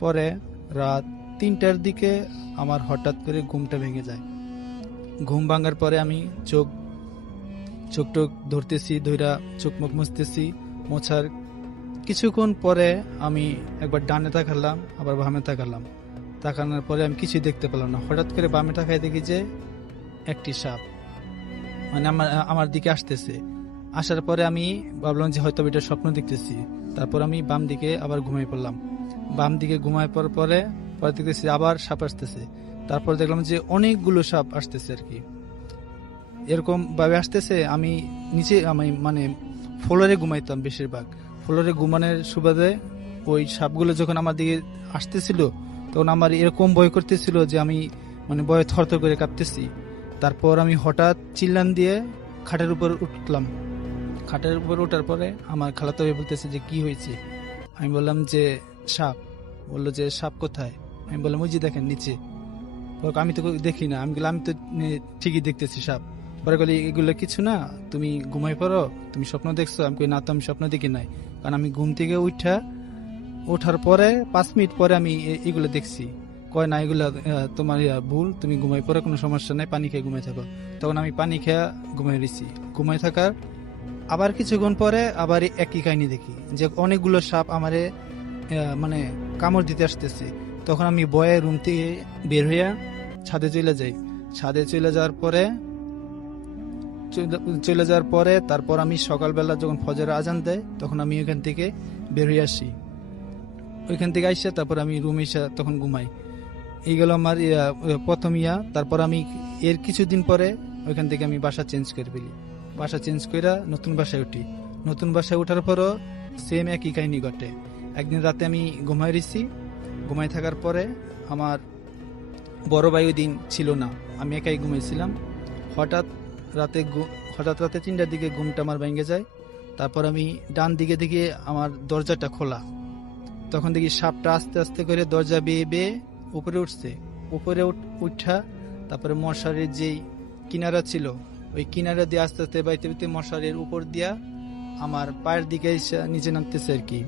পরে রাত 3টার দিকে আমার হঠাৎ করে ঘুমটা ভেঙে যায়। ঘুম ভাঙার পরে আমি চোখ টোক ধরতেছি, ধইরা চোখ মুখ মুছতেছি। মোছার কিছুক্ষণ পরে আমি একবার ডানে তাকালাম, আবার বামে তাকালাম। তাকানোর পরে আমি কিছুই দেখতে পেলাম না। হঠাৎ করে বামে তাকায় দেখি যে একটি সাপ মানে আমার দিকে আসতেছে। আসার পরে আমি ভাবলাম যে হয়তো এটা স্বপ্ন দেখতেছি। তারপর আমি বাম দিকে আবার ঘুমিয়ে পড়লাম। বাম দিকে ঘুমায় পড়ার পরে দেখতেছি আবার সাপ আসতেছে। তারপর দেখলাম যে অনেকগুলো সাপ আসতেছে আর কি, এরকম ভাবে আসতেছে। আমি নিচে মানে ফ্লোরে ঘুমাইতাম বেশিরভাগ। ফ্লোরে ঘুমানোর সুবাদে ওই সাপগুলো যখন আমার দিকে আসতেছিল তখন আমার এরকম ভয় করতেছিল যে আমি মানে ভয়ে থরথর করে কাঁপতেছি। তারপর আমি হঠাৎ চিল্লান দিয়ে খাটের উপর উঠলাম। খাটের উপর ওঠার পরে আমার খালাতো ভাই বলতেছে যে কি হয়েছে। আমি বললাম যে সাপ। বললো যে সাপ কোথায়? আমি বললাম ওই যে দেখেন নিচে। আমি তো দেখি না। আমি বললাম আমি তো ঠিকই দেখতেছি সাপ। পরে বলি এগুলো কিছু না, তুমি ঘুমাই পড়ো, তুমি স্বপ্ন দেখছো? আমি কই না, তো আমি স্বপ্ন দেখি নাই, কারণ আমি ঘুম থেকে ওঠার পরে 5 মিনিট পরে আমি এগুলো দেখছি। কয় না এগুলো তোমার ভুল, তুমি ঘুমাই পড়ো, কোনো সমস্যা নাই, পানি খেয়ে ঘুমাই থাকো। তখন আমি পানি খেয়ে ঘুমাই রয়েছি। ঘুমাই থাকার আবার কিছুক্ষণ পরে আবার একই কাহিনী দেখি যে অনেকগুলো সাপ আমারে মানে কামড় দিতে আসতেছে। তখন আমি ভয়ে রুম থেকে বের হইয়া ছাদে চলে যাই। ছাদে চলে যাওয়ার পরে তারপর আমি সকালবেলা যখন ফজরের আজান দেয় তখন আমি ওইখান থেকে বের হয়ে আসি। ওইখান থেকে আইসা তারপর আমি রুমে এসে তখন ঘুমাই। এই গেল আমার প্রথম তারপর আমি এর কিছুদিন পরে ওইখান থেকে আমি বাসা চেঞ্জ করে ফেলি। বাসা চেঞ্জ করে নতুন বাসায় উঠি। নতুন বাসায় ওঠার পরও সেম একই কাহিনী ঘটে। একদিন রাতে আমি ঘুমাই রয়েছি। ঘুমাই থাকার পরে আমার বড় ভাই ওই দিন ছিল না, আমি একাই ঘুমাইছিলাম। হঠাৎ রাতে 3টার দিকে ঘুমটা আমার ভেঙে যায়। তারপর আমি ডান দিকে দেখি আমার দরজাটা খোলা। তখন দেখি সাপটা আস্তে আস্তে করে দরজা বেয়ে উপরে উঠছে। উপরে উঠা তারপরে মশারির যেই কিনারা ছিল ওই কিনারা দিয়ে আস্তে আস্তে বাইতে মশারির উপর দিয়া আমার পায়ের দিকে নিচে নামতেছে আর কি।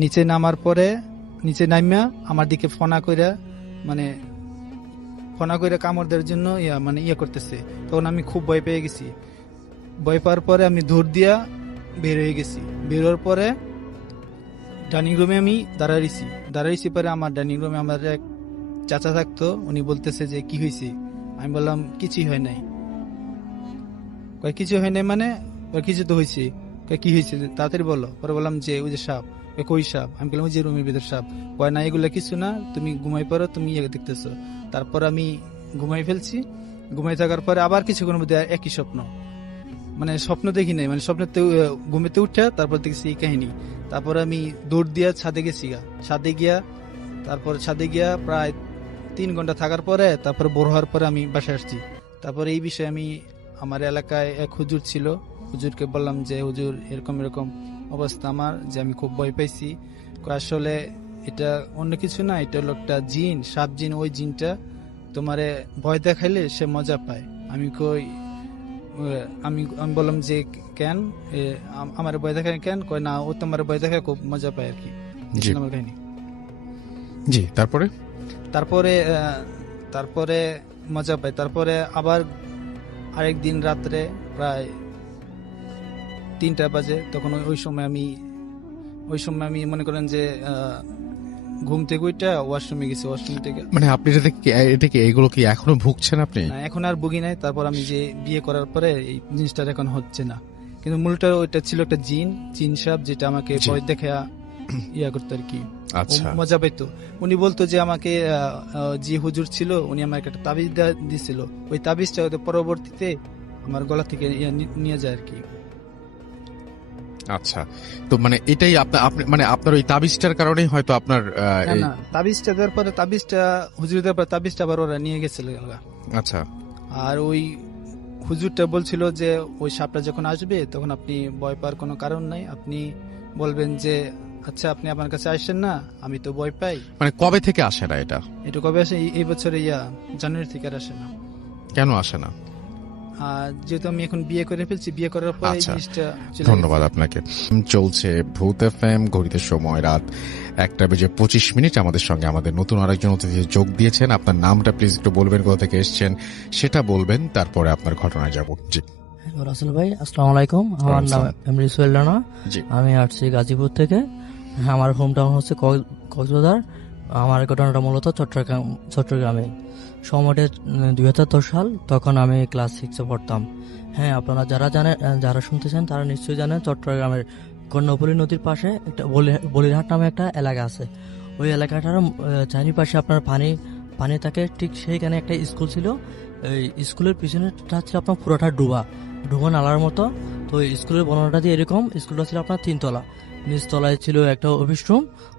নিচে নামার পরে নিচে নামিয়া আমার দিকে ফোনা করে কামড় দেওয়ার জন্য ইয়ে করতেছে। তখন আমি খুব ভয় পেয়ে গেছি। ভয় পাওয়ার পরে আমি দৌড় দিয়া বের হয়ে গেছি। বেরোর পরে ডাইনিং রুমে আমি দাঁড়াইছি পরে আমার ডাইনিং রুমে আমার এক চাচা থাকতো। উনি বলতেছে যে কি হয়েছে? আমি বললাম কিছুই হয় নাই। কিছু হয় নাই মানে কিছু তো হয়েছে। কি হয়েছে তাড়াতাড়ি বলো। পরে বললাম যে ওই যে সাপ। কই সাপ? আমি বললাম ওই যে রুমের ভিতর সাপ। কয় না এগুলো কিছু না, তুমি ঘুমাই পড়ো, তুমি দেখতেছো। তারপর আমি ঘুমাই ফেলছি। ঘুমাই থাকার পরে আবার কিছুক্ষণের মধ্যে একই স্বপ্ন, মানে স্বপ্ন দেখি নাই, মানে স্বপ্নতে ঘুমেতে উঠে তারপর দেখছি এই কাহিনী। তারপর আমি দৌড় দিয়া ছাদে গেছি। ছাদে গিয়া প্রায় 3 ঘন্টা থাকার পরে তারপর বড় হওয়ার পরে আমি বাসায় আসছি। তারপরে এই বিষয়ে আমি আমার এলাকায় এক হুজুর ছিল, হুজুরকে বললাম যে হুজুর এরকম অবস্থা আমার, যে আমি খুব ভয় পাইছি। আসলে এটা অন্য কিছু না, এটা হলো একটা জিন, সাপ জিন। ওই জিনটা তোমারে ভয় দেখাইলে সে মজা পায়। আমি বললাম যে কেন আমার ভয় দেখায় কেন? কয় না ও তোমার ভয় দেখায় খুব মজা পায় আর কি। আমার কাহিনী। জি, তারপরে মজা পায়। তারপরে আবার আরেকদিন রাত্রে প্রায় 3টা বাজে, তখন ওই সময় আমি মনে করেন যে ঘুম থেকে ওইটা ওয়াশরুমে গেছি। ওয়াশরুম থেকে মানে আপনি এটা কি এগুলো কি এখনো ভুগছেন আপনি? না, এখন আর ভুগি নাই। তারপর আমি যে বিয়ে করার পরে এই জিনিসটা এখন হচ্ছে না, কিন্তু মূলটা ওইটা ছিল একটা জিন সাপ, যেটা আমাকে ভয় দেখে করতো আর কি। আচ্ছা, মজা পাইতো। উনি বলতো যে আমাকে যে হুজুর ছিল উনি আমাকে একটা তাবিজ দিয়েছিল। ওই তাবিজটা পরবর্তীতে আমার গলা থেকে নিয়ে যায় আর কি। আচ্ছা, তো মানে এটাই মানে আপনার ওই তাবিজটার কারণেই হয়তো আপনার তাবিজটা দেওয়ার পরে হুজুর দেওয়ার পরে তাবিজটা আবার ওরা নিয়ে গেছিল। আচ্ছা, আর ওই হুজুরটা বলছিল যে ওই সাপটা যখন আসবে তখন আপনি ভয় পাওয়ার কোনো কারণ নাই, আপনি বলবেন যে আচ্ছা আপনি আমার কাছে আসেন না, আমি তো ভয় পাই। মানে কবে থেকে আসে না এটা কবে আসে? এই বছরে জানুয়ারি থেকে আর আসে না। কেন আসে না? যেহেতু আমি এখন বিয়ে করে ফেলছি, বিয়ে করার পর এই আচ্ছা, জিনিসটা চলে ধন্যবাদ গেছে। আপনাকে। চলছে ভূত এফএম, ঘড়িতে সময় রাত 1:25 আমাদের সঙ্গে আমাদের নতুন আরেকজন অতিথি যোগ দিয়েছেন। আপনার নামটা প্লিজ একটু বলবেন, কোথা থেকে এসেছেন সেটা বলবেন, তারপরে আপনার ঘটনায় যাব। জি রাসেল ভাই, আসসালামু আলাইকুম। আমার নাম এমরি সোহেল রানা। জি আমি আসছি গাজীপুর থেকে। আমার হোম টাউন হচ্ছে কক্সবাজার। আমার ঘটনাটা মূলত চট্টগ্রামে। সময়টা 2010 সাল। তখন আমি ক্লাস 6-এ পড়তাম। হ্যাঁ, আপনারা যারা জানেন, যারা শুনতেছেন তারা নিশ্চয়ই জানেন, চট্টগ্রামের কর্ণফুলী নদীর পাশে একটা বলিরহাট নামে একটা এলাকা আছে। ওই এলাকাটার চারিপাশে আপনার পানি থাকে। ঠিক সেইখানে একটা স্কুল ছিল। এই স্কুলের পিছনেটা ছিল আপনার পুরোটা ডুবা নালার মতো। তো স্কুলের বর্ণনাটা দিয়ে এরকম, স্কুলটা ছিল আপনার 3 তলা। নিচতলায় ছিল একটা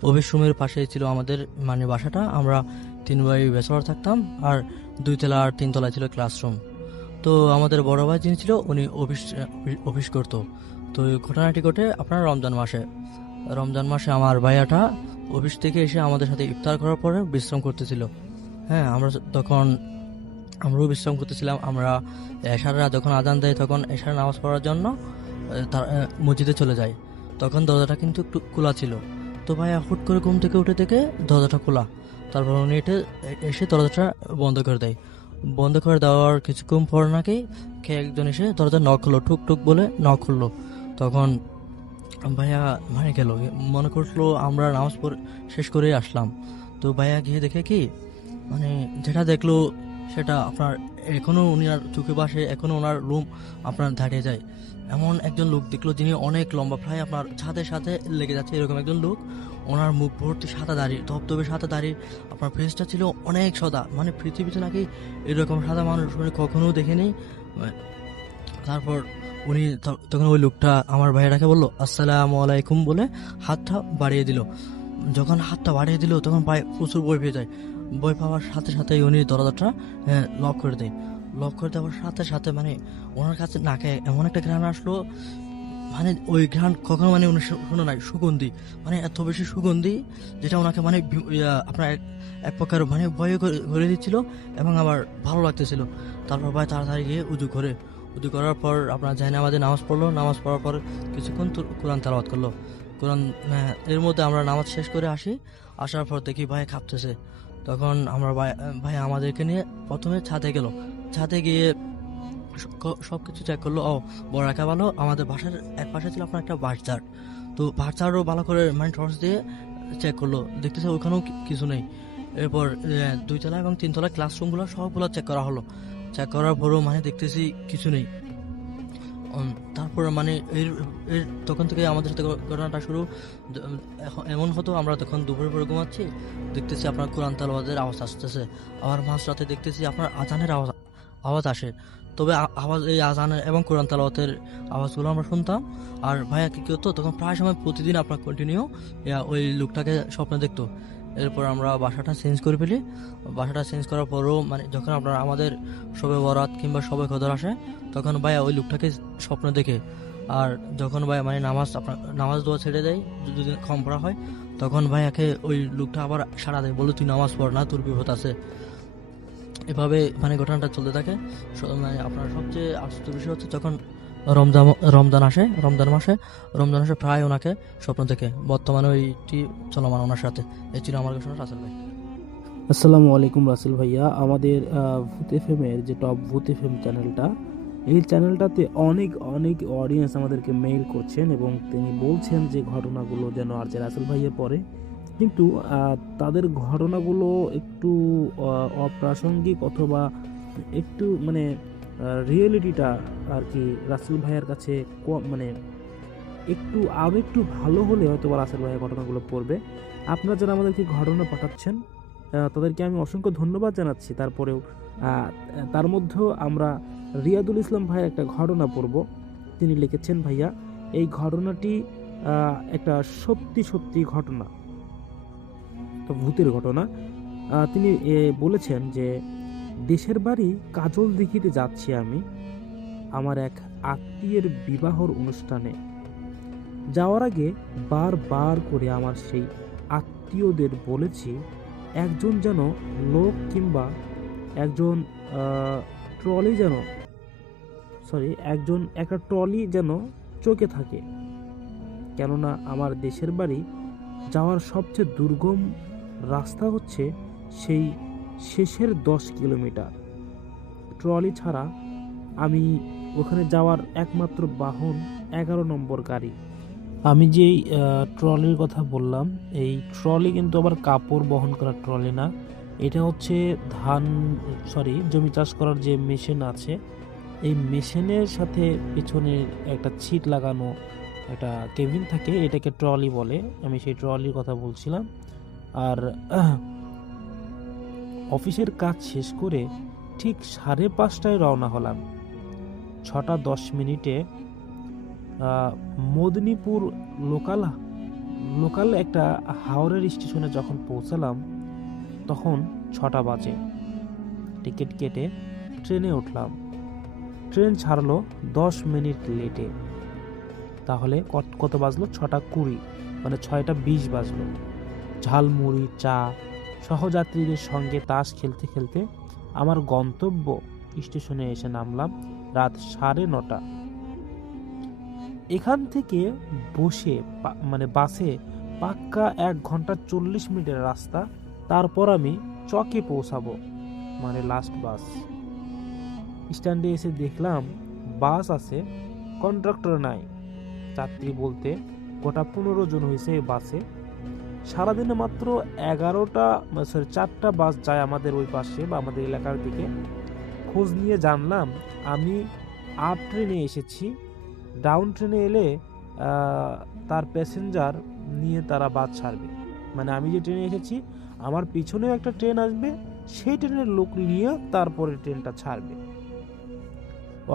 অফিস রুমের পাশে ছিল আমাদের মানে বাসাটা। আমরা 3 ভাই ব্যাচেলর থাকতাম, আর 2 তলা আর 3 তলায় ছিল ক্লাসরুম। তো আমাদের বড় ভাই যিনি ছিল উনি অফিস করতো। তো এই ঘটনাটি ঘটে আপনার রমজান মাসে আমার ভাইয়াটা অফিস থেকে এসে আমাদের সাথে ইফতার করার পরে বিশ্রাম করতেছিল। হ্যাঁ, আমরাও বিশ্রাম করতেছিলাম। আমরা এশারা যখন আজান দেয় তখন এশার নামাজ পড়ার জন্য তার মসজিদে চলে যাই। তখন দরজাটা কিন্তু একটু খোলা ছিল। তো ভাইয়া হুট করে ঘুম থেকে উঠে থেকে দরজাটা খোলা। তারপর উনি এসে দরজাটা বন্ধ করে দেয়। বন্ধ করে দেওয়ার কিছুক্ষণ পর নাকি একজন এসে দরজা নক খুললো, টুক বলে নক খুললো। তখন ভাইয়া গেল, মনে করলো আমরা নামাজ পড়ে শেষ করেই আসলাম। তো ভাইয়া গিয়ে দেখে কি মানে যেটা দেখলো সেটা আপনার এখনো উনার চোখে বাসে, এখনো ওনার রুম আপনার দাঁড়িয়ে যায়। এমন একজন লোক দেখলো যিনি অনেক লম্বা, প্রায় আপনার ছাদের সাথে লেগে যাচ্ছে এরকম একজন লোক। ওনার মুখ ভর্তি সাদা দাড়ি, ধবধবে সাদা দাড়ি। আপনার ফেসটা ছিল অনেক সাদা, মানে পৃথিবীতে নাকি এরকম সাদা মানুষ উনি কখনো দেখেনি। তারপর উনি তখন ওই লোকটা আমার ভাইয়াটাকে বললো আসসালামু আলাইকুম বলে হাতটা বাড়িয়ে দিল। যখন হাতটা বাড়িয়ে দিল তখন ভাই প্রচুর ভয় পেয়ে যায়। ভয় পাওয়ার সাথে সাথে উনি দরজাটা লক করে দেয়। লক করে দেওয়ার সাথে সাথে মানে ওনার কাছে নাকে এমন একটা ঘ্রাণ আসলো, মানে ওই ঘ্রাণ কখনো মানে উনি শুনে নাই। সুগন্ধি, মানে এত বেশি সুগন্ধি যেটা ওনাকে মানে আপনার এক প্রকার মানে ভয় করে দিচ্ছিল এবং আবার ভালো লাগতেছিল। তারপর ভাই তাড়াতাড়ি গিয়ে উজু করার পর আপনার জানি আমাদের নামাজ পড়লো। নামাজ পড়ার পর কিছুক্ষণ কোরআন তেলাওয়াত করলো। কোরআন এর মধ্যে আমরা নামাজ শেষ করে আসার পর দেখি ভাই কাঁপতেছে। তখন আমরা ভাই আমাদেরকে নিয়ে প্রথমে ছাদে গিয়ে সবকিছু চেক করলো। বড় রাখা ভালো। আমাদের বাসার এক পাশে ছিল আপনার একটা বাঁশঝাড়। তো বাঁশঝাড়ও ভালো করে মানে টর্চ দিয়ে চেক করলো, দেখতেছে ওখানেও কিছু নেই। এরপর 2 তলা এবং 3 তলা ক্লাসরুমগুলো সবগুলো চেক করা হলো। চেক করার পরও মানে দেখতেছি কিছু নেই। তারপর মানে এর তখন থেকে আমাদের সাথে ঘটনাটা শুরু। এমন হতো আমরা তখন দুপুরের পরে ঘুমাচ্ছি, দেখতেছি আপনার কোরআন তেলাওয়াতের আওয়াজ আসতেছে। আবার মাঝরাতে দেখতেছি আপনার আজানের আওয়াজ আসে। তবে এই আজানের এবং কোরআন তেলাওয়াতের আওয়াজগুলো আমরা শুনতাম। আর ভাইয়া কি হতো তখন প্রায় সময় প্রতিদিন আপনার কন্টিনিউ ওই লোকটাকে স্বপ্নে দেখতো। এরপর আমরা বাসাটা চেঞ্জ করে ফেলি। বাসাটা চেঞ্জ করার পরও মানে যখন আপনার আমাদের শবে বরাত কিংবা শবে কদর আসে তখন ভাইয়া ওই লোকটাকে স্বপ্ন দেখে। আর যখন ভাই মানে নামাজ দোয়া ছেড়ে দেয়, যদি কম পড়া হয় তখন ভাইয়াকে ওই লোকটা আবার সাড়া দেয়, বলে তুই নামাজ পড় না, তোর বিপদ আছে। এভাবে মানে ঘটনাটা চলতে থাকে। মানে আপনার সবচেয়ে আশ্চর্য বিষয় হচ্ছে যখন রমজান মাসে প্রায় ওনাকে স্বপ্ন দেখে। বর্তমানে ওইটি চলমান ওনার সাথে। এই ছিল আমার ঘটনা। রাসেল ভাই, আসসালামু আলাইকুম রাসেল ভাইয়া। আমাদের ভূত এফএমের যে টপ ভূত এফএম চ্যানেলটা, এই চ্যানেলটাতে অনেক অডিয়েন্স আমাদেরকে মেইল করছেন এবং তিনি বলছেন যে ঘটনাগুলো যেন আর যে রাসেল ভাইয়া পড়ে, কিন্তু তাদের ঘটনাগুলো একটু অপ্রাসঙ্গিক অথবা একটু মানে রিয়েলিটিটা আর কি রাসেল ভাইয়ের কাছে মানে আরও একটু ভালো হলে হয়তো রাসেল ভাইয়ের ঘটনাগুলো পড়বে। আপনারা যারা আমাদেরকে ঘটনা পাঠাচ্ছেন তাদেরকে আমি অসংখ্য ধন্যবাদ জানাচ্ছি। তারপরেও তার মধ্যেও আমরা রিয়াদুল ইসলাম ভাইয়ের একটা ঘটনা পড়ব। তিনি লিখেছেন, ভাইয়া এই ঘটনাটি একটা সত্যি ঘটনা, তো ভূতের ঘটনা। তিনি বলেছেন যে দেশের বাড়ি কাজল দিঘিতে যাচ্ছি আমি আমার এক আত্মীয়ের বিবাহর অনুষ্ঠানে। যাওয়ার আগে বারবার করে আমার সেই আত্মীয়দের বলেছি একজন যেন লোক কিংবা একজন ট্রলি যেন একটা ট্রলি যেন চোখে থাকে, কেননা আমার দেশের বাড়ি যাওয়ার সবচেয়ে দুর্গম রাস্তা হচ্ছে সেই শেষের 10 কিলোমিটার। ট্রলি ছাড়া আমি ওখানে যাওয়ার একমাত্র বাহন 11 নম্বর গাড়ি। আমি যেই ট্রলির কথা বললাম, এই ট্রলি কিন্তু আবার কাপড় বহন করা ট্রলি না, এটা হচ্ছে জমি চাষ করার যে মেশিন আছে, এই মেশিনের সাথে পিছনে একটা ছিট লাগানো একটা কেবিন থাকে, এটাকে ট্রলি বলে। আমি সেই ট্রলির কথা বলছিলাম। আর অফিসের কাজ শেষ করে ঠিক 5:30টায় রওনা হলাম। 6:10 মদিনীপুর লোকাল একটা হাওড়ের স্টেশনে যখন পৌঁছালাম তখন 6টা বাজে। টিকিট কেটে ট্রেনে উঠলাম। ট্রেন ছাড়লো 10 মিনিট লেটে। তাহলে কত বাজলো? 6:20, মানে 6:20 বাজলো। ঝালমুড়ি, চা, সহযাত্রীদের সঙ্গে তাস খেলতে খেলতে আমার গন্তব্য স্টেশনে এসে নামলাম রাত 9:30। এখান থেকে বসে বাসে পাক্কা 1 ঘন্টা 40 মিনিটের রাস্তা। তারপর আমি চকে পৌঁছাবো, মানে লাস্ট বাস। স্ট্যান্ডে এসে দেখলাম বাস আছে, কন্ডাক্টর নাই। যাত্রী বলতে গোটা 15 জন হয়েছে এই বাসে। সারাদিনে মাত্র 4টা বাস যায় আমাদের ওই পাশে বা আমাদের এলাকার দিকে। খোঁজ নিয়ে জানলাম আমি আপ ট্রেনে এসেছি। ডাউন ট্রেনে এলে তার প্যাসেঞ্জার নিয়ে তারা বাস ছাড়বে, মানে আমি যে ট্রেনে এসেছি আমার পিছনেও একটা ট্রেন আসবে, সেই ট্রেনের লোক নিয়ে তারপরে ট্রেনটা ছাড়বে।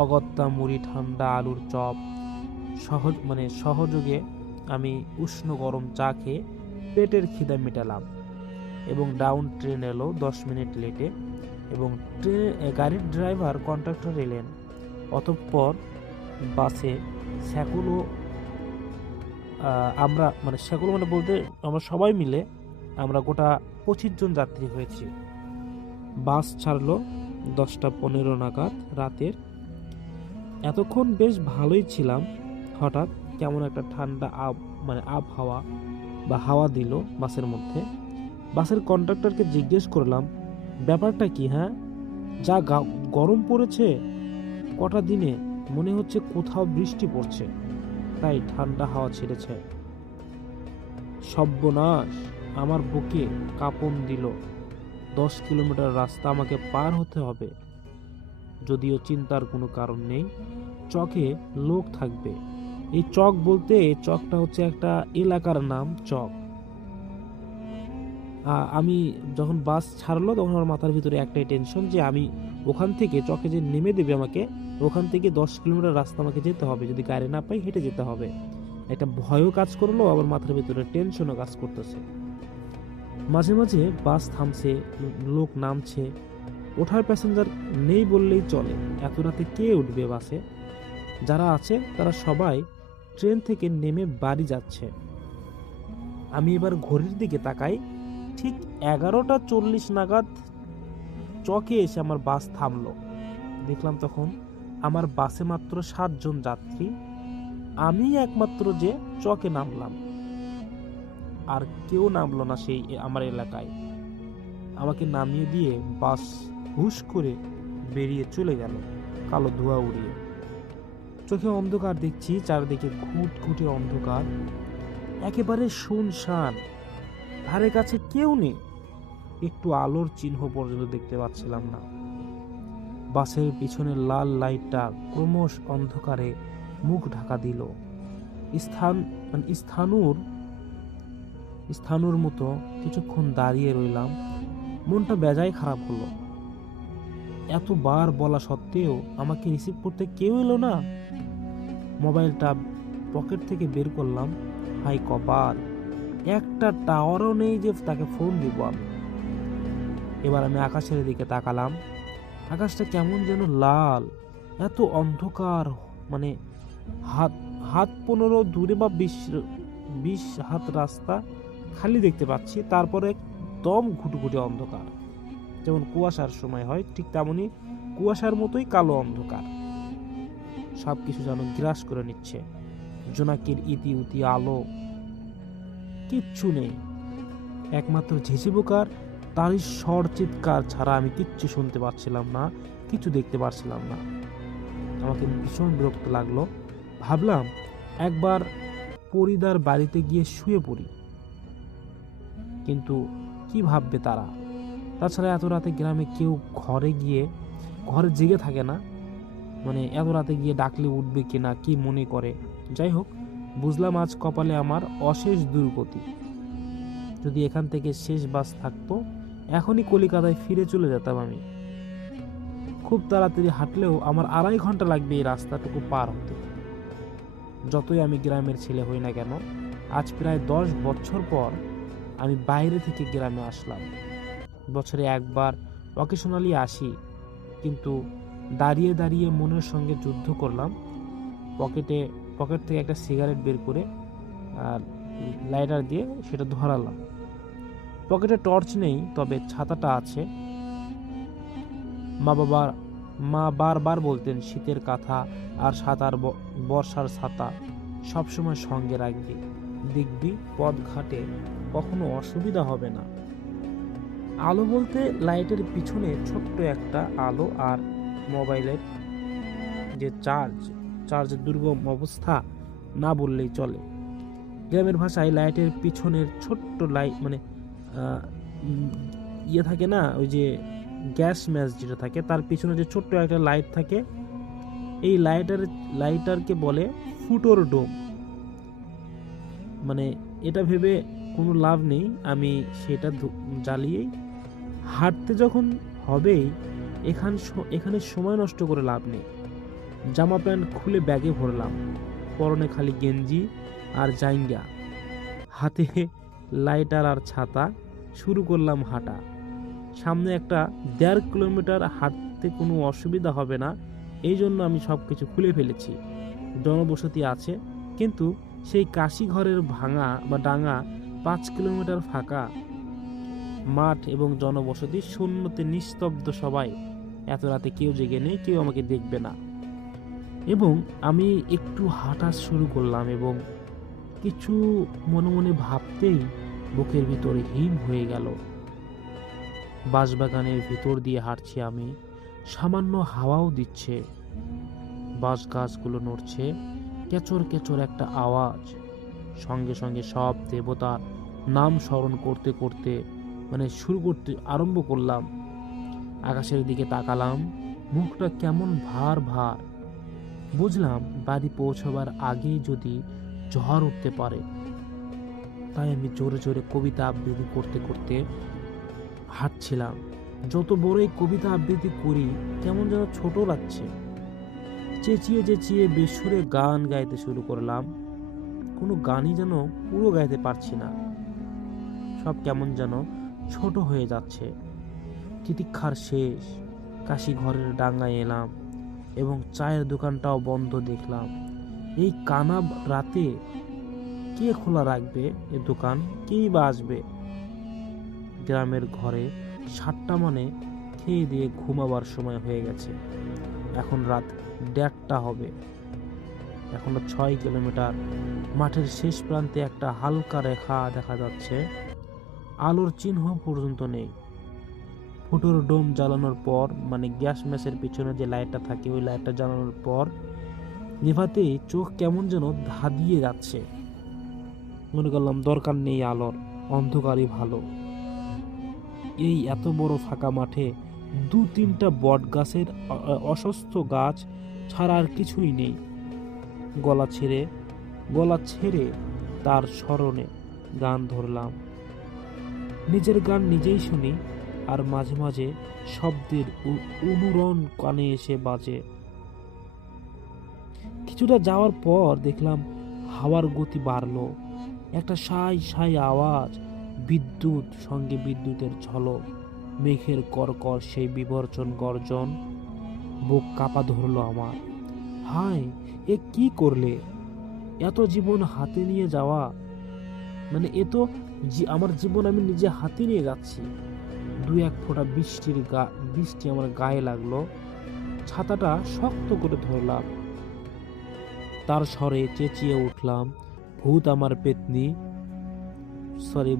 অগত্যা মুড়ি, ঠান্ডা আলুর চপ সহযোগে আমি উষ্ণ গরম চা খেয়ে পেটের খিদা মেটালাম। এবং ডাউন ট্রেন এলো 10 মিনিট লেটে, এবং গাড়ির ড্রাইভার কন্ডাক্টর এলেন। অতঃপর বাসে আমরা সবাই মিলে আমরা গোটা 25 জন যাত্রী হয়েছি। বাস ছাড়লো 10:15 নাগাদ রাতের। এতক্ষণ বেশ ভালোই ছিলাম। হঠাৎ কেমন একটা ঠান্ডা আবহাওয়া বা হাওয়া দিল বাসের মধ্যে। বাসের কন্ডাক্টরকে জিজ্ঞেস করলাম, ব্যাপারটা কি? হ্যাঁ, যা গরম পড়েছে কটা দিনে, মনে হচ্ছে কোথাও বৃষ্টি পড়ছে, তাই ঠান্ডা হাওয়া ছেড়েছে। সর্বনাশ, আমার বুকে কাঁপন দিল। 10 কিলোমিটার রাস্তা আমাকে পার হতে হবে। যদিও চিন্তার কোনো কারণ নেই, চকে লোক থাকবে। এই চক বলতে চকটা হচ্ছে একটা এলাকার নাম, চক। আমি যখন বাস ছাড়লো তখন আমার মাথার ভিতরে একটাই টেনশন, যে আমি ওখান থেকে চকে যে নেমে দেবে আমাকে, ওখান থেকে 10 কিলোমিটার রাস্তা আমাকে যেতে হবে। যদি গাড়ি না পাই হেঁটে যেতে হবে। একটা ভয়ও কাজ করলো, আবার মাথার ভিতরে টেনশনও কাজ করতেছে। মাঝে মাঝে বাস থামছে, লোক নামছে। ওঠার প্যাসেঞ্জার নেই বললেই চলে। এত রাতে কে উঠবে বাসে? যারা আছে তারা সবাই ট্রেন থেকে নেমে বাড়ি যাচ্ছে। আমি এবার ঘড়ির দিকে তাকাই, ঠিক 11:40 নাগাদ চকে এসে আমার বাস থামলো। দেখলাম তখন আমার বাসে মাত্র 7 জন যাত্রী, আমি একমাত্র যে চকে নামলাম। আর কেউ নামলো না সেই আমার এলাকায়। আমাকে নামিয়ে দিয়ে বাস হুশ করে বেরিয়ে চলে গেল, কালো ধোঁয়া উড়িয়ে। চোখে অন্ধকার দেখছি, চারদিকে ঘুটঘুটে অন্ধকার, একেবারে শুনশান, ধারে কাছে কেউ নেই। একটু আলোর চিহ্ন পর্যন্ত দেখতে পাচ্ছিলাম না। বাসের পিছনের লাল লাইটটা ক্রমশ অন্ধকারে মুখ ঢাকা দিল। স্থানুর মতো কিছুক্ষণ দাঁড়িয়ে রইলাম। মনটা বেজায় খারাপ হলো। এতবার বলা সত্ত্বেও আমাকে রিসিভ করতে কেউ এলো না। মোবাইলটা পকেট থেকে বের করলাম। হাই কপাল, একটা টাওয়ারও নেই যে তাকে ফোন দিব আমি। এবার আমি আকাশের দিকে তাকালাম। আকাশটা কেমন যেন লাল, এত অন্ধকার, মানে হাত 15 দূরে বা 20 হাত রাস্তা খালি দেখতে পাচ্ছি। তারপরে একদম ঘুটঘুটে অন্ধকার, যেমন কুয়াশার সময় হয় ঠিক তেমনই কুয়াশার মতোই কালো অন্ধকার। সবকিছু যেন গ্রাস করে নিচ্ছে। জোনাকির ইতি উতি আলো কিচ্ছু নেই, একমাত্র ঝিঝি পোকার তারই স্বর চিৎকার ছাড়া আমি কিচ্ছু শুনতে পাচ্ছিলাম না, কিছু দেখতে পাচ্ছিলাম না। আমাকে ভীষণ বিরক্ত লাগলো। ভাবলাম একবার পরিদার বাড়িতে গিয়ে শুয়ে পড়ি, কিন্তু কি ভাববে তারা? তাছাড়া এত রাতে গ্রামে কেউ ঘরে জেগে থাকে না, মানে এত রাতে গিয়ে ডাকলে উঠবে কিনা, কি মনে করে। যাই হোক, বুঝলাম আজ কপালে আমার অশেষ দুর্গতি। যদি এখান থেকে শেষ বাস থাকতো, এখনই কলিকাতায় ফিরে চলে যেতাম আমি। খুব তাড়াতাড়ি হাঁটলেও আমার 2.5 ঘন্টা লাগবে এই রাস্তাটুকু পার হতে। যতই আমি গ্রামের ছেলে হই না কেন, আজ প্রায় 10 বছর পর আমি বাইরে থেকে গ্রামে আসলাম। বছরে একবার অকেশনালি আসি, কিন্তু দাঁড়িয়ে দাঁড়িয়ে মনের সঙ্গে যুদ্ধ করলাম। পকেট থেকে একটা সিগারেট বের করে আর লাইটার দিয়ে সেটা ধরালাম। পকেটে টর্চ নেই, তবে ছাতাটা আছে। মা বারবার বলতেন শীতের কাঁথা আর বর্ষার ছাতা সবসময় সঙ্গে রাখবি, দেখবি পথ ঘাটে কখনো অসুবিধা হবে না। আলো বলতে লাইটের পিছনে ছোট্ট একটা আলো আর মোবাইলের যে চার্জের দুর্গম অবস্থা না বললেই চলে। গ্রামের ভাষায় লাইটের পিছনের ছোট্ট লাইট, মানে ইয়ে থাকে না, ওই যে গ্যাস ম্যাচ যেটা থাকে, তার পিছনে যে ছোট্ট একটা লাইট থাকে, এই লাইটারকে বলে ফুটোর ডোম। মানে এটা ভেবে কোনো লাভ নেই, আমি সেটা জ্বালিয়েই হাঁটতে যখন হবেই এখানে সময় নষ্ট করে লাভ নেই। জামা প্যান্ট খুলে ব্যাগে ভরলাম, পরনে খালি গেঞ্জি আর জাইঙ্গা, হাতে লাইটার আর ছাতা। শুরু করলাম হাঁটা। সামনে একটা 1.5 কিলোমিটার হাঁটতে কোনো অসুবিধা হবে না, এই জন্য আমি সব কিছু খুলে ফেলেছি। জনবসতি আছে, কিন্তু সেই কাশি ঘরের ভাঙা বা ডাঙা 5 কিলোমিটার ফাঁকা মাঠ এবং জনবসতি শূন্যতে নিস্তব্ধ। সবাই এত রাতে কেউ জেগে নেই, কেউ আমাকে দেখবে না। এবং আমি একটু হাঁটা শুরু করলাম এবং কিছু মনে মনে ভাবতেই বুকের ভিতরে হিম হয়ে গেল। বাঁশবাগানের ভিতর দিয়ে হাঁটছি আমি, সামান্য হাওয়াও দিচ্ছে, বাঁশ গাছগুলো নড়ছে, কেচর কেচর একটা আওয়াজ। সঙ্গে সঙ্গে সব দেবতার নাম স্মরণ করতে করতে আরম্ভ করলাম। আকাশের দিকে তাকালাম, মুখটা কেমন ভার ভার। বুঝলাম বাড়ি পৌঁছবার আগেই যদি ঝড় উঠতে পারে। তাই আমি জোরে জোরে কবিতা আবৃত্তি করতে করতে হাঁটছিলাম। যত বড়ই কবিতা আবৃত্তি করি কেমন যেন ছোট লাগছে। চেঁচিয়ে চেঁচিয়ে বেসুরে গান গাইতে শুরু করলাম। কোনো গানই যেন পুরো গাইতে পারছি না, সব কেমন যেন ছোট হয়ে যাচ্ছে। তিতিক্ষার শেষ, কাশি ঘরের ডাঙ্গায় এলাম এবং চায়ের দোকানটাও বন্ধ দেখলাম। এই কানা রাতে কে খোলা রাখবে এ দোকান, কেই বা আসবে? গ্রামের ঘরে 7টা মানে খেয়ে দিয়ে ঘুমাবার সময় হয়ে গেছে। এখন রাত 1:30টা হবে। এখনো 6 কিলোমিটার। মাঠের শেষ প্রান্তে একটা হালকা রেখা দেখা যাচ্ছে, আলোর চিহ্ন পর্যন্ত নেই। ফুটোর ডোম জ্বালানোর পর, মানে গ্যাস ম্যাচের পিছনে যে লাইটটা থাকে, ওই লাইটটা জ্বালানোর পর নেভাতেই চোখ কেমন যেন ধাঁধিয়ে যাচ্ছে। মনে করলাম দরকার নেই আলোর, অন্ধকারই ভালো। এই এত বড় ফাঁকা মাঠে 2-3টা বট গাছের অসুস্থ গাছ ছাড়া আর কিছুই নেই। গলা ছেড়ে তার স্মরণে গান ধরলাম। নিজের গান নিজেই শুনি, আর মাঝে মাঝে শব্দের অনুরণ কানে এসে বাজে। কিছুটা যাওয়ার পর দেখলাম হাওয়ার গতি বাড়লো। একটা সাই সাই আওয়াজ, বিদ্যুৎ, সঙ্গে বিদ্যুতের ঝলক, মেঘের করকর সেই বিবর্চন গর্জন। বুক কাঁপা ধরলো আমার। হায়, এ কি করলে? এত জীবন হাতে নিয়ে যাওয়া, মানে এ তো আমার জীবন আমি নিজে হাতে নিয়ে যাচ্ছি। 2-1 ফোঁটা বৃষ্টি আমার গায়ে লাগলো। ছাতাটা শক্ত করে ধরলাম। তার স্বরে চেঁচিয়ে উঠলাম, ভূত আমার পেতনি,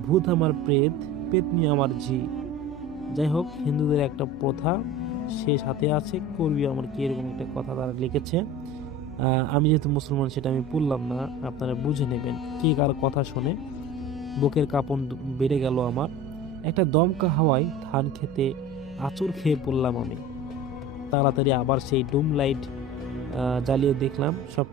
ভূত আমার প্রেত, পেতনি আমার ঝি। যাই হোক, হিন্দুদের একটা প্রথা, সে সাথে আছে, করবি আমার কি, এরকম একটা কথা তারা লিখেছে। আমি যেহেতু মুসলমান সেটা আমি পড়লাম না, আপনারা বুঝে নেবেন কে কার কথা শুনে। বুকের কাঁপন বেড়ে গেল আমার। একটা দমকা হাওয়ায় ধান খেতে আঁচড় খেয়ে পড়লাম আমি। তাড়াতাড়ি আবার সেই ডুম লাইট জ্বালিয়ে দেখলাম সব